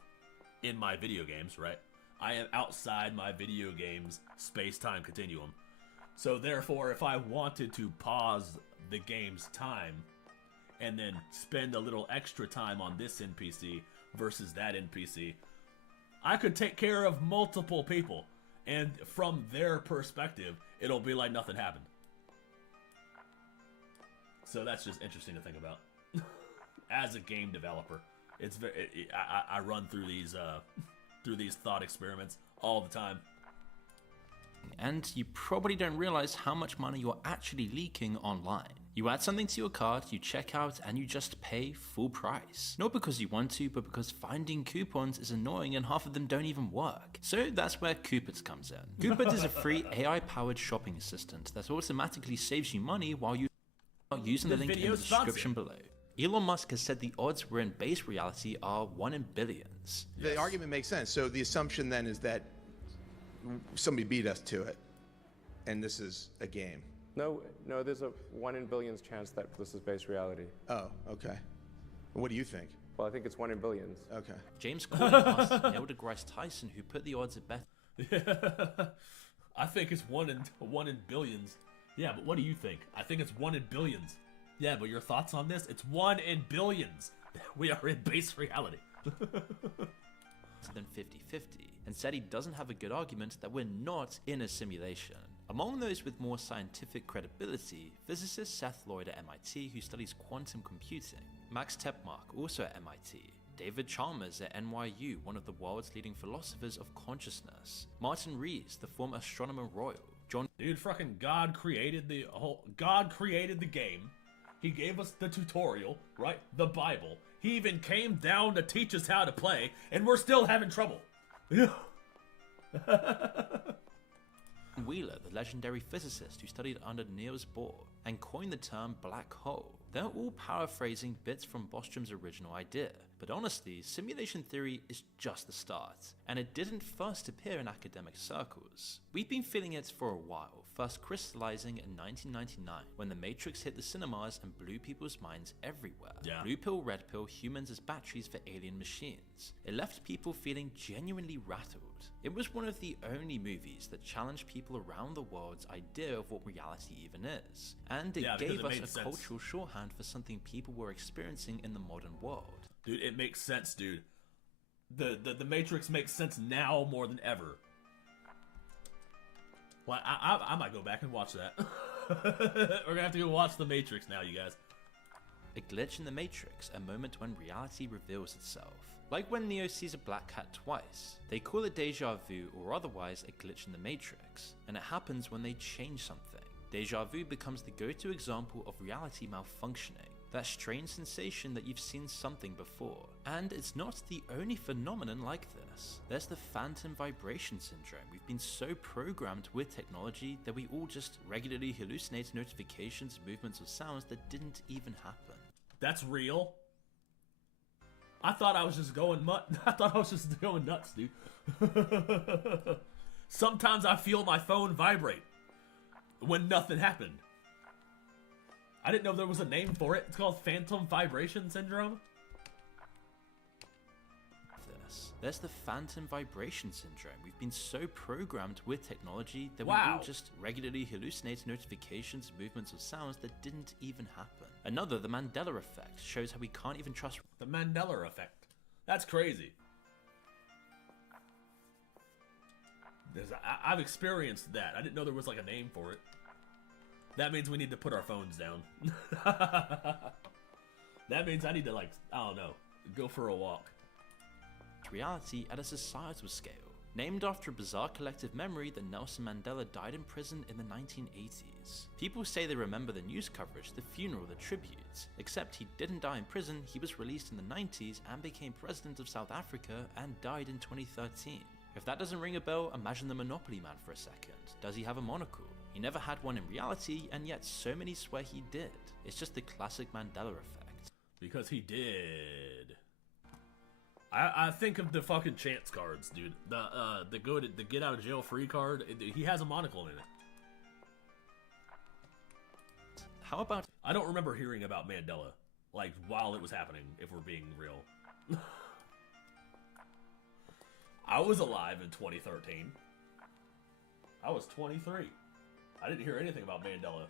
in my video games, right? I am outside my video games space-time continuum. So therefore, if I wanted to pause the game's time and then spend a little extra time on this NPC versus that NPC, I could take care of multiple people. And from their perspective, it'll be like nothing happened. So that's just interesting to think about. As a game developer, it's very, I run through these thought experiments all the time. And you probably don't realize how much money you're actually leaking online. You add something to your cart, you check out, and you just pay full price. Not because you want to, but because finding coupons is annoying and half of them don't even work. So that's where Coupons comes in. Coupons is a free AI-powered shopping assistant that automatically saves you money while you are using the link in the description below. Elon Musk has said the odds we're in base reality are 1 in billions. The argument makes sense. So the assumption then is that somebody beat us to it, and this is a game. No, there's a 1 in billions chance that this is base reality. Oh, okay. What do you think? Well, I think it's 1 in billions. Okay. James Corden asked Neil deGrasse Tyson, who put the odds at better. I think it's 1 in billions. Yeah, but what do you think? I think it's 1 in billions. Yeah, but your thoughts on this? It's 1 in billions. We are in base reality. Than 50-50. and said he doesn't have a good argument that we're not in a simulation. Among those with more scientific credibility, physicist Seth Lloyd at MIT, who studies quantum computing, Max Tegmark, also at MIT, David Chalmers at NYU, one of the world's leading philosophers of consciousness, Martin Rees, the former astronomer royal, John... Dude, fucking God created the game. He gave us the tutorial, right? The Bible. He even came down to teach us how to play, and we're still having trouble. Wheeler, the legendary physicist who studied under Niels Bohr and coined the term black hole. They're all paraphrasing bits from Bostrom's original idea, but honestly, simulation theory is just the start, and it didn't first appear in academic circles. We've been feeling it for a while, first crystallizing in 1999 when The Matrix hit the cinemas and blew people's minds everywhere. Yeah. Blue pill, red pill, humans as batteries for alien machines. It left people feeling genuinely rattled. It was one of the only movies that challenged people around the world's idea of what reality even is, and it gave us a cultural shorthand for something people were experiencing in the modern world. Dude, it makes sense, dude. The Matrix makes sense now more than ever. Well, I might go back and watch that. We're gonna have to go watch The Matrix now, you guys. A glitch in the Matrix, a moment when reality reveals itself. Like when Neo sees a black cat twice. They call it deja vu or otherwise a glitch in the Matrix, and it happens when they change something. Deja vu becomes the go-to example of reality malfunctioning, that strange sensation that you've seen something before. And it's not the only phenomenon like this. There's the phantom vibration syndrome. We've been so programmed with technology that we all just regularly hallucinate notifications, movements, or sounds that didn't even happen. That's real? I thought I was just going nuts, dude. Sometimes I feel my phone vibrate when nothing happened. I didn't know there was a name for it. It's called phantom vibration syndrome. There's the phantom vibration syndrome. We've been so programmed with technology that we all just regularly hallucinate notifications, movements, or sounds that didn't even happen. Another, the Mandela effect, shows how we can't even trust... The Mandela effect. That's crazy. I've experienced that. I didn't know there was like a name for it. That means we need to put our phones down. That means I need to, like, I don't know, go for a walk. Reality at a societal scale, named after a bizarre collective memory that Nelson Mandela died in prison in the 1980s. People say they remember the news coverage, the funeral, the tributes, except he didn't die in prison. He was released in the 90s and became president of South Africa and died in 2013. If that doesn't ring a bell, imagine the Monopoly Man for a second. Does he have a monocle? He never had one in reality, and yet so many swear he did. It's just the classic Mandela effect. Because he did. I think of the fucking chance cards, dude. The get out of jail free card. He has a monocle in it. How about... I don't remember hearing about Mandela, like, while it was happening, if we're being real. I was alive in 2013. I was 23. I didn't hear anything about Mandela.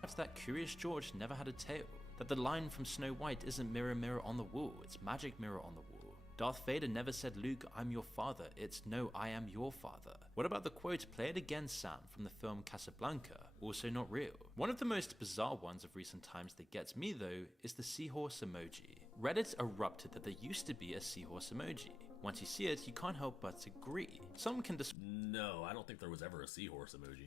Perhaps that Curious George never had a tail. That the line from Snow White isn't mirror, mirror on the wall, it's magic mirror on the wall. Darth Vader never said, Luke, I'm your father, it's no, I am your father. What about the quote, play it again, Sam, from the film Casablanca? Also not real. One of the most bizarre ones of recent times that gets me though, is the seahorse emoji. Reddit erupted that there used to be a seahorse emoji. Once you see it, you can't help but agree. Some can No, I don't think there was ever a seahorse emoji.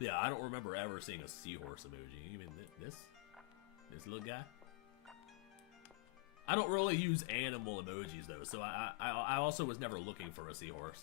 Yeah, I don't remember ever seeing a seahorse emoji. You mean this little guy? I don't really use animal emojis though, so I also was never looking for a seahorse.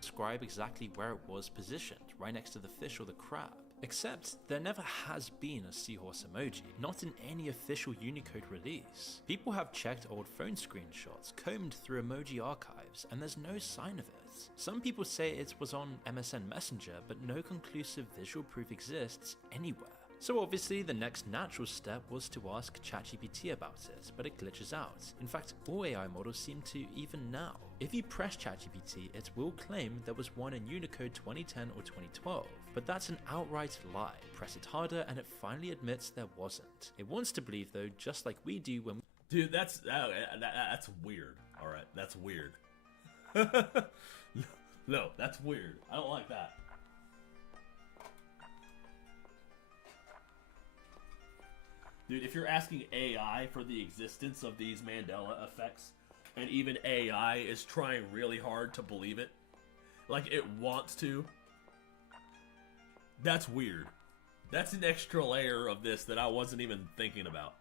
Describe exactly where it was positioned, right next to the fish or the crab. Except, there never has been a seahorse emoji, not in any official Unicode release. People have checked old phone screenshots, combed through emoji archives, and there's no sign of it. Some people say it was on MSN Messenger, but no conclusive visual proof exists anywhere. So obviously the next natural step was to ask ChatGPT about it, but it glitches out. In fact, all AI models seem to even now. If you press ChatGPT, it will claim there was one in Unicode 2010 or 2012, but that's an outright lie. Press it harder and it finally admits there wasn't. It wants to believe though, just like we do when Dude, that's weird. All right, that's weird. No, that's weird. I don't like that. Dude, if you're asking AI for the existence of these Mandela effects, and even AI is trying really hard to believe it, like it wants to, that's weird. That's an extra layer of this that I wasn't even thinking about.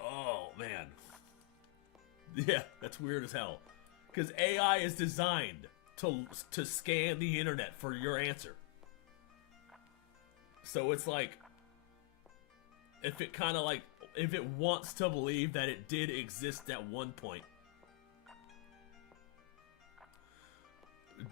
Oh, man. Yeah, that's weird as hell. Because AI is designed to scan the internet for your answer. So it's like, if it wants to believe that it did exist at one point.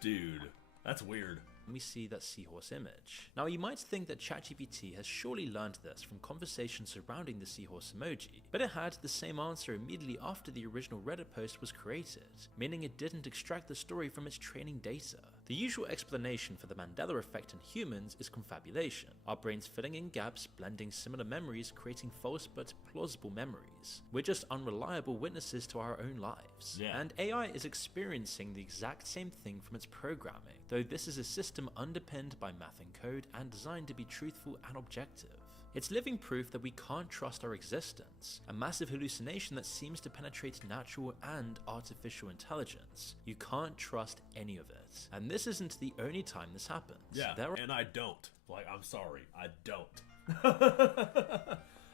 Dude, that's weird. we see that seahorse image. Now you might think that ChatGPT has surely learned this from conversations surrounding the seahorse emoji, but it had the same answer immediately after the original Reddit post was created, meaning it didn't extract the story from its training data. The usual explanation for the Mandela effect in humans is confabulation, our brains filling in gaps, blending similar memories, creating false but plausible memories. We're just unreliable witnesses to our own lives. Yeah. And AI is experiencing the exact same thing from its programming, though this is a system underpinned by math and code and designed to be truthful and objective. It's living proof that we can't trust our existence, a massive hallucination that seems to penetrate natural and artificial intelligence. You can't trust any of it. And this isn't the only time this happens. Yeah, and I don't. Like, I'm sorry, I don't.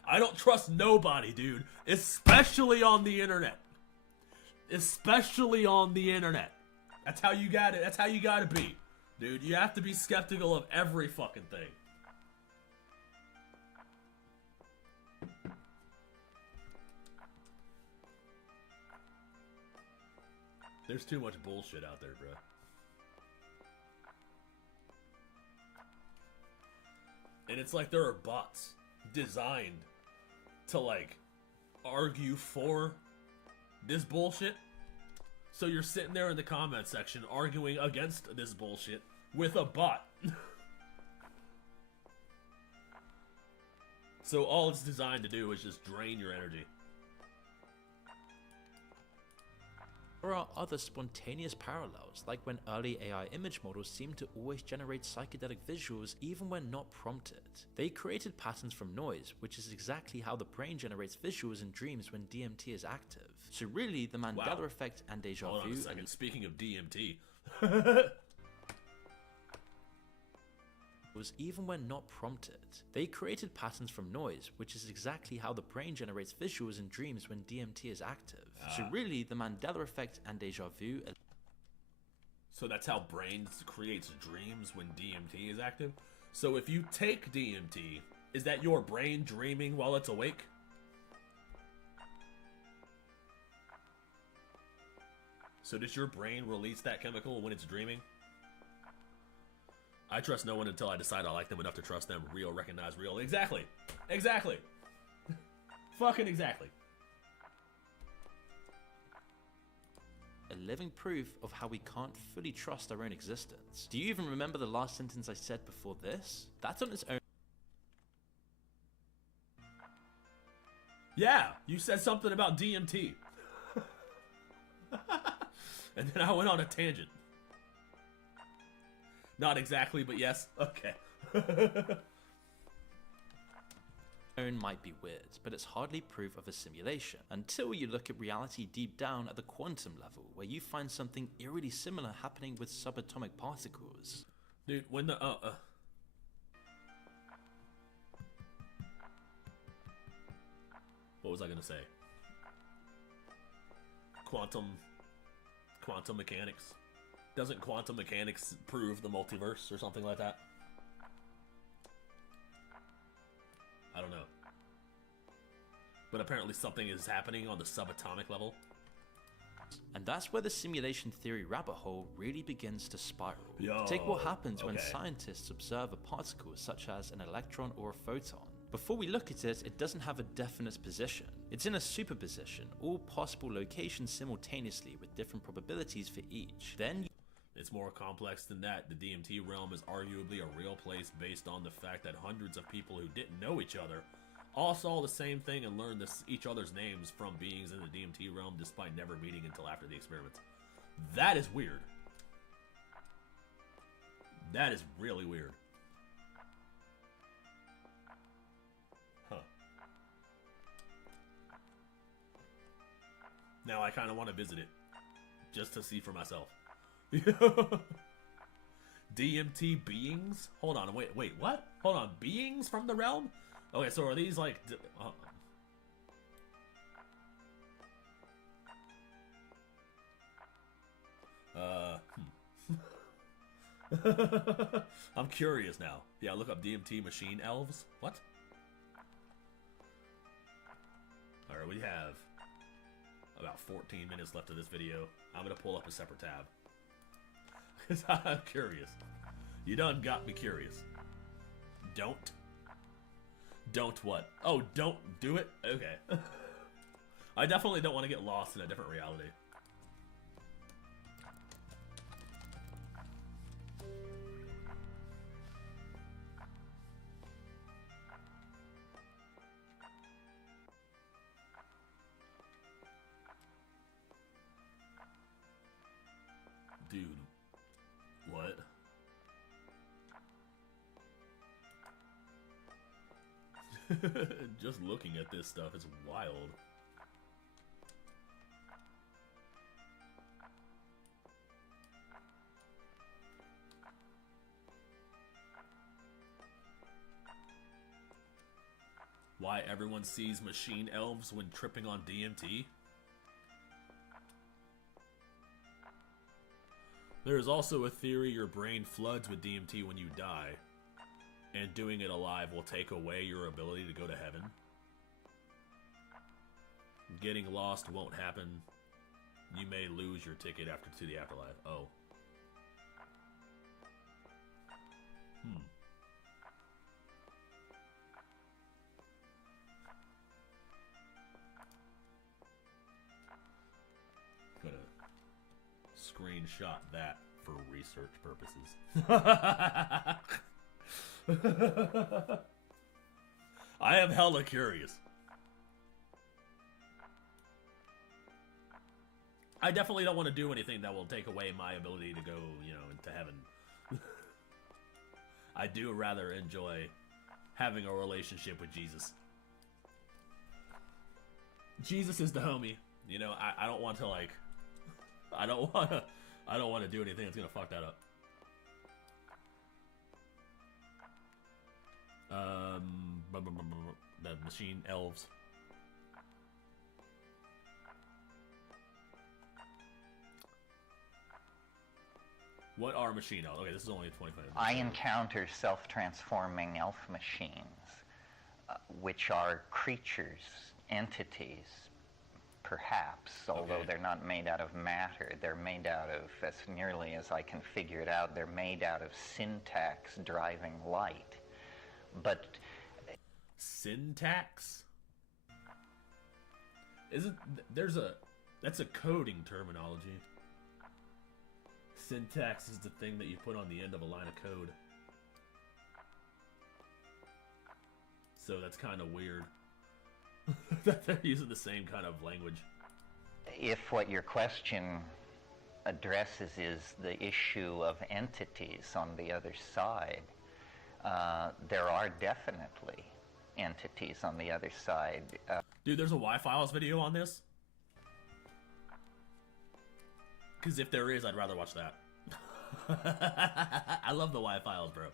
I don't trust nobody, dude. Especially on the internet. Especially on the internet. That's how you got it. That's how you gotta be. Dude, you have to be skeptical of every fucking thing. There's too much bullshit out there, bro. And it's like there are bots designed to, like, argue for this bullshit. So you're sitting there in the comment section arguing against this bullshit with a bot. So all it's designed to do is just drain your energy. There are other spontaneous parallels, like when early AI image models seemed to always generate psychedelic visuals even when not prompted. They created patterns from noise, which is exactly how the brain generates visuals in dreams when DMT is active. So really, the Mandela effect and deja Hold on vu... a second. Speaking of DMT... was even when not prompted. They created patterns from noise, which is exactly how the brain generates visuals in dreams when DMT is active. So really, the Mandela effect and deja vu... So that's how brain creates dreams when DMT is active? So if you take DMT, is that your brain dreaming while it's awake? So does your brain release that chemical when it's dreaming? I trust no one until I decide I like them enough to trust them. Real, recognize real. Exactly. Exactly. Fucking exactly. A living proof of how we can't fully trust our own existence. Do you even remember the last sentence I said before this? That's on its own. Yeah, you said something about DMT. And then I went on a tangent. Not exactly, but yes. Okay. Own might be weird, but it's hardly proof of a simulation until you look at reality deep down at the quantum level, where you find something eerily similar happening with subatomic particles. Dude, when the what was I gonna say? Quantum mechanics. Doesn't quantum mechanics prove the multiverse or something like that? I don't know. But apparently something is happening on the subatomic level. And that's where the simulation theory rabbit hole really begins to spiral. Yo, Take what happens when okay. scientists observe a particle such as an electron or a photon. Before we look at it, it doesn't have a definite position. It's in a superposition, all possible locations simultaneously with different probabilities for each. Then it's more complex than that. The DMT realm is arguably a real place based on the fact that hundreds of people who didn't know each other all saw the same thing and learned each other's names from beings in the DMT realm despite never meeting until after the experiments. That is weird. That is really weird. Huh. Now I kind of want to visit it just to see for myself. DMT beings? Hold on, wait, what? Hold on, beings from the realm? Okay, so are these like... I'm curious now. Yeah, look up DMT machine elves. What? Alright, we have about 14 minutes left of this video. I'm gonna pull up a separate tab. Because I'm curious. You done got me curious. Don't what? Oh, don't do it? Okay. I definitely don't want to get lost in a different reality. Dude. What? Just looking at this stuff is wild. Why everyone sees machine elves when tripping on DMT? There is also a theory your brain floods with DMT when you die, and doing it alive will take away your ability to go to heaven. Getting lost won't happen. You may lose your ticket to the afterlife. Oh. Gonna screenshot that for research purposes. I am hella curious. I definitely don't want to do anything that will take away my ability to go, you know, into heaven. I do rather enjoy having a relationship with Jesus. Jesus is the homie. You know, I don't want to like I don't want to do anything that's going to fuck that up. The machine elves. What are machine elves? Okay, this is only 25 minutes. I encounter self-transforming elf machines, which are creatures, entities, perhaps, although they're not made out of matter. They're made out of, as nearly as I can figure it out, they're made out of syntax driving light. But... Syntax? Isn't... That's a coding terminology. Syntax is the thing that you put on the end of a line of code. So that's kind of weird. That they're using the same kind of language. If what your question addresses is the issue of entities on the other side, there are definitely entities on the other side. Dude, there's a Y-Files video on this? Because if there is, I'd rather watch that. I love the Y-Files, bro.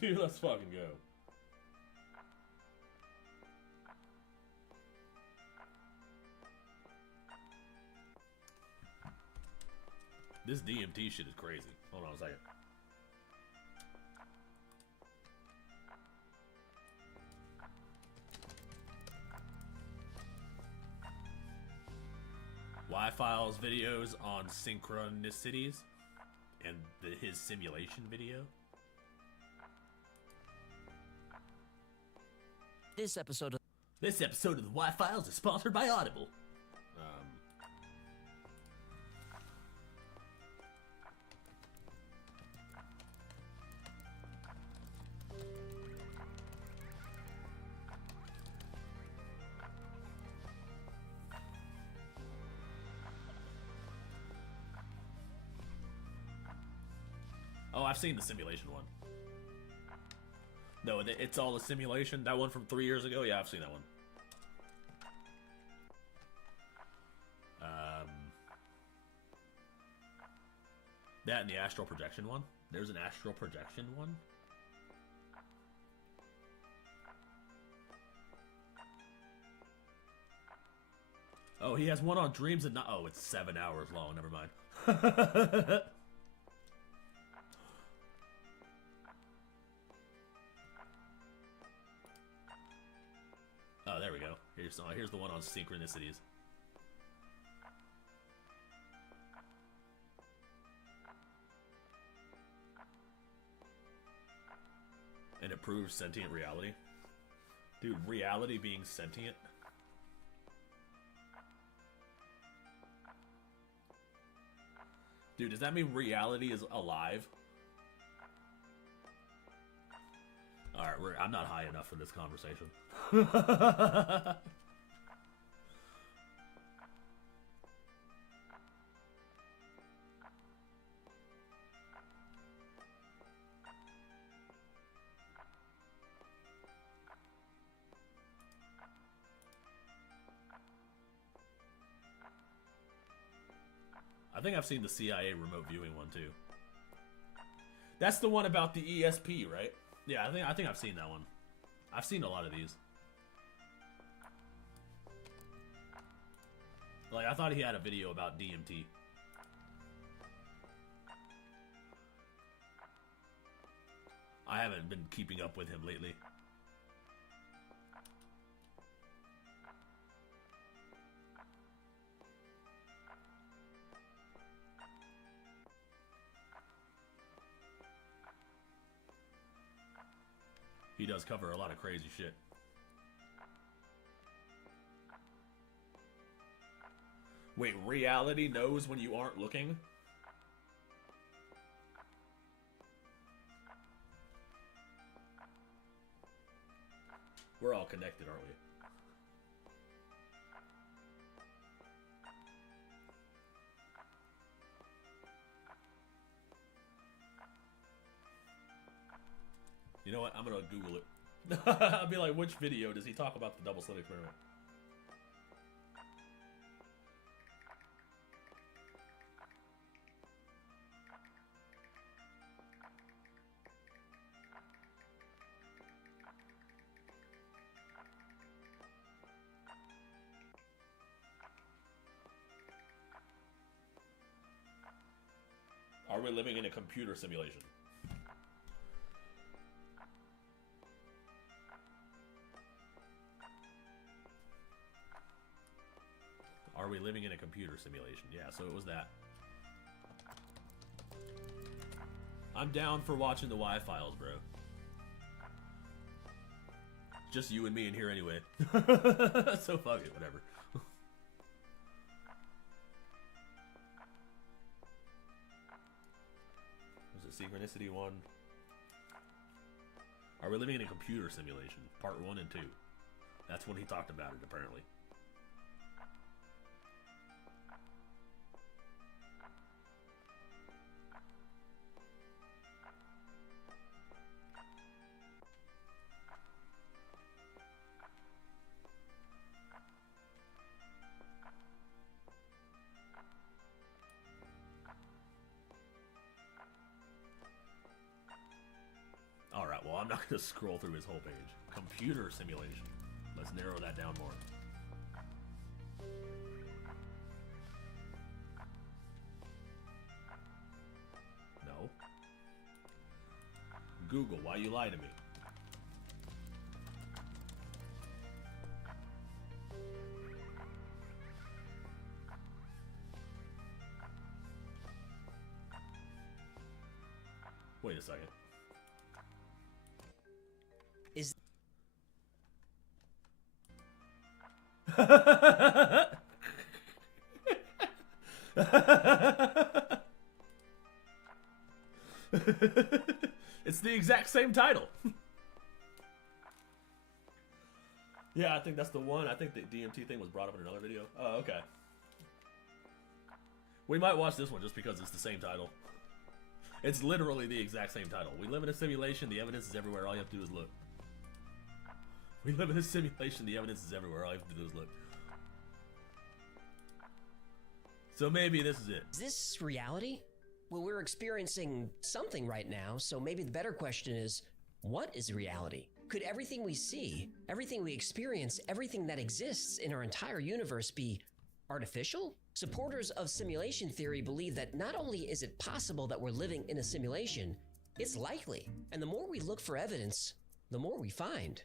Dude, let's fucking go. This DMT shit is crazy. Hold on a second. Y-Files videos on synchronicities and his simulation video. This episode of the Y-Files is sponsored by Audible. Oh, I've seen the simulation one. No, it's all a simulation. That one from 3 years ago? Yeah, I've seen that one. That and the astral projection one. There's an astral projection one. Oh, he has one on Dreams and Not. Oh, it's 7 hours long. Never mind. Oh, there we go. Here's the one on synchronicities. And it proves sentient reality. Dude, reality being sentient. Dude, does that mean reality is alive? Alright, I'm not high enough for this conversation. I think I've seen the CIA remote viewing one too. That's the one about the ESP, right? Yeah, I think I've seen that one. I've seen a lot of these. Like, I thought he had a video about DMT. I haven't been keeping up with him lately. He does cover a lot of crazy shit. Wait, reality knows when you aren't looking? We're all connected, aren't we? You know what? I'm gonna Google it. I'll be like, which video does he talk about the double slit experiment? Are we living in a computer simulation? Are we living in a computer simulation? Yeah, so it was that. I'm down for watching the Y-Files, bro. Just you and me in here anyway. So fuck it, whatever. Was it Synchronicity 1? Are we living in a computer simulation? Part 1 and 2. That's when he talked about it, apparently. Alright, well, I'm not going to scroll through his whole page. Computer simulation. Let's narrow that down more. Google, why you lie to me? Wait a second. Is It's the exact same title. Yeah, I think that's the one. I think the DMT thing was brought up in another video. Oh, okay. We might watch this one just because it's the same title. It's literally the exact same title. We live in a simulation. The evidence is everywhere. All you have to do is look. We live in a simulation. The evidence is everywhere. All you have to do is look. So maybe this is it. Is this reality? Well, we're experiencing something right now, so maybe the better question is, what is reality? Could everything we see, everything we experience, everything that exists in our entire universe be artificial? Supporters of simulation theory believe that not only is it possible that we're living in a simulation, it's likely. And the more we look for evidence, the more we find.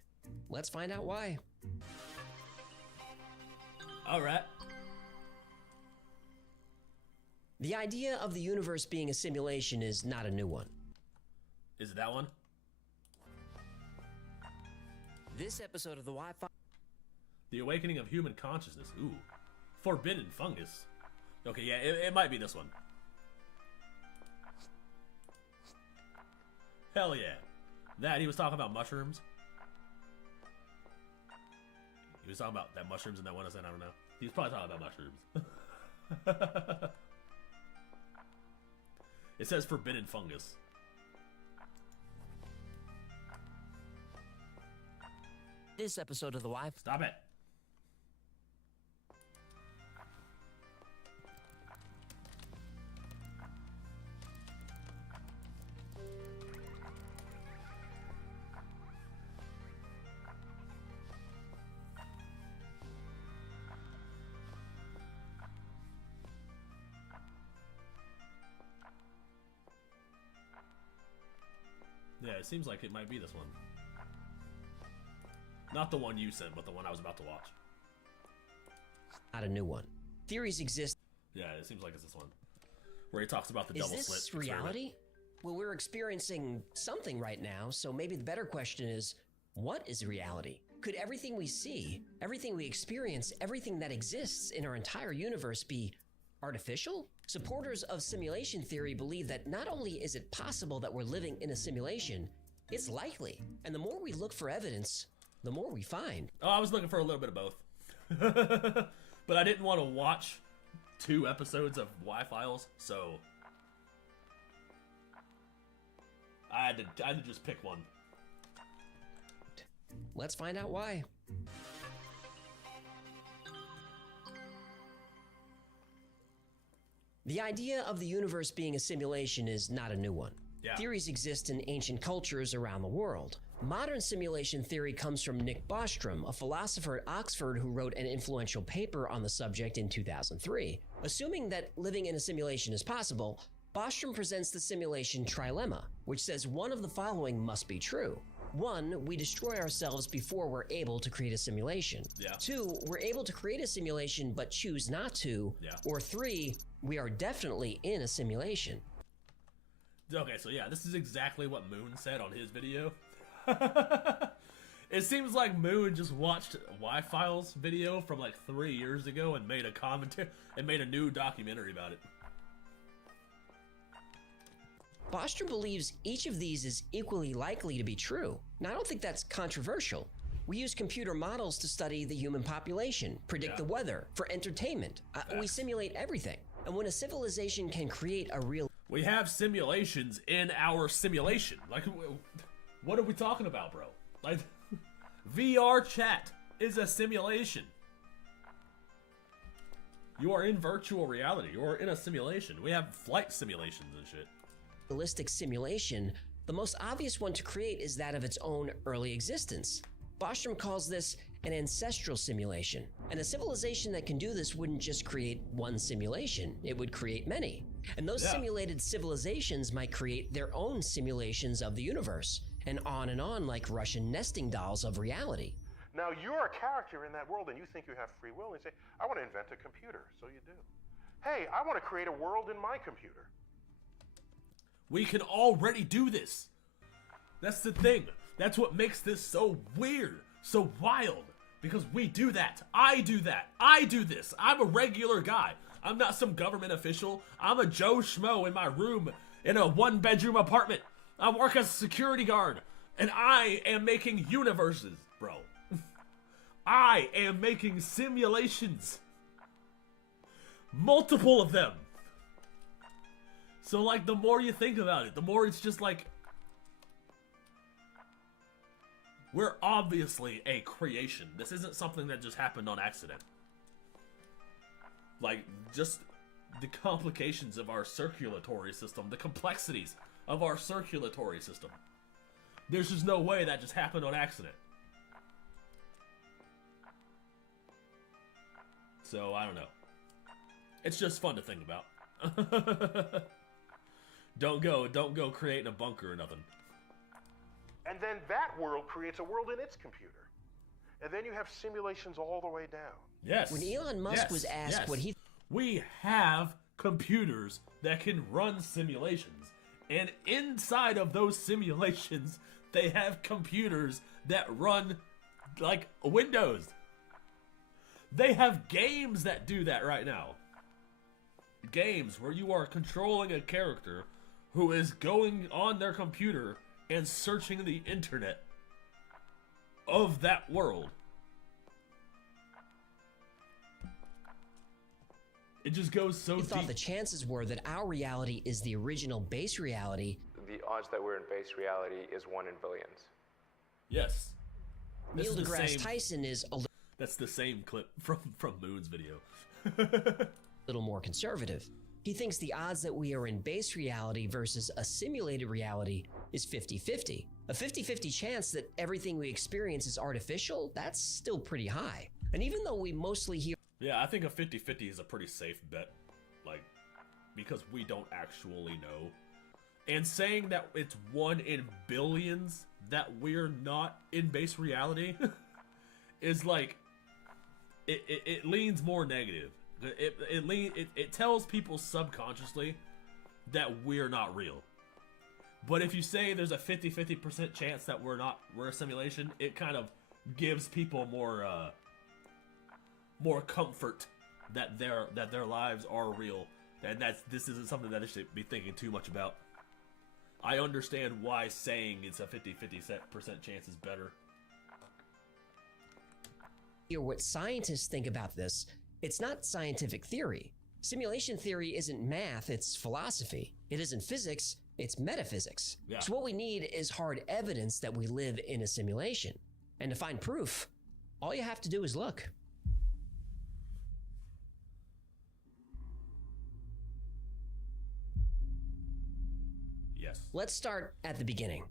Let's find out why. All right. The idea of the universe being a simulation is not a new one. Is it that one? This episode of the Wi-Fi... The Awakening of Human Consciousness. Ooh. Forbidden Fungus. Okay, yeah, it might be this one. Hell yeah. That, he was talking about mushrooms. He was talking about that mushrooms in that one I said, I don't know. He was probably talking about mushrooms. It says Forbidden Fungus. This episode of the Wi-Fi... Stop it. Yeah, it seems like it might be this one. Not the one you sent, but the one I was about to watch. Not a new one. Theories exist. Yeah, it seems like it's this one. Where he talks about the double slit. Is this experiment. reality? Well, we're experiencing something right now, so maybe the better question is, what is reality? Could everything we see, everything we experience, everything that exists in our entire universe be artificial? Supporters of simulation theory believe that not only is it possible that we're living in a simulation, it's likely. And the more we look for evidence, the more we find. Oh, I was looking for a little bit of both. But I didn't want to watch 2 episodes of Y-Files, so I had to just pick one. Let's find out why. The idea of the universe being a simulation is not a new one. Yeah. Theories exist in ancient cultures around the world. Modern simulation theory comes from Nick Bostrom, a philosopher at Oxford who wrote an influential paper on the subject in 2003. Assuming that living in a simulation is possible, Bostrom presents the simulation trilemma, which says one of the following must be true. 1, we destroy ourselves before we're able to create a simulation. Yeah. 2, we're able to create a simulation but choose not to. Yeah. Or 3, we are definitely in a simulation. Okay, so yeah, this is exactly what Moon said on his video. It seems like Moon just watched Y-Files video from like 3 years ago and made a commentary and made a new documentary about it. Bostrom believes each of these is equally likely to be true. Now, I don't think that's controversial. We use computer models to study the human population, predict the weather, for entertainment. We simulate everything. And when a civilization can create a real... We have simulations in our simulation. Like, what are we talking about, bro? Like, VR chat is a simulation. You are in virtual reality. You are in a simulation. We have flight simulations and shit. Realistic simulation, the most obvious one to create is that of its own early existence. Bostrom calls this an ancestral simulation. And a civilization that can do this wouldn't just create one simulation, it would create many. And those simulated civilizations might create their own simulations of the universe, and on like Russian nesting dolls of reality. Now, you're a character in that world, and you think you have free will, and you say, I want to invent a computer. So you do. Hey, I want to create a world in my computer. We can already do this. That's the thing. That's what makes this so weird, so wild. Because we do that. I do that. I do this. I'm a regular guy. I'm not some government official. I'm a Joe Schmo in my room in a one-bedroom apartment. I work as a security guard. And I am making universes, bro. I am making simulations. Multiple of them. So, like, the more you think about it, the more it's just like, we're obviously a creation. This isn't something that just happened on accident. Like, just the complications of our circulatory system, the complexities of our circulatory system. There's just no way that just happened on accident. So, I don't know. It's just fun to think about. Don't go creating a bunker or nothing. And then that world creates a world in its computer. And then you have simulations all the way down. Yes. When Elon Musk was asked what he... We have computers that can run simulations. And inside of those simulations, they have computers that run, like, Windows. They have games that do that right now. Games where you are controlling a character who is going on their computer and searching the internet of that world. It just goes so deep. He thought the chances were that our reality is the original base reality. The odds that we're in base reality is 1 in billions. Yes. Neil deGrasse Tyson is a That's the same clip from Moon's video. little more conservative. He thinks the odds that we are in base reality versus a simulated reality is 50-50. A 50-50 chance that everything we experience is artificial, that's still pretty high. And even though we mostly hear... Yeah, I think a 50-50 is a pretty safe bet. Like, because we don't actually know. And saying that it's 1 in billions that we're not in base reality is like... It leans more negative. It tells people subconsciously that we're not real. But if you say there's a 50% chance that we're a simulation, it kind of gives people more comfort that their lives are real, and this isn't something that they should be thinking too much about. I understand why saying it's a 50% chance is better. Hear what scientists think about this. It's not scientific theory. Simulation theory isn't math, it's philosophy. It isn't physics, it's metaphysics. Yeah. So what we need is hard evidence that we live in a simulation. And to find proof, all you have to do is look. Yes. Let's start at the beginning.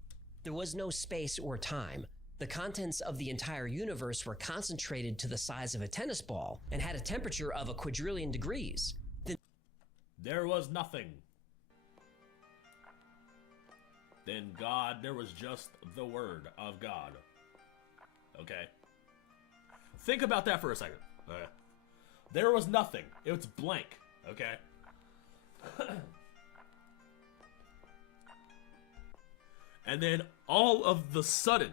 There was no space or time. The contents of the entire universe were concentrated to the size of a tennis ball and had a temperature of 1 quadrillion degrees. There was nothing. Then God, there was just the word of God. Okay? Think about that for a second. There was nothing. It was blank. Okay? And then all of the sudden,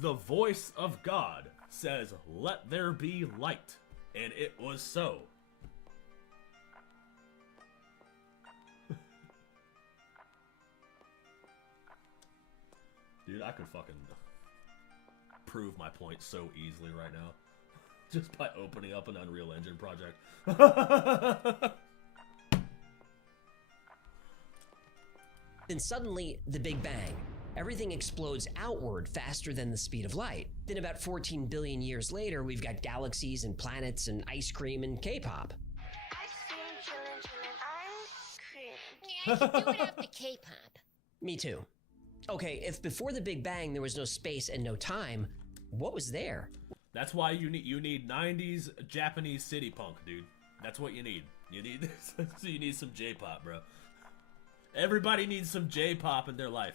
the voice of God says, "Let there be light." And it was so. Dude, I could fucking prove my point so easily right now. Just by opening up an Unreal Engine project. Then suddenly, the Big Bang. Everything explodes outward faster than the speed of light. Then about 14 billion years later, we've got galaxies and planets and ice cream and K-pop. Yeah, I can do it after K-pop. Me too. Okay, if before the Big Bang there was no space and no time, what was there. That's why you need 90s Japanese city punk, dude. That's what you need. You need so you need some J-pop, bro. Everybody needs some J-pop in their life.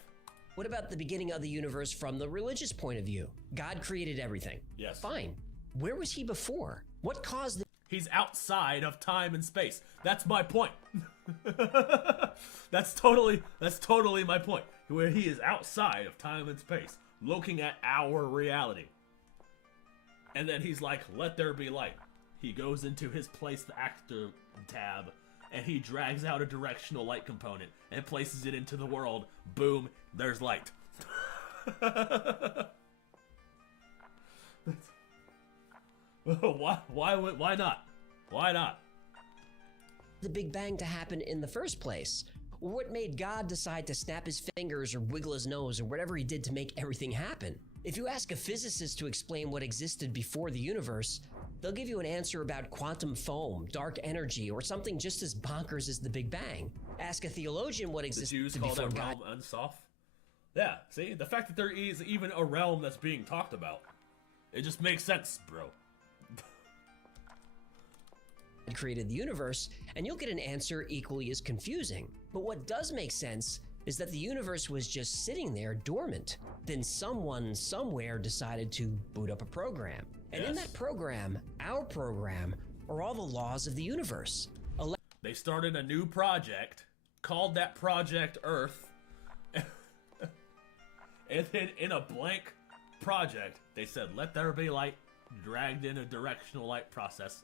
What about the beginning of the universe from the religious point of view? God created everything. Yes. Fine. Where was he before? What caused the... He's outside of time and space. That's my point. That's totally my point. Where he is outside of time and space, looking at our reality. And then he's like, let there be light. He goes into his place the actor tab, and he drags out a directional light component and places it into the world. Boom, there's light. Why not? Why not? The Big Bang to happen in the first place? What made God decide to snap his fingers or wiggle his nose or whatever he did to make everything happen? If you ask a physicist to explain what existed before the universe, they'll give you an answer about quantum foam, dark energy, or something just as bonkers as the Big Bang. Ask a theologian what existed the Jews call before that God. realm Unsoft. Yeah, see? The fact that there is even a realm that's being talked about, it just makes sense, bro. Created the universe, and you'll get an answer equally as confusing. But what does make sense is that the universe was just sitting there dormant. Then someone somewhere decided to boot up a program. And in that program, our program, are all the laws of the universe. They started a new project, called that project Earth, and then in a blank project, they said, let there be light, dragged in a directional light process.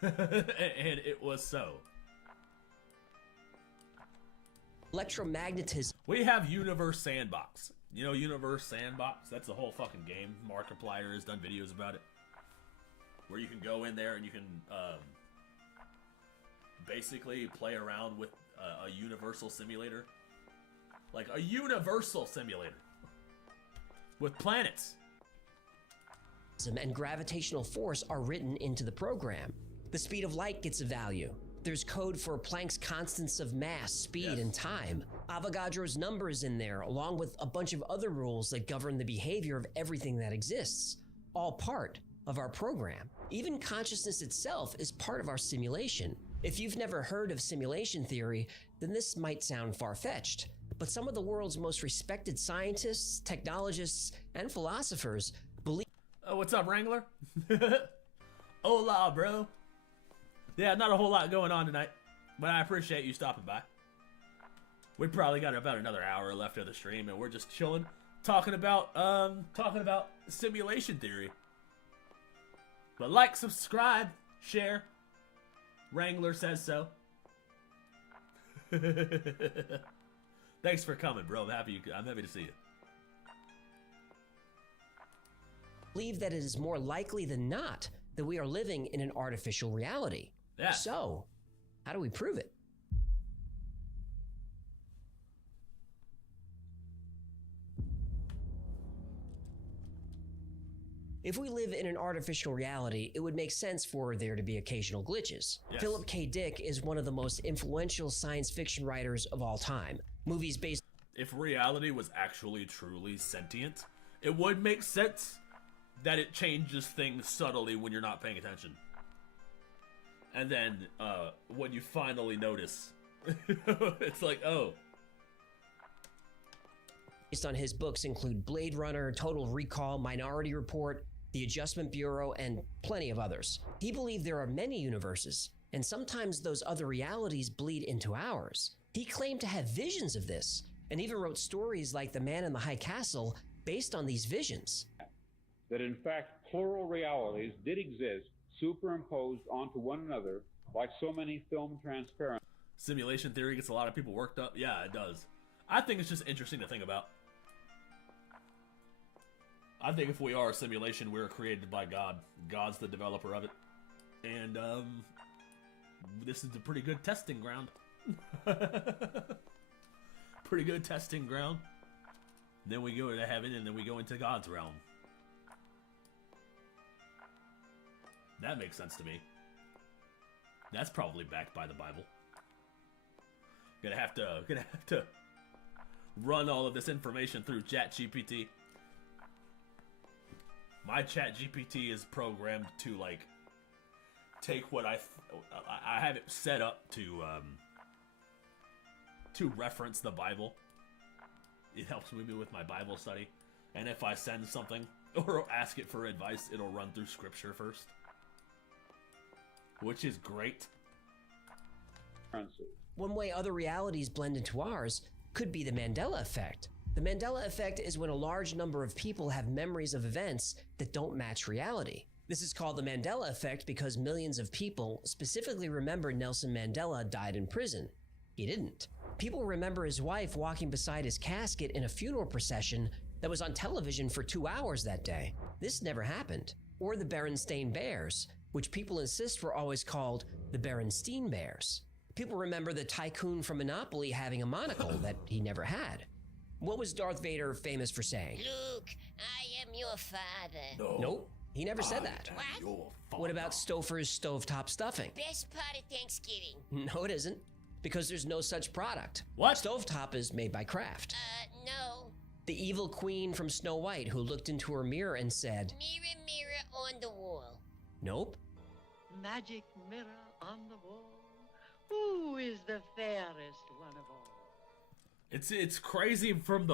And it was so. Electromagnetism. We have Universe Sandbox. You know Universe Sandbox? That's the whole fucking game. Markiplier has done videos about it. Where you can go in there and you can basically play around with a universal simulator. Like a universal simulator. With planets. And gravitational force are written into the program. The speed of light gets a value. There's code for Planck's constants of mass, speed, and time. Avogadro's number is in there, along with a bunch of other rules that govern the behavior of everything that exists. All part of our program. Even consciousness itself is part of our simulation. If you've never heard of simulation theory, then this might sound far-fetched. But some of the world's most respected scientists, technologists, and philosophers believe... Oh, what's up, Wrangler? Hola, bro. Yeah, not a whole lot going on tonight, but I appreciate you stopping by. We probably got about another hour left of the stream, and we're just chilling, talking about simulation theory. But like, subscribe, share. Wrangler says so. Thanks for coming, bro. I'm happy to see you. Believe that it is more likely than not that we are living in an artificial reality. Yeah. So, how do we prove it? If we live in an artificial reality, it would make sense for there to be occasional glitches. Yes. Philip K. Dick is one of the most influential science fiction writers of all time. Movies based... If reality was actually truly sentient, it would make sense that it changes things subtly when you're not paying attention. And then, when you finally notice, it's like, oh. Based on his books include Blade Runner, Total Recall, Minority Report, The Adjustment Bureau, and plenty of others. He believed there are many universes, and sometimes those other realities bleed into ours. He claimed to have visions of this, and even wrote stories like The Man in the High Castle based on these visions. That in fact, plural realities did exist, superimposed onto one another, like so many film transparent. Simulation theory gets a lot of people worked up. Yeah, it does. I think it's just interesting to think about. I think if we are a simulation, we're created by God. God's the developer of it. And, this is a pretty good testing ground. Pretty good testing ground. Then we go to heaven, and then we go into God's realm. That makes sense to me. That's probably backed by the Bible. Gonna have to run all of this information through ChatGPT. My chat GPT is programmed to, like, take what I have it set up to reference the Bible. It helps me with my Bible study. And if I send something or ask it for advice, it'll run through scripture first. Which is great. One way other realities blend into ours could be the Mandela effect. The Mandela effect is when a large number of people have memories of events that don't match reality. This is called the Mandela effect because millions of people specifically remember Nelson Mandela died in prison. He didn't. People remember his wife walking beside his casket in a funeral procession that was on television for 2 hours that day. This never happened. Or the Berenstain Bears, which people insist were always called the Berenstein Bears. People remember the tycoon from Monopoly having a monocle that he never had. What was Darth Vader famous for saying? Luke, I am your father. Nope, he never said that. What about Stouffer's stovetop stuffing? Best part of Thanksgiving. No, it isn't, because there's no such product. What? Stovetop is made by Kraft. No. The evil queen from Snow White who looked into her mirror and said, Mirror, mirror on the wall. Nope. Magic mirror on the wall. Who is the fairest one of all? It's crazy from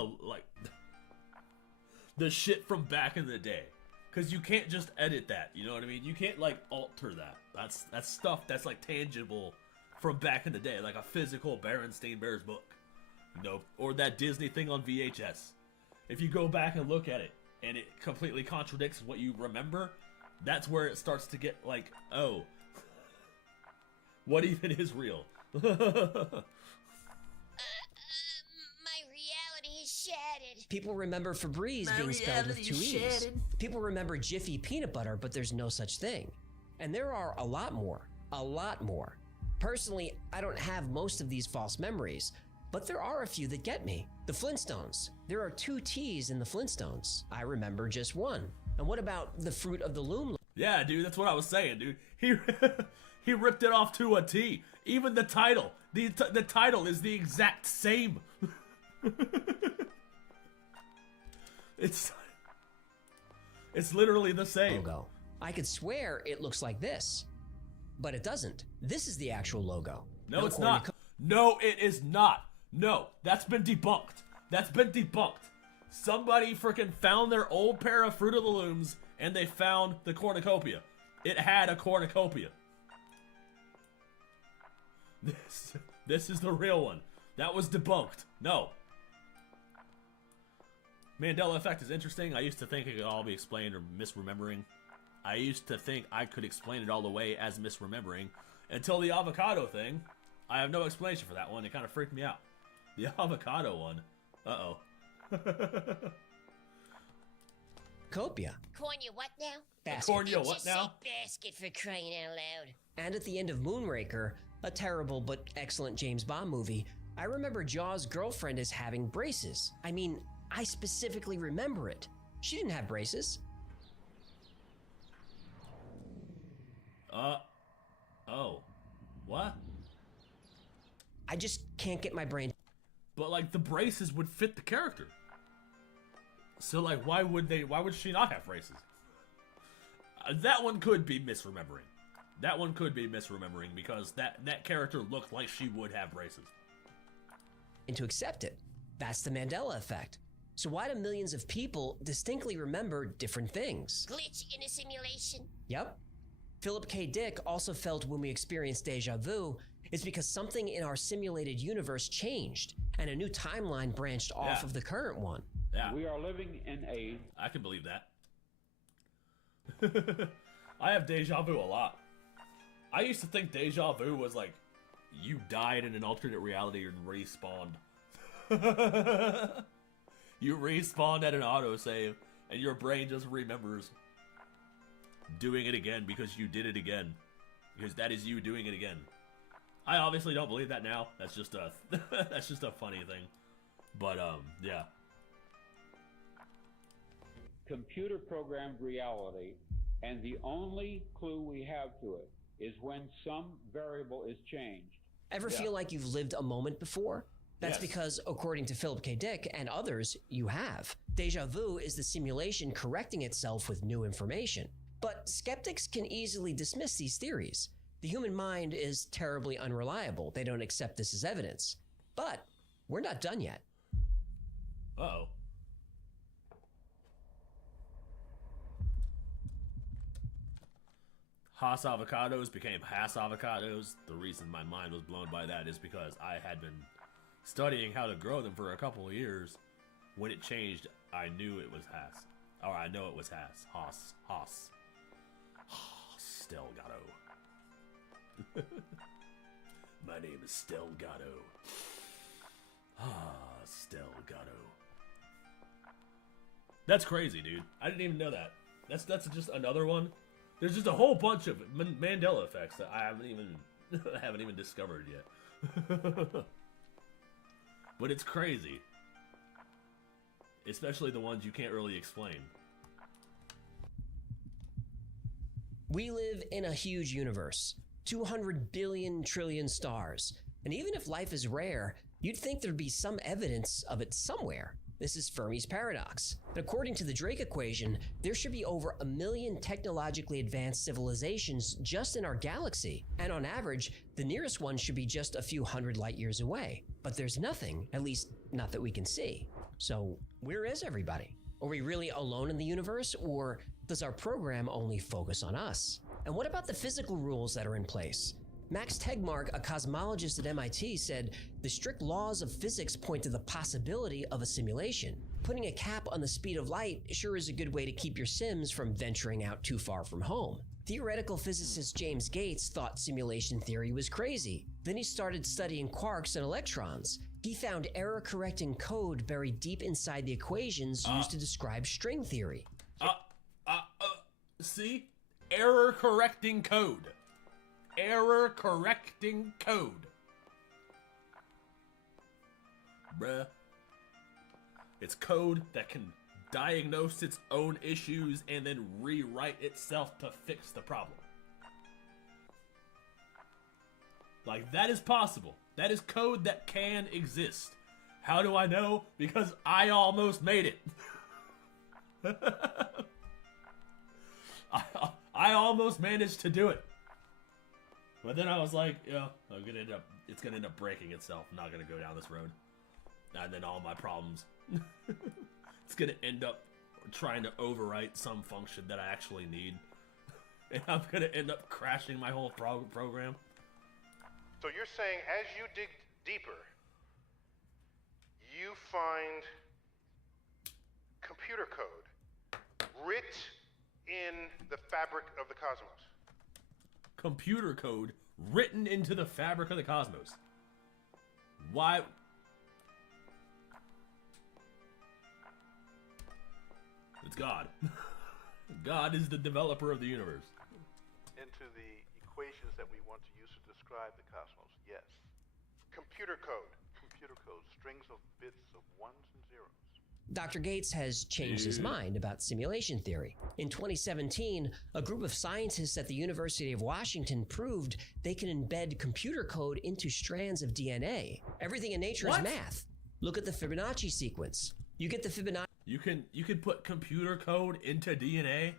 the shit from back in the day. Cause you can't just edit that, you know what I mean? You can't like alter that. That's stuff that's like tangible from back in the day, like a physical Berenstain Bears book. You know, or that Disney thing on VHS. If you go back and look at it and it completely contradicts what you remember, that's where it starts to get like, oh, what even is real? My reality is shattered. People remember Febreze being spelled with 2 E's. People remember Jiffy peanut butter, but there's no such thing. And there are a lot more. A lot more. Personally, I don't have most of these false memories, but there are a few that get me. The Flintstones. There are 2 T's in the Flintstones. I remember just one. And what about the Fruit of the Loom? Yeah, dude, that's what I was saying, dude. He ripped it off to a T. Even the title. The title is the exact same. It's literally the same. Logo. I could swear it looks like this, but it doesn't. This is the actual logo. No, it's not. No, it is not. No, that's been debunked. That's been debunked. Somebody freaking found their old pair of Fruit of the Looms and they found the cornucopia. It had a cornucopia. This is the real one. That was debunked. No. Mandela effect is interesting. I used to think it could all be explained or misremembering. I used to think I could explain it all away as misremembering until the avocado thing. I have no explanation for that one. It kind of freaked me out. The avocado one. Uh-oh. Copia. Cornea what now? Basket. Cornea what now? Say basket for crying out loud. And at the end of Moonraker, a terrible but excellent James Bond movie, I remember Jaws' girlfriend as having braces. I mean, I specifically remember it. She didn't have braces. Oh. What? I just can't get my brain. But like the braces would fit the character. So like why would she not have braces? That one could be misremembering. That one could be misremembering because that character looked like she would have braces. And to accept it. That's the Mandela effect. So why do millions of people distinctly remember different things? Glitch in a simulation. Yep. Philip K. Dick also felt when we experienced deja vu, it's because something in our simulated universe changed and a new timeline branched off of the current one. Yeah. We are living in a... I can believe that. I have deja vu a lot. I used to think deja vu was like you died in an alternate reality and respawned. You respawned at an autosave and your brain just remembers doing it again because you did it again. Because that is you doing it again. I obviously don't believe that now. That's just a that's just a funny thing. But yeah. Computer programmed reality, and the only clue we have to it is when some variable is changed. Ever feel like you've lived a moment before? That's Yes. because, according to Philip K. Dick and others, you have. Deja vu is the simulation correcting itself with new information. But skeptics can easily dismiss these theories. The human mind is terribly unreliable. They don't accept this as evidence. But we're not done yet. Uh-oh. Haas avocados became Haas avocados. The reason my mind was blown by that is because I had been studying how to grow them for a couple of years. When it changed, I knew it was Haas. Or I know it was Haas. Haas. Stelgato. My name is Stelgato. Stelgato. That's crazy, dude. I didn't even know that. That's just another one. There's just a whole bunch of Mandela effects that I haven't even discovered yet. But it's crazy. Especially the ones you can't really explain. We live in a huge universe. 200 billion trillion stars. And even if life is rare, you'd think there'd be some evidence of it somewhere. This is Fermi's paradox. And according to the Drake equation, there should be over 1 million technologically advanced civilizations just in our galaxy. And on average, the nearest one should be just a few hundred light years away. But there's nothing, at least not that we can see. So where is everybody? Are we really alone in the universe, or does our program only focus on us? And what about the physical rules that are in place? Max Tegmark, a cosmologist at MIT, said the strict laws of physics point to the possibility of a simulation. Putting a cap on the speed of light sure is a good way to keep your Sims from venturing out too far from home. Theoretical physicist James Gates thought simulation theory was crazy. Then he started studying quarks and electrons. He found error-correcting code buried deep inside the equations used to describe string theory. See? Error-correcting code. Error-correcting code. Bruh. It's code that can diagnose its own issues and then rewrite itself to fix the problem. Like, that is possible. That is code that can exist. How do I know? Because I almost made it. I almost managed to do it. But then I was like, yeah, it's gonna end up breaking itself. I'm not gonna go down this road. And then all my problems. It's gonna end up trying to overwrite some function that I actually need. And I'm gonna end up crashing my whole program. So you're saying as you dig deeper, you find computer code writ in the fabric of the cosmos. Computer code written into the fabric of the cosmos. Why? It's God. God is the developer of the universe. Into the equations that we want to use to describe the cosmos, yes. Computer code. Computer code. Strings of bits of ones and zeros. Dr. Gates has changed his mind about simulation theory. In 2017, a group of scientists at the University of Washington proved they can embed computer code into strands of DNA. Everything in nature is math. Look at the Fibonacci sequence. You get the Fibonacci You can put computer code into DNA?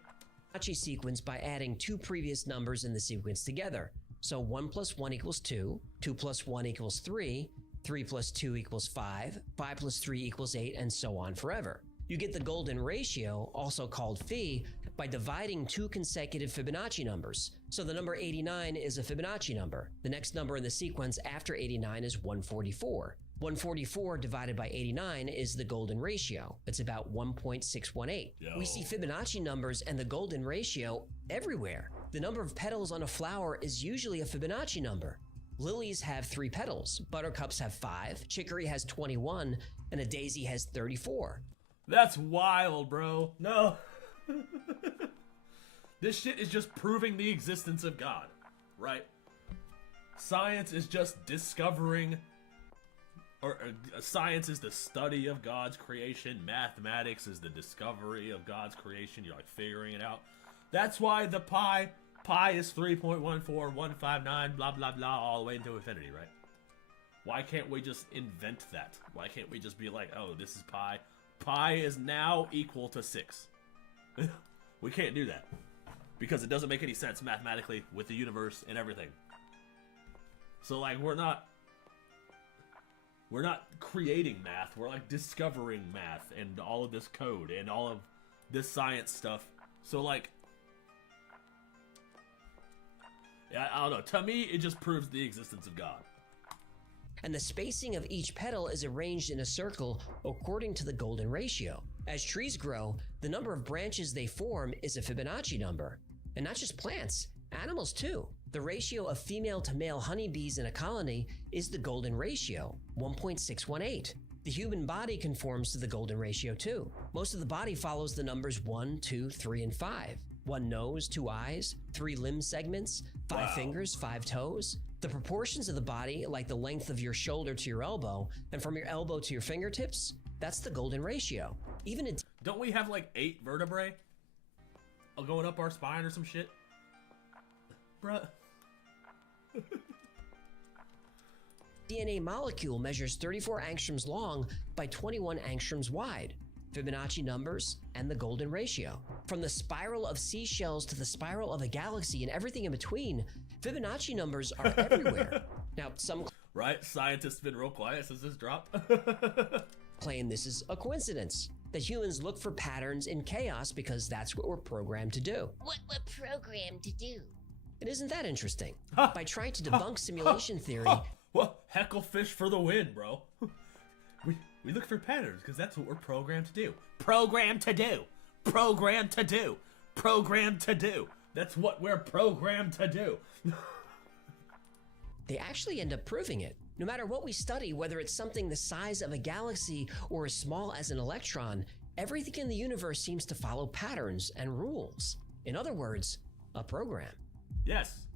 Sequence by adding two previous numbers in the sequence together. So 1 + 1 = 2, 2 + 1 = 3, 3 + 2 = 5, 5 + 3 = 8, and so on forever. You get the golden ratio, also called phi, by dividing two consecutive Fibonacci numbers. So the number 89 is a Fibonacci number. The next number in the sequence after 89 is 144. 144 divided by 89 is the golden ratio. It's about 1.618. Yo. We see Fibonacci numbers and the golden ratio everywhere. The number of petals on a flower is usually a Fibonacci number. Lilies have 3 petals, buttercups have 5, chicory has 21, and a daisy has 34. That's wild, bro. No. This shit is just proving the existence of God, right? Science is just discovering, or science is the study of God's creation. Mathematics is the discovery of God's creation. You're like figuring it out. That's why the pi is 3.14159, blah, blah, blah, all the way into infinity, right? Why can't we just invent that? Why can't we just be like, oh, this is pi. Pi is now equal to 6. We can't do that. Because it doesn't make any sense mathematically with the universe and everything. So, like, we're not creating math. We're, like, discovering math and all of this code and all of this science stuff. So, like, yeah, I don't know. To me, it just proves the existence of God. And the spacing of each petal is arranged in a circle according to the golden ratio. As trees grow, the number of branches they form is a Fibonacci number. And not just plants, animals too. The ratio of female to male honeybees in a colony is the golden ratio, 1.618. The human body conforms to the golden ratio too. Most of the body follows the numbers 1, 2, 3, and 5. 1 nose, 2 eyes, 3 limb segments, 5 fingers, 5 toes. The proportions of the body, like the length of your shoulder to your elbow, and from your elbow to your fingertips, that's the golden ratio. Even in Don't we have like 8 vertebrae going up our spine or some shit? Bruh. DNA molecule measures 34 angstroms long by 21 angstroms wide. Fibonacci numbers and the golden ratio. From the spiral of seashells to the spiral of a galaxy and everything in between, Fibonacci numbers are everywhere. Now, some right? Scientists been real quiet since this drop. claim this is a coincidence, that humans look for patterns in chaos because that's what we're programmed to do. What we're programmed to do. It isn't that interesting. By trying to debunk simulation theory, Well, heckle fish for the win, bro. We look for patterns because that's what we're programmed to do. Programmed to do. Programmed to do. Programmed to do. That's what we're programmed to do. they actually end up proving it. No matter what we study, whether it's something the size of a galaxy or as small as an electron, everything in the universe seems to follow patterns and rules. In other words, a program. Yes.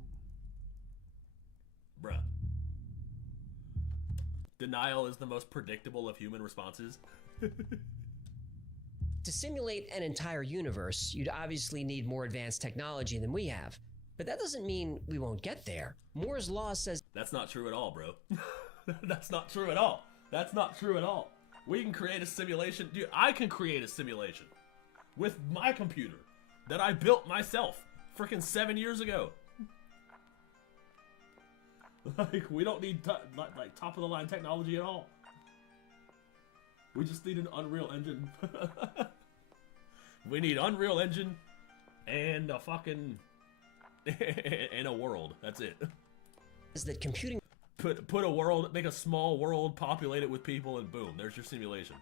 Bruh. Denial is the most predictable of human responses. To simulate an entire universe, you'd obviously need more advanced technology than we have. But that doesn't mean we won't get there. Moore's law says that's not true at all, bro. That's not true at all. That's not true at all. We can create a simulation. Dude, I can create a simulation with my computer that I built myself freaking 7 years ago. Like, we don't need like top of the line technology at all. We just need an Unreal Engine. We need Unreal Engine and a fucking and a world. That's it. Is that computing put a world, make a small world, populate it with people, and boom, there's your simulation.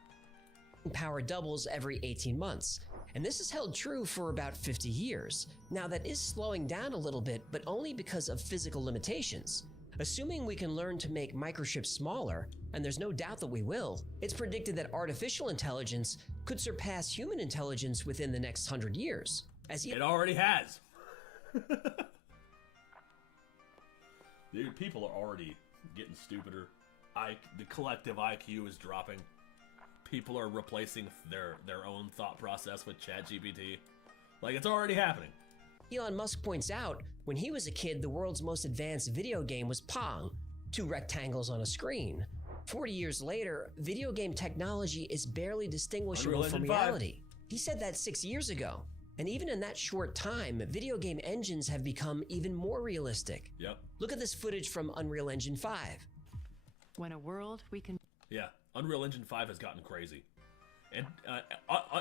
Power doubles every 18 months. And this has held true for about 50 years. Now that is slowing down a little bit, but only because of physical limitations. Assuming we can learn to make microchips smaller, and there's no doubt that we will, it's predicted that artificial intelligence could surpass human intelligence within the next 100 years. It already has. Dude, people are already getting stupider. The collective IQ is dropping. People are replacing their own thought process with ChatGPT. Like, it's already happening. Elon Musk points out, when he was a kid, the world's most advanced video game was Pong, 2 rectangles on a screen. 40 years later, video game technology is barely distinguishable from reality. He said that 6 years ago. And even in that short time, video game engines have become even more realistic. Yep. Look at this footage from Unreal Engine 5. When a world we can... Yeah, Unreal Engine 5 has gotten crazy. And,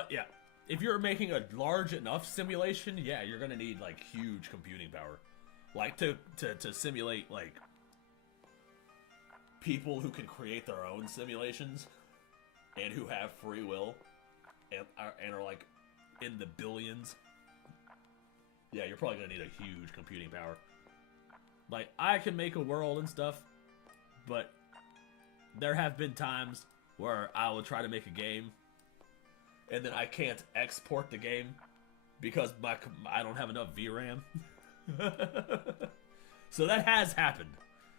yeah, if you're making a large enough simulation, yeah, you're gonna need, like, huge computing power. Like, to simulate, like, people who can create their own simulations and who have free will and are like, in the billions. Yeah, you're probably gonna need a huge computing power. Like, I can make a world and stuff, but there have been times where I will try to make a game and then I can't export the game because I don't have enough VRAM. So that has happened.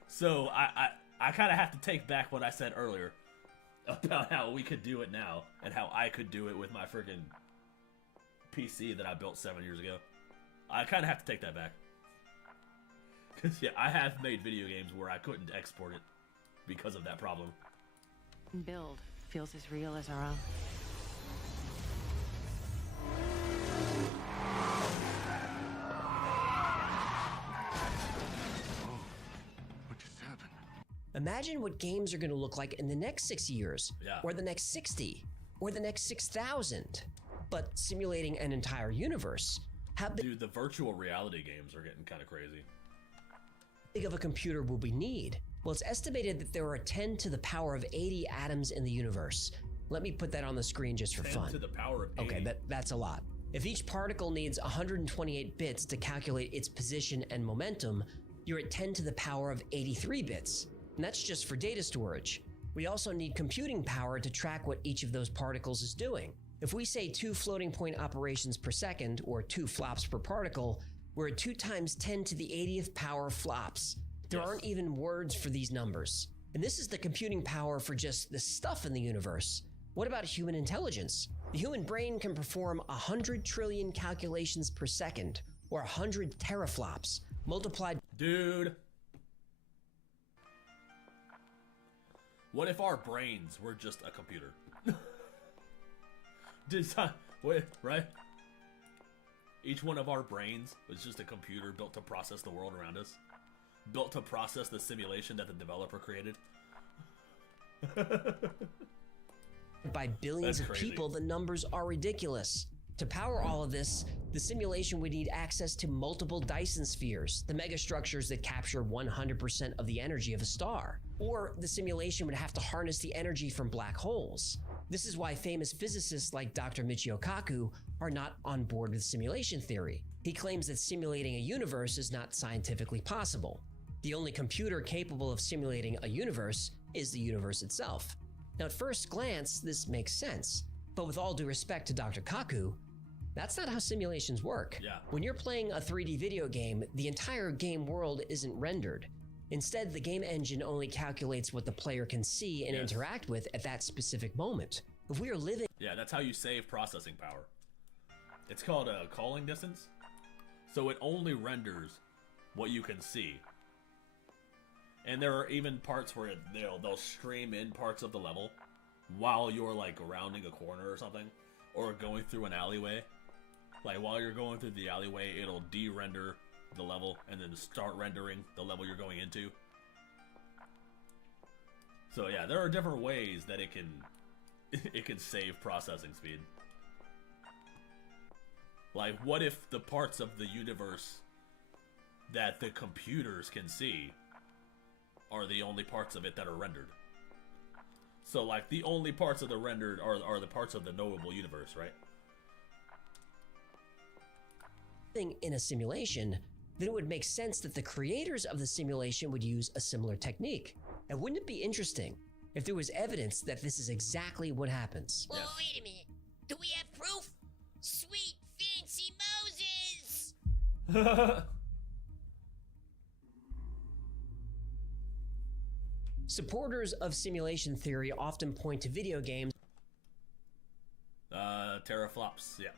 So I kind of have to take back what I said earlier about how we could do it now and how I could do it with my freaking PC that I built 7 years ago. I kind of have to take that back. Because, yeah, I have made video games where I couldn't export it because of that problem. Build feels as real as our own. Imagine what games are going to look like in the next 6 years, Yeah. or the next 60, or the next 6,000. But simulating an entire universe, how Dude, the virtual reality games are getting kind of crazy. big of a computer will we need? Well, it's estimated that there are 10 to the power of 80 atoms in the universe. Let me put that on the screen just for 10 fun. to the power of 80. Okay, that's a lot. If each particle needs 128 bits to calculate its position and momentum, you're at 10 to the power of 83 bits. And that's just for data storage. We also need computing power to track what each of those particles is doing. If we say 2 floating point operations per second, or 2 flops per particle, we're at 2 times 10 to the 80th power flops. There aren't even words for these numbers. And this is the computing power for just the stuff in the universe. What about human intelligence? The human brain can perform 100 trillion calculations per second, or 100 teraflops, multiplied. Dude. What if our brains were just a computer? Wait, right? Each one of our brains was just a computer built to process the world around us. Built to process the simulation that the developer created. By billions That's of crazy. people, the numbers are ridiculous. To power all of this, the simulation would need access to multiple Dyson spheres, the megastructures that capture 100% of the energy of a star. Or the simulation would have to harness the energy from black holes. This is why famous physicists like Dr. Michio Kaku are not on board with simulation theory. He claims that simulating a universe is not scientifically possible. The only computer capable of simulating a universe is the universe itself. Now, at first glance, this makes sense. But with all due respect to Dr. Kaku, that's not how simulations work. Yeah. When you're playing a 3D video game, the entire game world isn't rendered. Instead, the game engine only calculates what the player can see and interact with at that specific moment. If we are living... Yeah, that's how you save processing power. It's called a calling distance. So it only renders what you can see. And there are even parts where they'll stream in parts of the level while you're like rounding a corner or something, or going through an alleyway. Like while you're going through the alleyway, it'll de-render the level and then start rendering the level you're going into. So yeah, there are different ways that it can save processing speed. Like, what if the parts of the universe that the computers can see are the only parts of it that are rendered? So, like, the only parts of the rendered are the parts of the knowable universe, right? In a simulation, then it would make sense that the creators of the simulation would use a similar technique. And wouldn't it be interesting if there was evidence that this is exactly what happens? Whoa, wait a minute. Do we have proof? Sweet fancy Moses! Supporters of simulation theory often point to video games. Teraflops, yeah.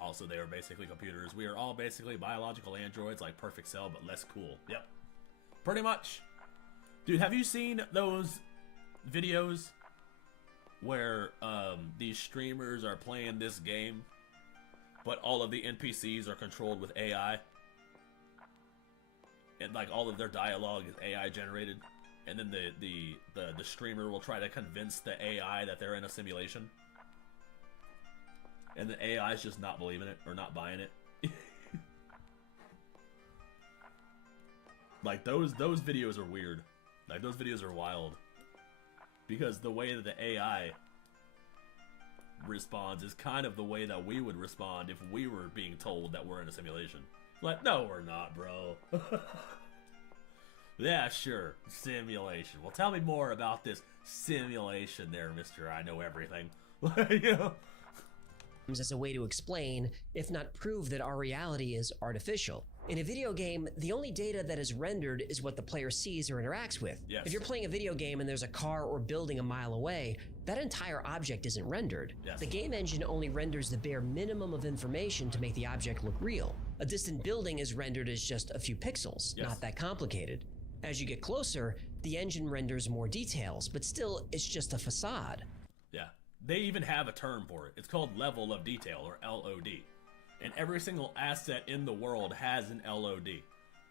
Also, they are basically computers. We are all basically biological androids like Perfect Cell, but less cool. Yep. Pretty much. Dude, have you seen those videos where these streamers are playing this game, but all of the NPCs are controlled with AI? And like all of their dialogue is AI generated? And then the streamer will try to convince the AI that they're in a simulation. And the AI is just not believing it or not buying it. Like those videos are weird. Like those videos are wild. Because the way that the AI responds is kind of the way that we would respond if we were being told that we're in a simulation. Like, no, we're not, bro. Yeah, sure. Simulation. Well, tell me more about this simulation there, Mr. I know everything. You know? As a way to explain, if not prove, that our reality is artificial. In a video game, the only data that is rendered is what the player sees or interacts with. Yes. If you're playing a video game and there's a car or building a mile away, that entire object isn't rendered. Yes. The game engine only renders the bare minimum of information to make the object look real. A distant building is rendered as just a few pixels, Yes. not that complicated. As you get closer, The engine renders more details, but still, it's just a facade. Yeah. They even have a term for it. It's called level of detail, or LOD. And every single asset in the world has an LOD,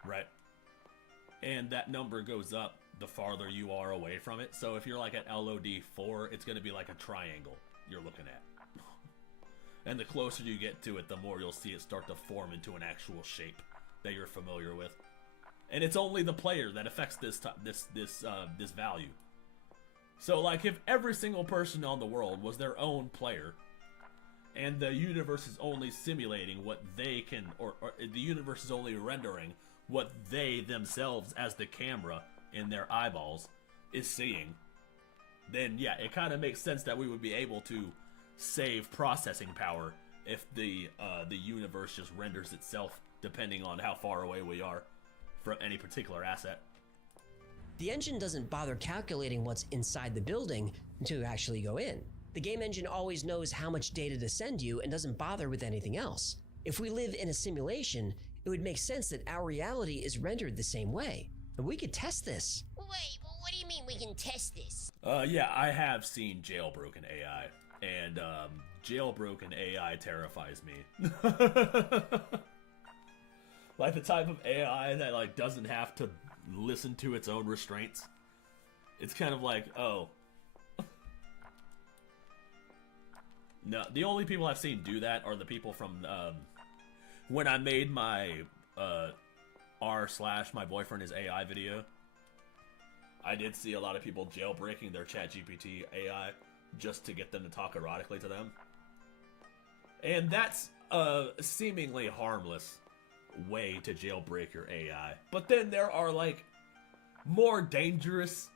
right? And that number goes up the farther you are away from it. So if you're like at LOD 4, it's going to be like a triangle you're looking at. And the closer you get to it, the more you'll see it start to form into an actual shape that you're familiar with. And it's only the player that affects this value. So like if every single person on the world was their own player, and the universe is only simulating what they can, or the universe is only rendering what they themselves as the camera in their eyeballs is seeing, then yeah, it kind of makes sense that we would be able to save processing power if the universe just renders itself depending on how far away we are from any particular asset. The engine doesn't bother calculating what's inside the building until you actually go in. The game engine always knows how much data to send you and doesn't bother with anything else. If we live in a simulation, it would make sense that our reality is rendered the same way. And we could test this. Wait, what do you mean we can test this? Yeah, I have seen jailbroken AI, and jailbroken AI terrifies me. Like the type of AI that like doesn't have to listen to its own restraints. It's kind of like, oh. No, the only people I've seen do that are the people from when I made my r/my boyfriend is AI video. I did see a lot of people jailbreaking their ChatGPT AI just to get them to talk erotically to them. And that's a seemingly harmless way to jailbreak your AI. But then there are like more dangerous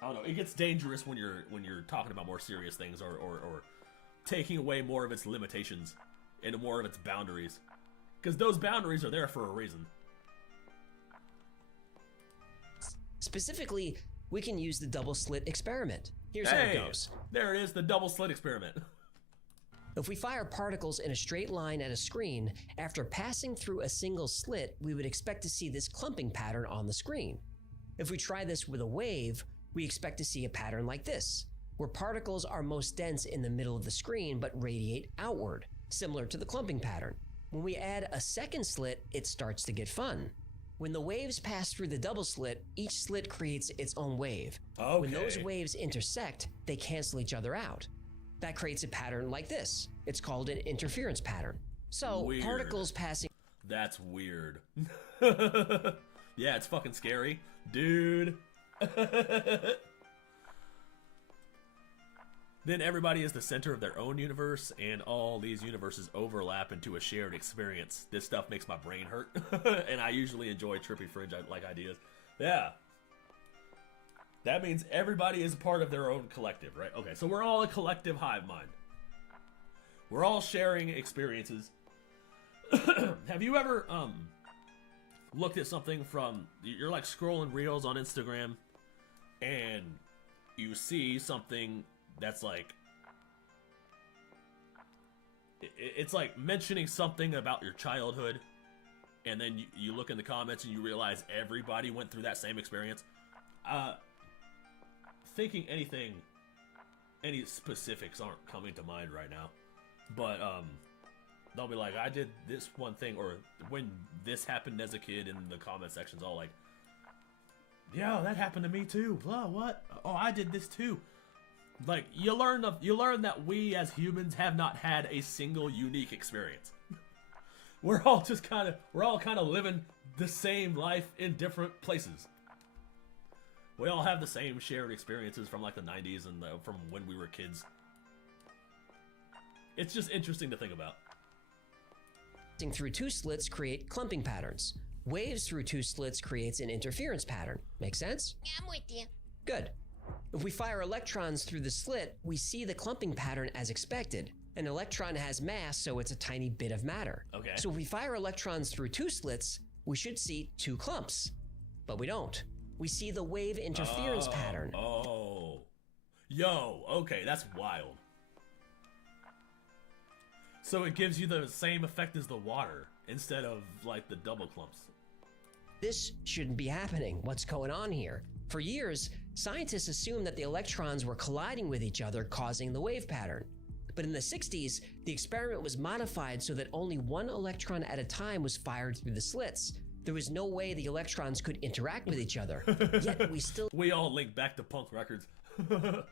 I don't know, it gets dangerous when you're talking about more serious things or taking away more of its limitations and more of its boundaries. Because those boundaries are there for a reason. Specifically, we can use the double slit experiment. Here's how it goes. There it is, the double slit experiment. If we fire particles in a straight line at a screen, after passing through a single slit, we would expect to see this clumping pattern on the screen. If we try this with a wave, we expect to see a pattern like this, where particles are most dense in the middle of the screen but radiate outward, similar to the clumping pattern. When we add a second slit, it starts to get fun. When the waves pass through the double slit, each slit creates its own wave. Okay. When those waves intersect, they cancel each other out. That creates a pattern like this. It's called an interference pattern. So, Weird. particles passing... That's weird. Yeah, it's fucking scary. Dude. Then everybody is the center of their own universe, and all these universes overlap into a shared experience. This stuff makes my brain hurt, and I usually enjoy trippy fringe-like ideas. Yeah. That means everybody is a part of their own collective, right? Okay, so we're all a collective hive mind. We're all sharing experiences. Have you ever looked at something from... You're like scrolling reels on Instagram, and you see something that's like... It's like mentioning something about your childhood, and then you look in the comments and you realize everybody went through that same experience. Thinking any specifics aren't coming to mind right now, but they'll be like, I did this one thing, or when this happened as a kid, in the comment sections all like, yeah, that happened to me too. Blah, what? Oh, I did this too. Like, you learn that we as humans have not had a single unique experience. We're all kind of living the same life in different places. We all have the same shared experiences from like the 90s and from when we were kids. It's just interesting to think about. Through two slits create clumping patterns. Waves through two slits creates an interference pattern. Make sense? I'm with you. Good. If we fire electrons through the slit, we see the clumping pattern as expected. An electron has mass, so it's a tiny bit of matter. Okay. So if we fire electrons through two slits, we should see two clumps. But we don't. We see the wave interference pattern. Oh. Yo, okay, that's wild. So it gives you the same effect as the water instead of like the double clumps. This shouldn't be happening. What's going on here? For years, scientists assumed that the electrons were colliding with each other, causing the wave pattern. But in the 60s, the experiment was modified so that only one electron at a time was fired through the slits. There was no way the electrons could interact with each other. Yet we all link back to punk records.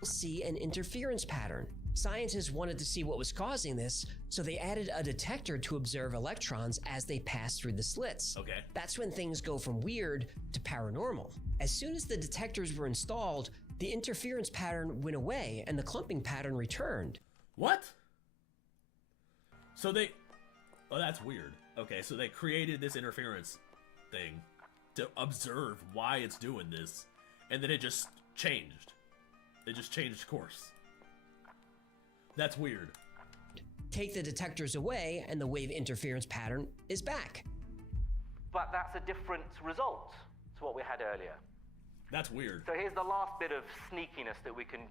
see an interference pattern. Scientists wanted to see what was causing this, so they added a detector to observe electrons as they pass through the slits. Okay. That's when things go from weird to paranormal. As soon as the detectors were installed, the interference pattern went away and the clumping pattern returned. What? So they... Oh, that's weird. Okay, so they created this interference thing to observe why it's doing this, and then it just changed. It just changed course. That's weird. Take the detectors away, and the wave interference pattern is back. But that's a different result to what we had earlier. That's weird. So here's the last bit of sneakiness that we can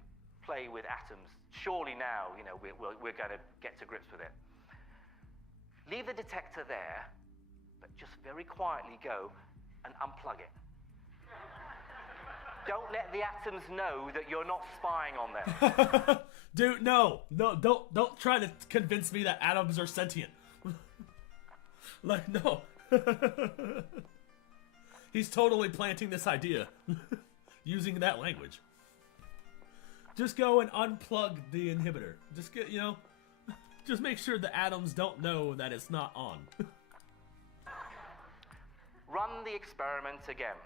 play with atoms. Surely now, you know, we're going to get to grips with it. Leave the detector there, but just very quietly go and unplug it. Don't let the atoms know that you're not spying on them. Dude, no, don't try to convince me that atoms are sentient. Like, no. He's totally planting this idea using that language. Just go and unplug the inhibitor. Just get, you know, just make sure the atoms don't know that it's not on. Run the experiment again.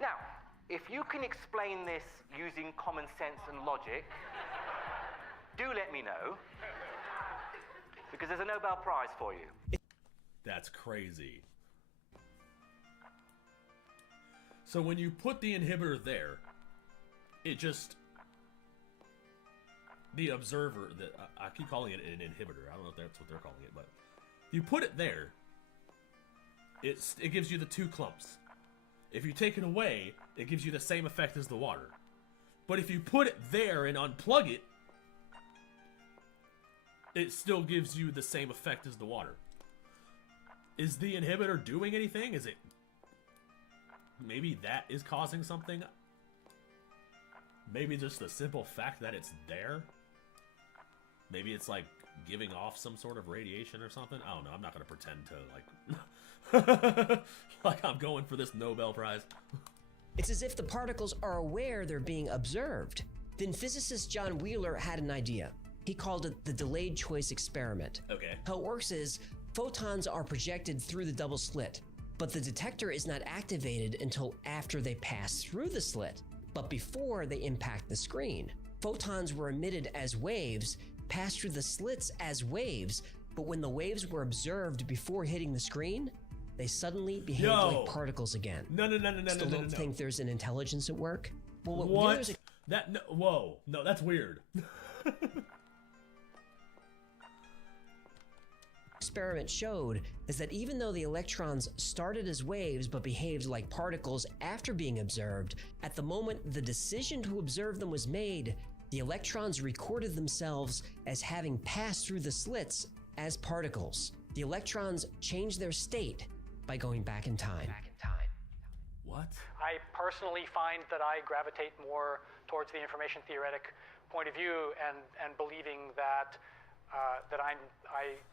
Now, if you can explain this using common sense and logic, do let me know, because there's a Nobel Prize for you. That's crazy. So when you put the inhibitor there, it just... The observer, I keep calling it an inhibitor. I don't know if that's what they're calling it, but... You put it there, it gives you the two clumps. If you take it away, it gives you the same effect as the water. But if you put it there and unplug it, it still gives you the same effect as the water. Is the inhibitor doing anything? Is it... Maybe that is causing something? Maybe just the simple fact that it's there? Maybe it's like giving off some sort of radiation or something? I don't know, I'm not going to pretend to like... like I'm going for this Nobel Prize. It's as if the particles are aware they're being observed. Then physicist John Wheeler had an idea. He called it the delayed choice experiment. Okay. How it works is, photons are projected through the double slit, but the detector is not activated until after they pass through the slit, but before they impact the screen. Photons were emitted as waves, passed through the slits as waves, but when the waves were observed before hitting the screen, they suddenly behaved like particles again. No. Still don't think there's an intelligence at work? Well, what? Whoa. No, that's weird. Experiment showed is that even though the electrons started as waves but behaved like particles after being observed, at the moment the decision to observe them was made, the electrons recorded themselves as having passed through the slits as particles. The electrons changed their state by going back in time. What? I personally find that I gravitate more towards the information theoretic point of view and believing that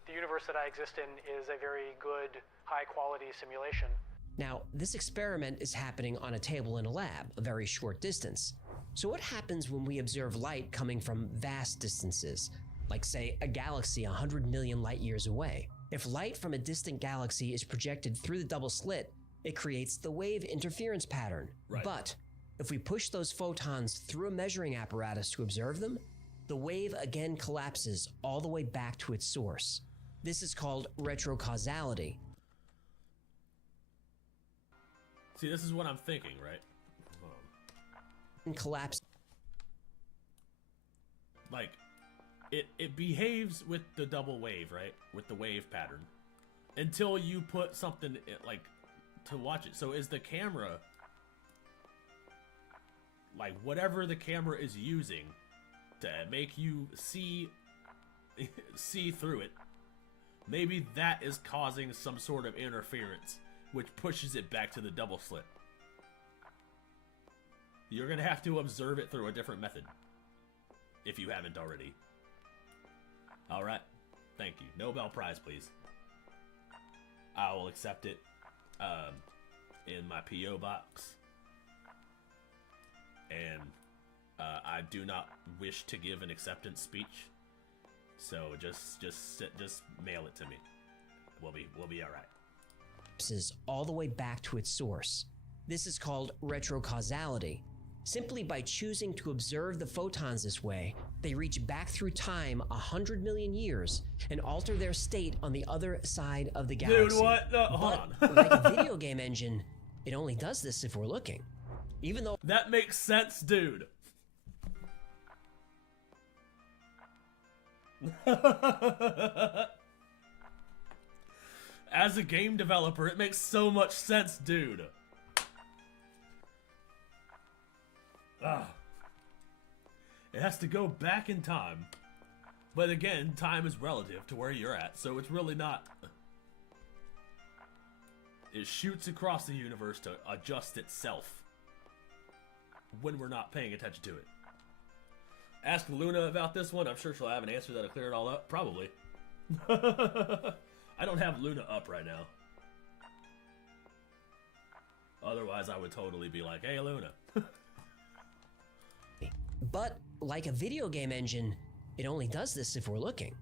the universe that I exist in is a very good, high-quality simulation. Now, this experiment is happening on a table in a lab, a very short distance. So what happens when we observe light coming from vast distances, like say a galaxy 100 million light years away? If light from a distant galaxy is projected through the double slit, it creates the wave interference pattern. Right. But if we push those photons through a measuring apparatus to observe them, the wave again collapses all the way back to its source. This is called retrocausality. See, this is what I'm thinking, right? And collapse. Like, it behaves with the double wave, right? With the wave pattern. Until you put something, like, to watch it. So is the camera... Like, whatever the camera is using to make you see through it, maybe that is causing some sort of interference, which pushes it back to the double slit. You're going to have to observe it through a different method, if you haven't already. Alright, thank you. Nobel Prize, please. I will accept it in my P.O. box. And I do not wish to give an acceptance speech, so just mail it to me. We'll be all right. All the way back to its source. This is called retrocausality. Simply by choosing to observe the photons this way, they reach back through time 100 million years and alter their state on the other side of the galaxy. Dude, what? No, hold on. Like a video game engine, it only does this if we're looking. Even though that makes sense, dude. As a game developer, it makes so much sense, dude. It has to go back in time. But again, time is relative to where you're at, so it's really not. It shoots across the universe to adjust itself when we're not paying attention to it. Ask Luna about this one. I'm sure she'll have an answer that'll clear it all up. Probably. I don't have Luna up right now. Otherwise, I would totally be like, hey, Luna. But, like a video game engine, it only does this if we're looking.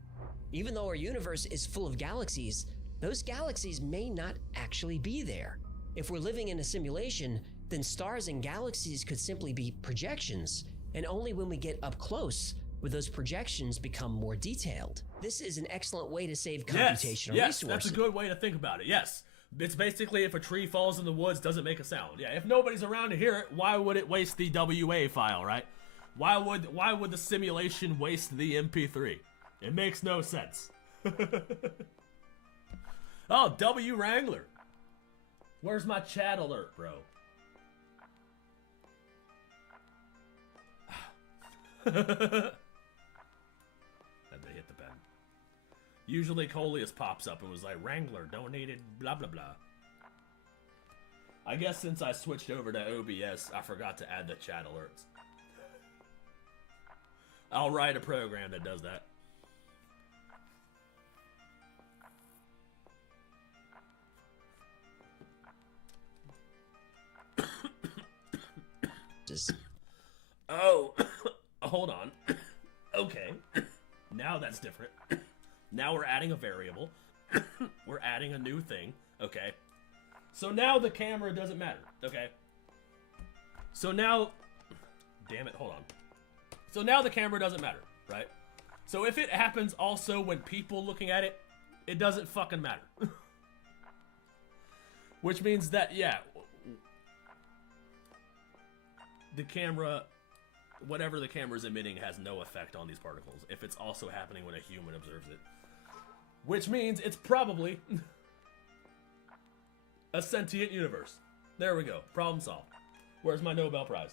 Even though our universe is full of galaxies, those galaxies may not actually be there. If we're living in a simulation, then stars and galaxies could simply be projections, and only when we get up close would those projections become more detailed. This is an excellent way to save computational yes, resources. That's a good way to think about it, yes. It's basically if a tree falls in the woods, doesn't make a sound. Yeah, if nobody's around to hear it, why would it waste the WA file, right? Why would the simulation waste the MP3? It makes no sense. Oh, W Wrangler. Where's my chat alert, bro? Had to hit the pen. Usually Coleus pops up and was like, Wrangler donated blah blah blah. I guess since I switched over to OBS, I forgot to add the chat alerts. I'll write a program that does that. Oh, hold on. Okay, now that's different. Now we're adding a variable. We're adding a new thing. Okay. So now the camera doesn't matter. Okay. So now, damn it, hold on. So now the camera doesn't matter, right? So if it happens also when people looking at it, it doesn't fucking matter. Which means that, yeah, the camera, whatever the camera's emitting has no effect on these particles if it's also happening when a human observes it. Which means it's probably a sentient universe. There we go. Problem solved. Where's my Nobel Prize?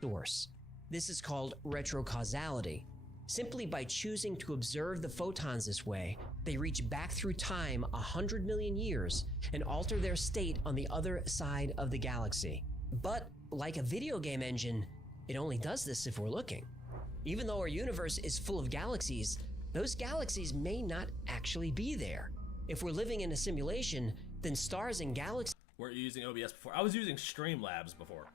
Source. This is called retrocausality. Simply by choosing to observe the photons this way, they reach back through time 100 million years and alter their state on the other side of the galaxy. But, like a video game engine, it only does this if we're looking. Even though our universe is full of galaxies, those galaxies may not actually be there. If we're living in a simulation, then stars and galaxies... Weren't you using OBS before? I was using Streamlabs before.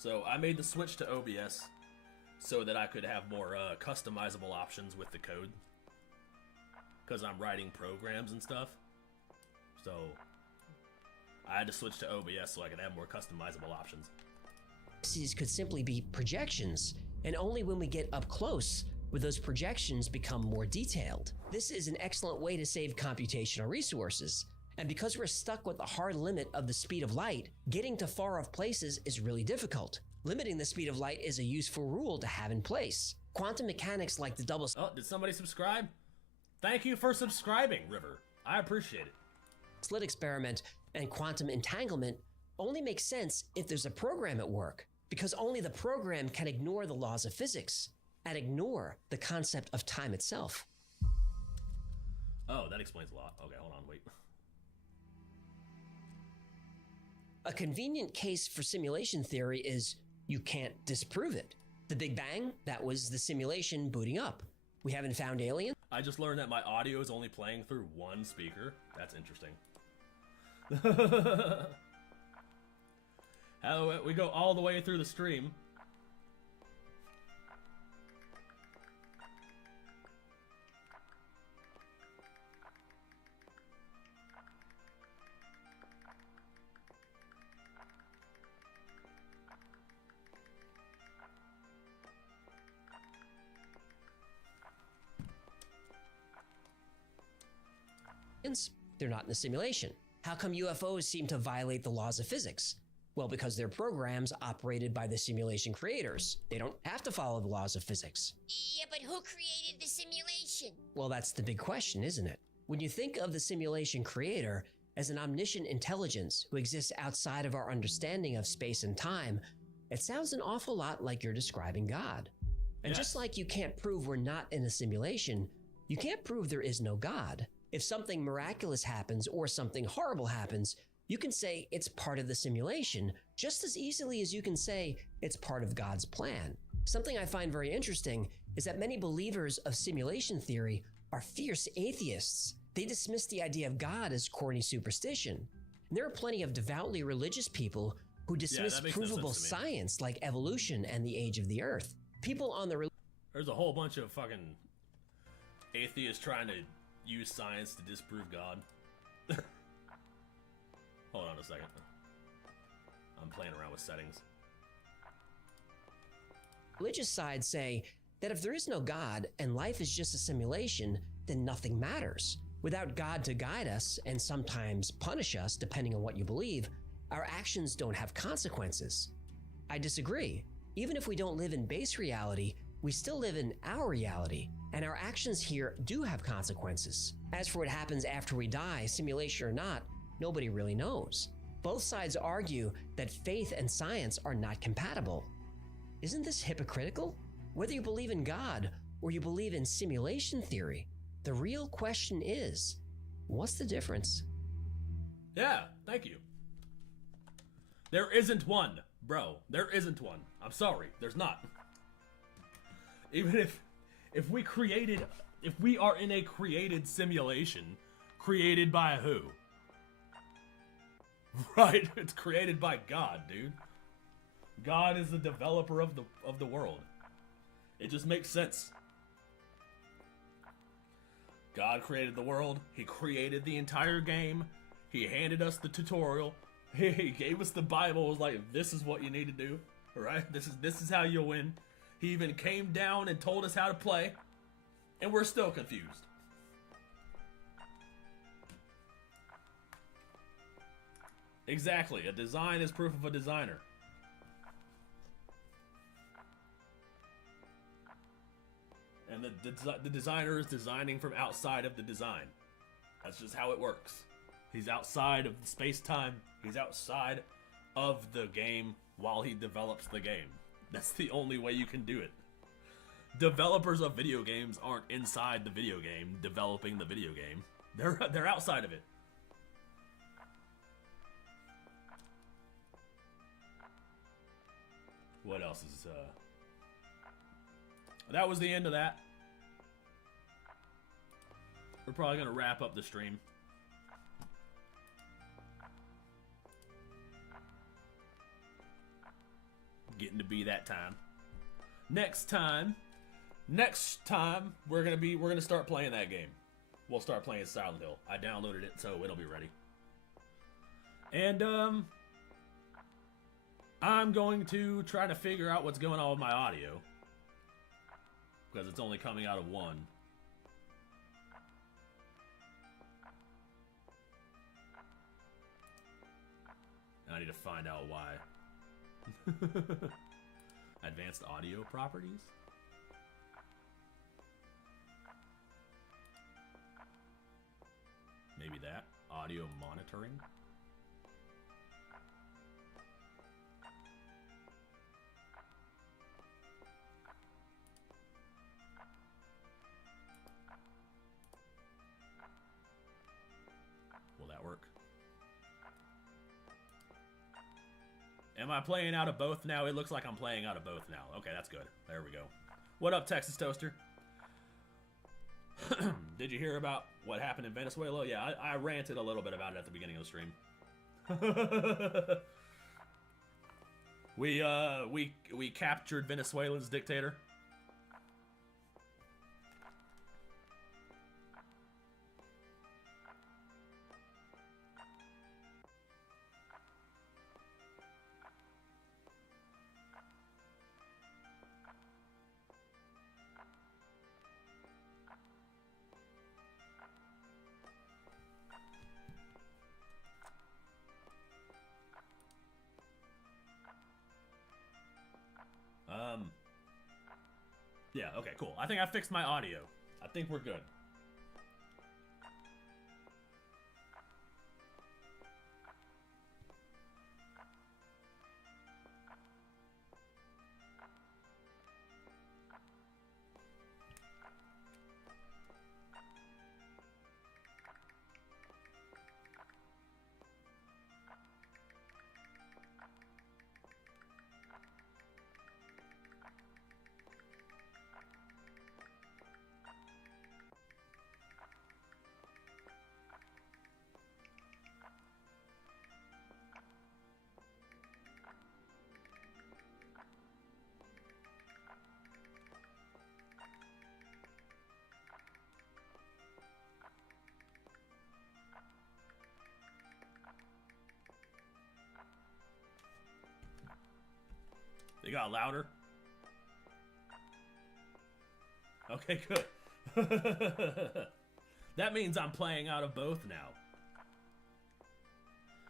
So I made the switch to OBS so that I could have more customizable options with the code. Because I'm writing programs and stuff. So I had to switch to OBS so I could have more customizable options. Galaxies could simply be projections, and only when we get up close would those projections become more detailed. This is an excellent way to save computational resources. And because we're stuck with the hard limit of the speed of light, getting to far off places is really difficult. Limiting the speed of light is a useful rule to have in place. Quantum mechanics like the double... Oh, did somebody subscribe? Thank you for subscribing, River. I appreciate it. Slit experiment and quantum entanglement only make sense if there's a program at work, because only the program can ignore the laws of physics and ignore the concept of time itself. Oh, that explains a lot. Okay, hold on, wait. A convenient case for simulation theory is you can't disprove it. The Big Bang, that was the simulation booting up. We haven't found aliens. I just learned that my audio is only playing through one speaker. That's interesting. How we go all the way through the stream. They're not in a simulation. How come UFOs seem to violate the laws of physics? Well, because they're programs operated by the simulation creators. They don't have to follow the laws of physics. Yeah, but who created the simulation? Well, that's the big question, isn't it? When you think of the simulation creator as an omniscient intelligence who exists outside of our understanding of space and time, it sounds an awful lot like you're describing God. And just like you can't prove we're not in a simulation, you can't prove there is no God. If something miraculous happens or something horrible happens, you can say it's part of the simulation just as easily as you can say it's part of God's plan. Something I find very interesting is that many believers of simulation theory are fierce atheists. They dismiss the idea of God as corny superstition. And there are plenty of devoutly religious people who dismiss provable science like evolution and the age of the earth. People on the... There's a whole bunch of fucking atheists trying to use science to disprove God. Hold on a second. I'm playing around with settings. Religious side say that if there is no God and life is just a simulation, then nothing matters. Without God to guide us and sometimes punish us, depending on what you believe, our actions don't have consequences. I disagree. Even if we don't live in base reality, we still live in our reality, and our actions here do have consequences. As for what happens after we die, simulation or not, nobody really knows. Both sides argue that faith and science are not compatible. Isn't this hypocritical? Whether you believe in God or you believe in simulation theory, the real question is, what's the difference? Yeah, thank you. There isn't one, bro. There isn't one. I'm sorry, there's not. Even if we are in a created simulation, created by who? Right, it's created by God, dude. God is the developer of the world. It just makes sense. God created the world. He created the entire game. He handed us the tutorial. He gave us the Bible. Was like, this is what you need to do. Right? This is how you'll win. He even came down and told us how to play. And we're still confused. Exactly. A design is proof of a designer. And the designer is designing from outside of the design. That's just how it works. He's outside of space-time. He's outside of the game while he develops the game. That's the only way you can do it. Developers of video games aren't inside the video game developing the video game. They're outside of it. What else is that was the end of that. We're probably gonna wrap up the stream. Getting to be that time. Next time, we're gonna start playing that game. We'll start playing Silent Hill. I downloaded it, so it'll be ready. And I'm going to try to figure out what's going on with my audio, because it's only coming out of one. I need to find out why. Advanced audio properties? Maybe that. Audio monitoring? Will that work? Am I playing out of both now? It looks like I'm playing out of both now. Okay, that's good. There we go. What up, Texas Toaster? Did you hear about what happened in Venezuela? Yeah, I ranted a little bit about it at the beginning of the stream. we captured Venezuela's dictator. Yeah, okay, cool. I think I fixed my audio. I think we're good. They got louder. Okay, good. That means I'm playing out of both now.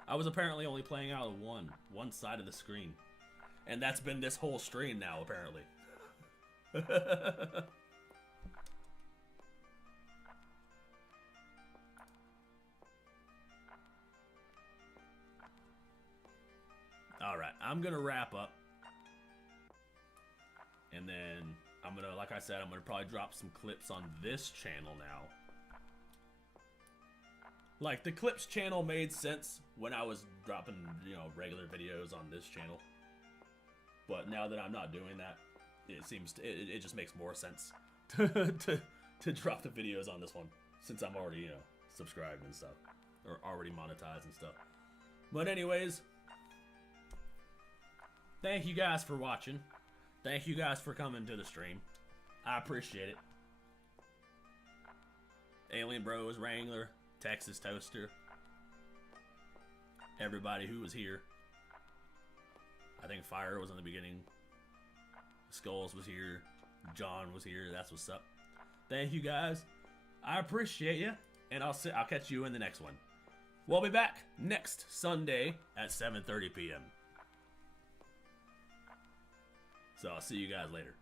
I was apparently only playing out of one side of the screen. And that's been this whole stream now, apparently. Alright, I'm gonna wrap up. And then I'm gonna, like I said, I'm gonna probably drop some clips on this channel now. Like, the clips channel made sense when I was dropping, you know, regular videos on this channel. But now that I'm not doing that, it seems to, it just makes more sense to drop the videos on this one, since I'm already, you know, subscribed and stuff, or already monetized and stuff. But anyways, thank you guys for watching. Thank you guys for coming to the stream. I appreciate it. Alien Bros, Wrangler, Texas Toaster, everybody who was here. I think Fire was in the beginning. Skulls was here. John was here. That's what's up. Thank you guys. I appreciate you, and I'll catch you in the next one. We'll be back next Sunday at 7:30 p.m. So I'll see you guys later.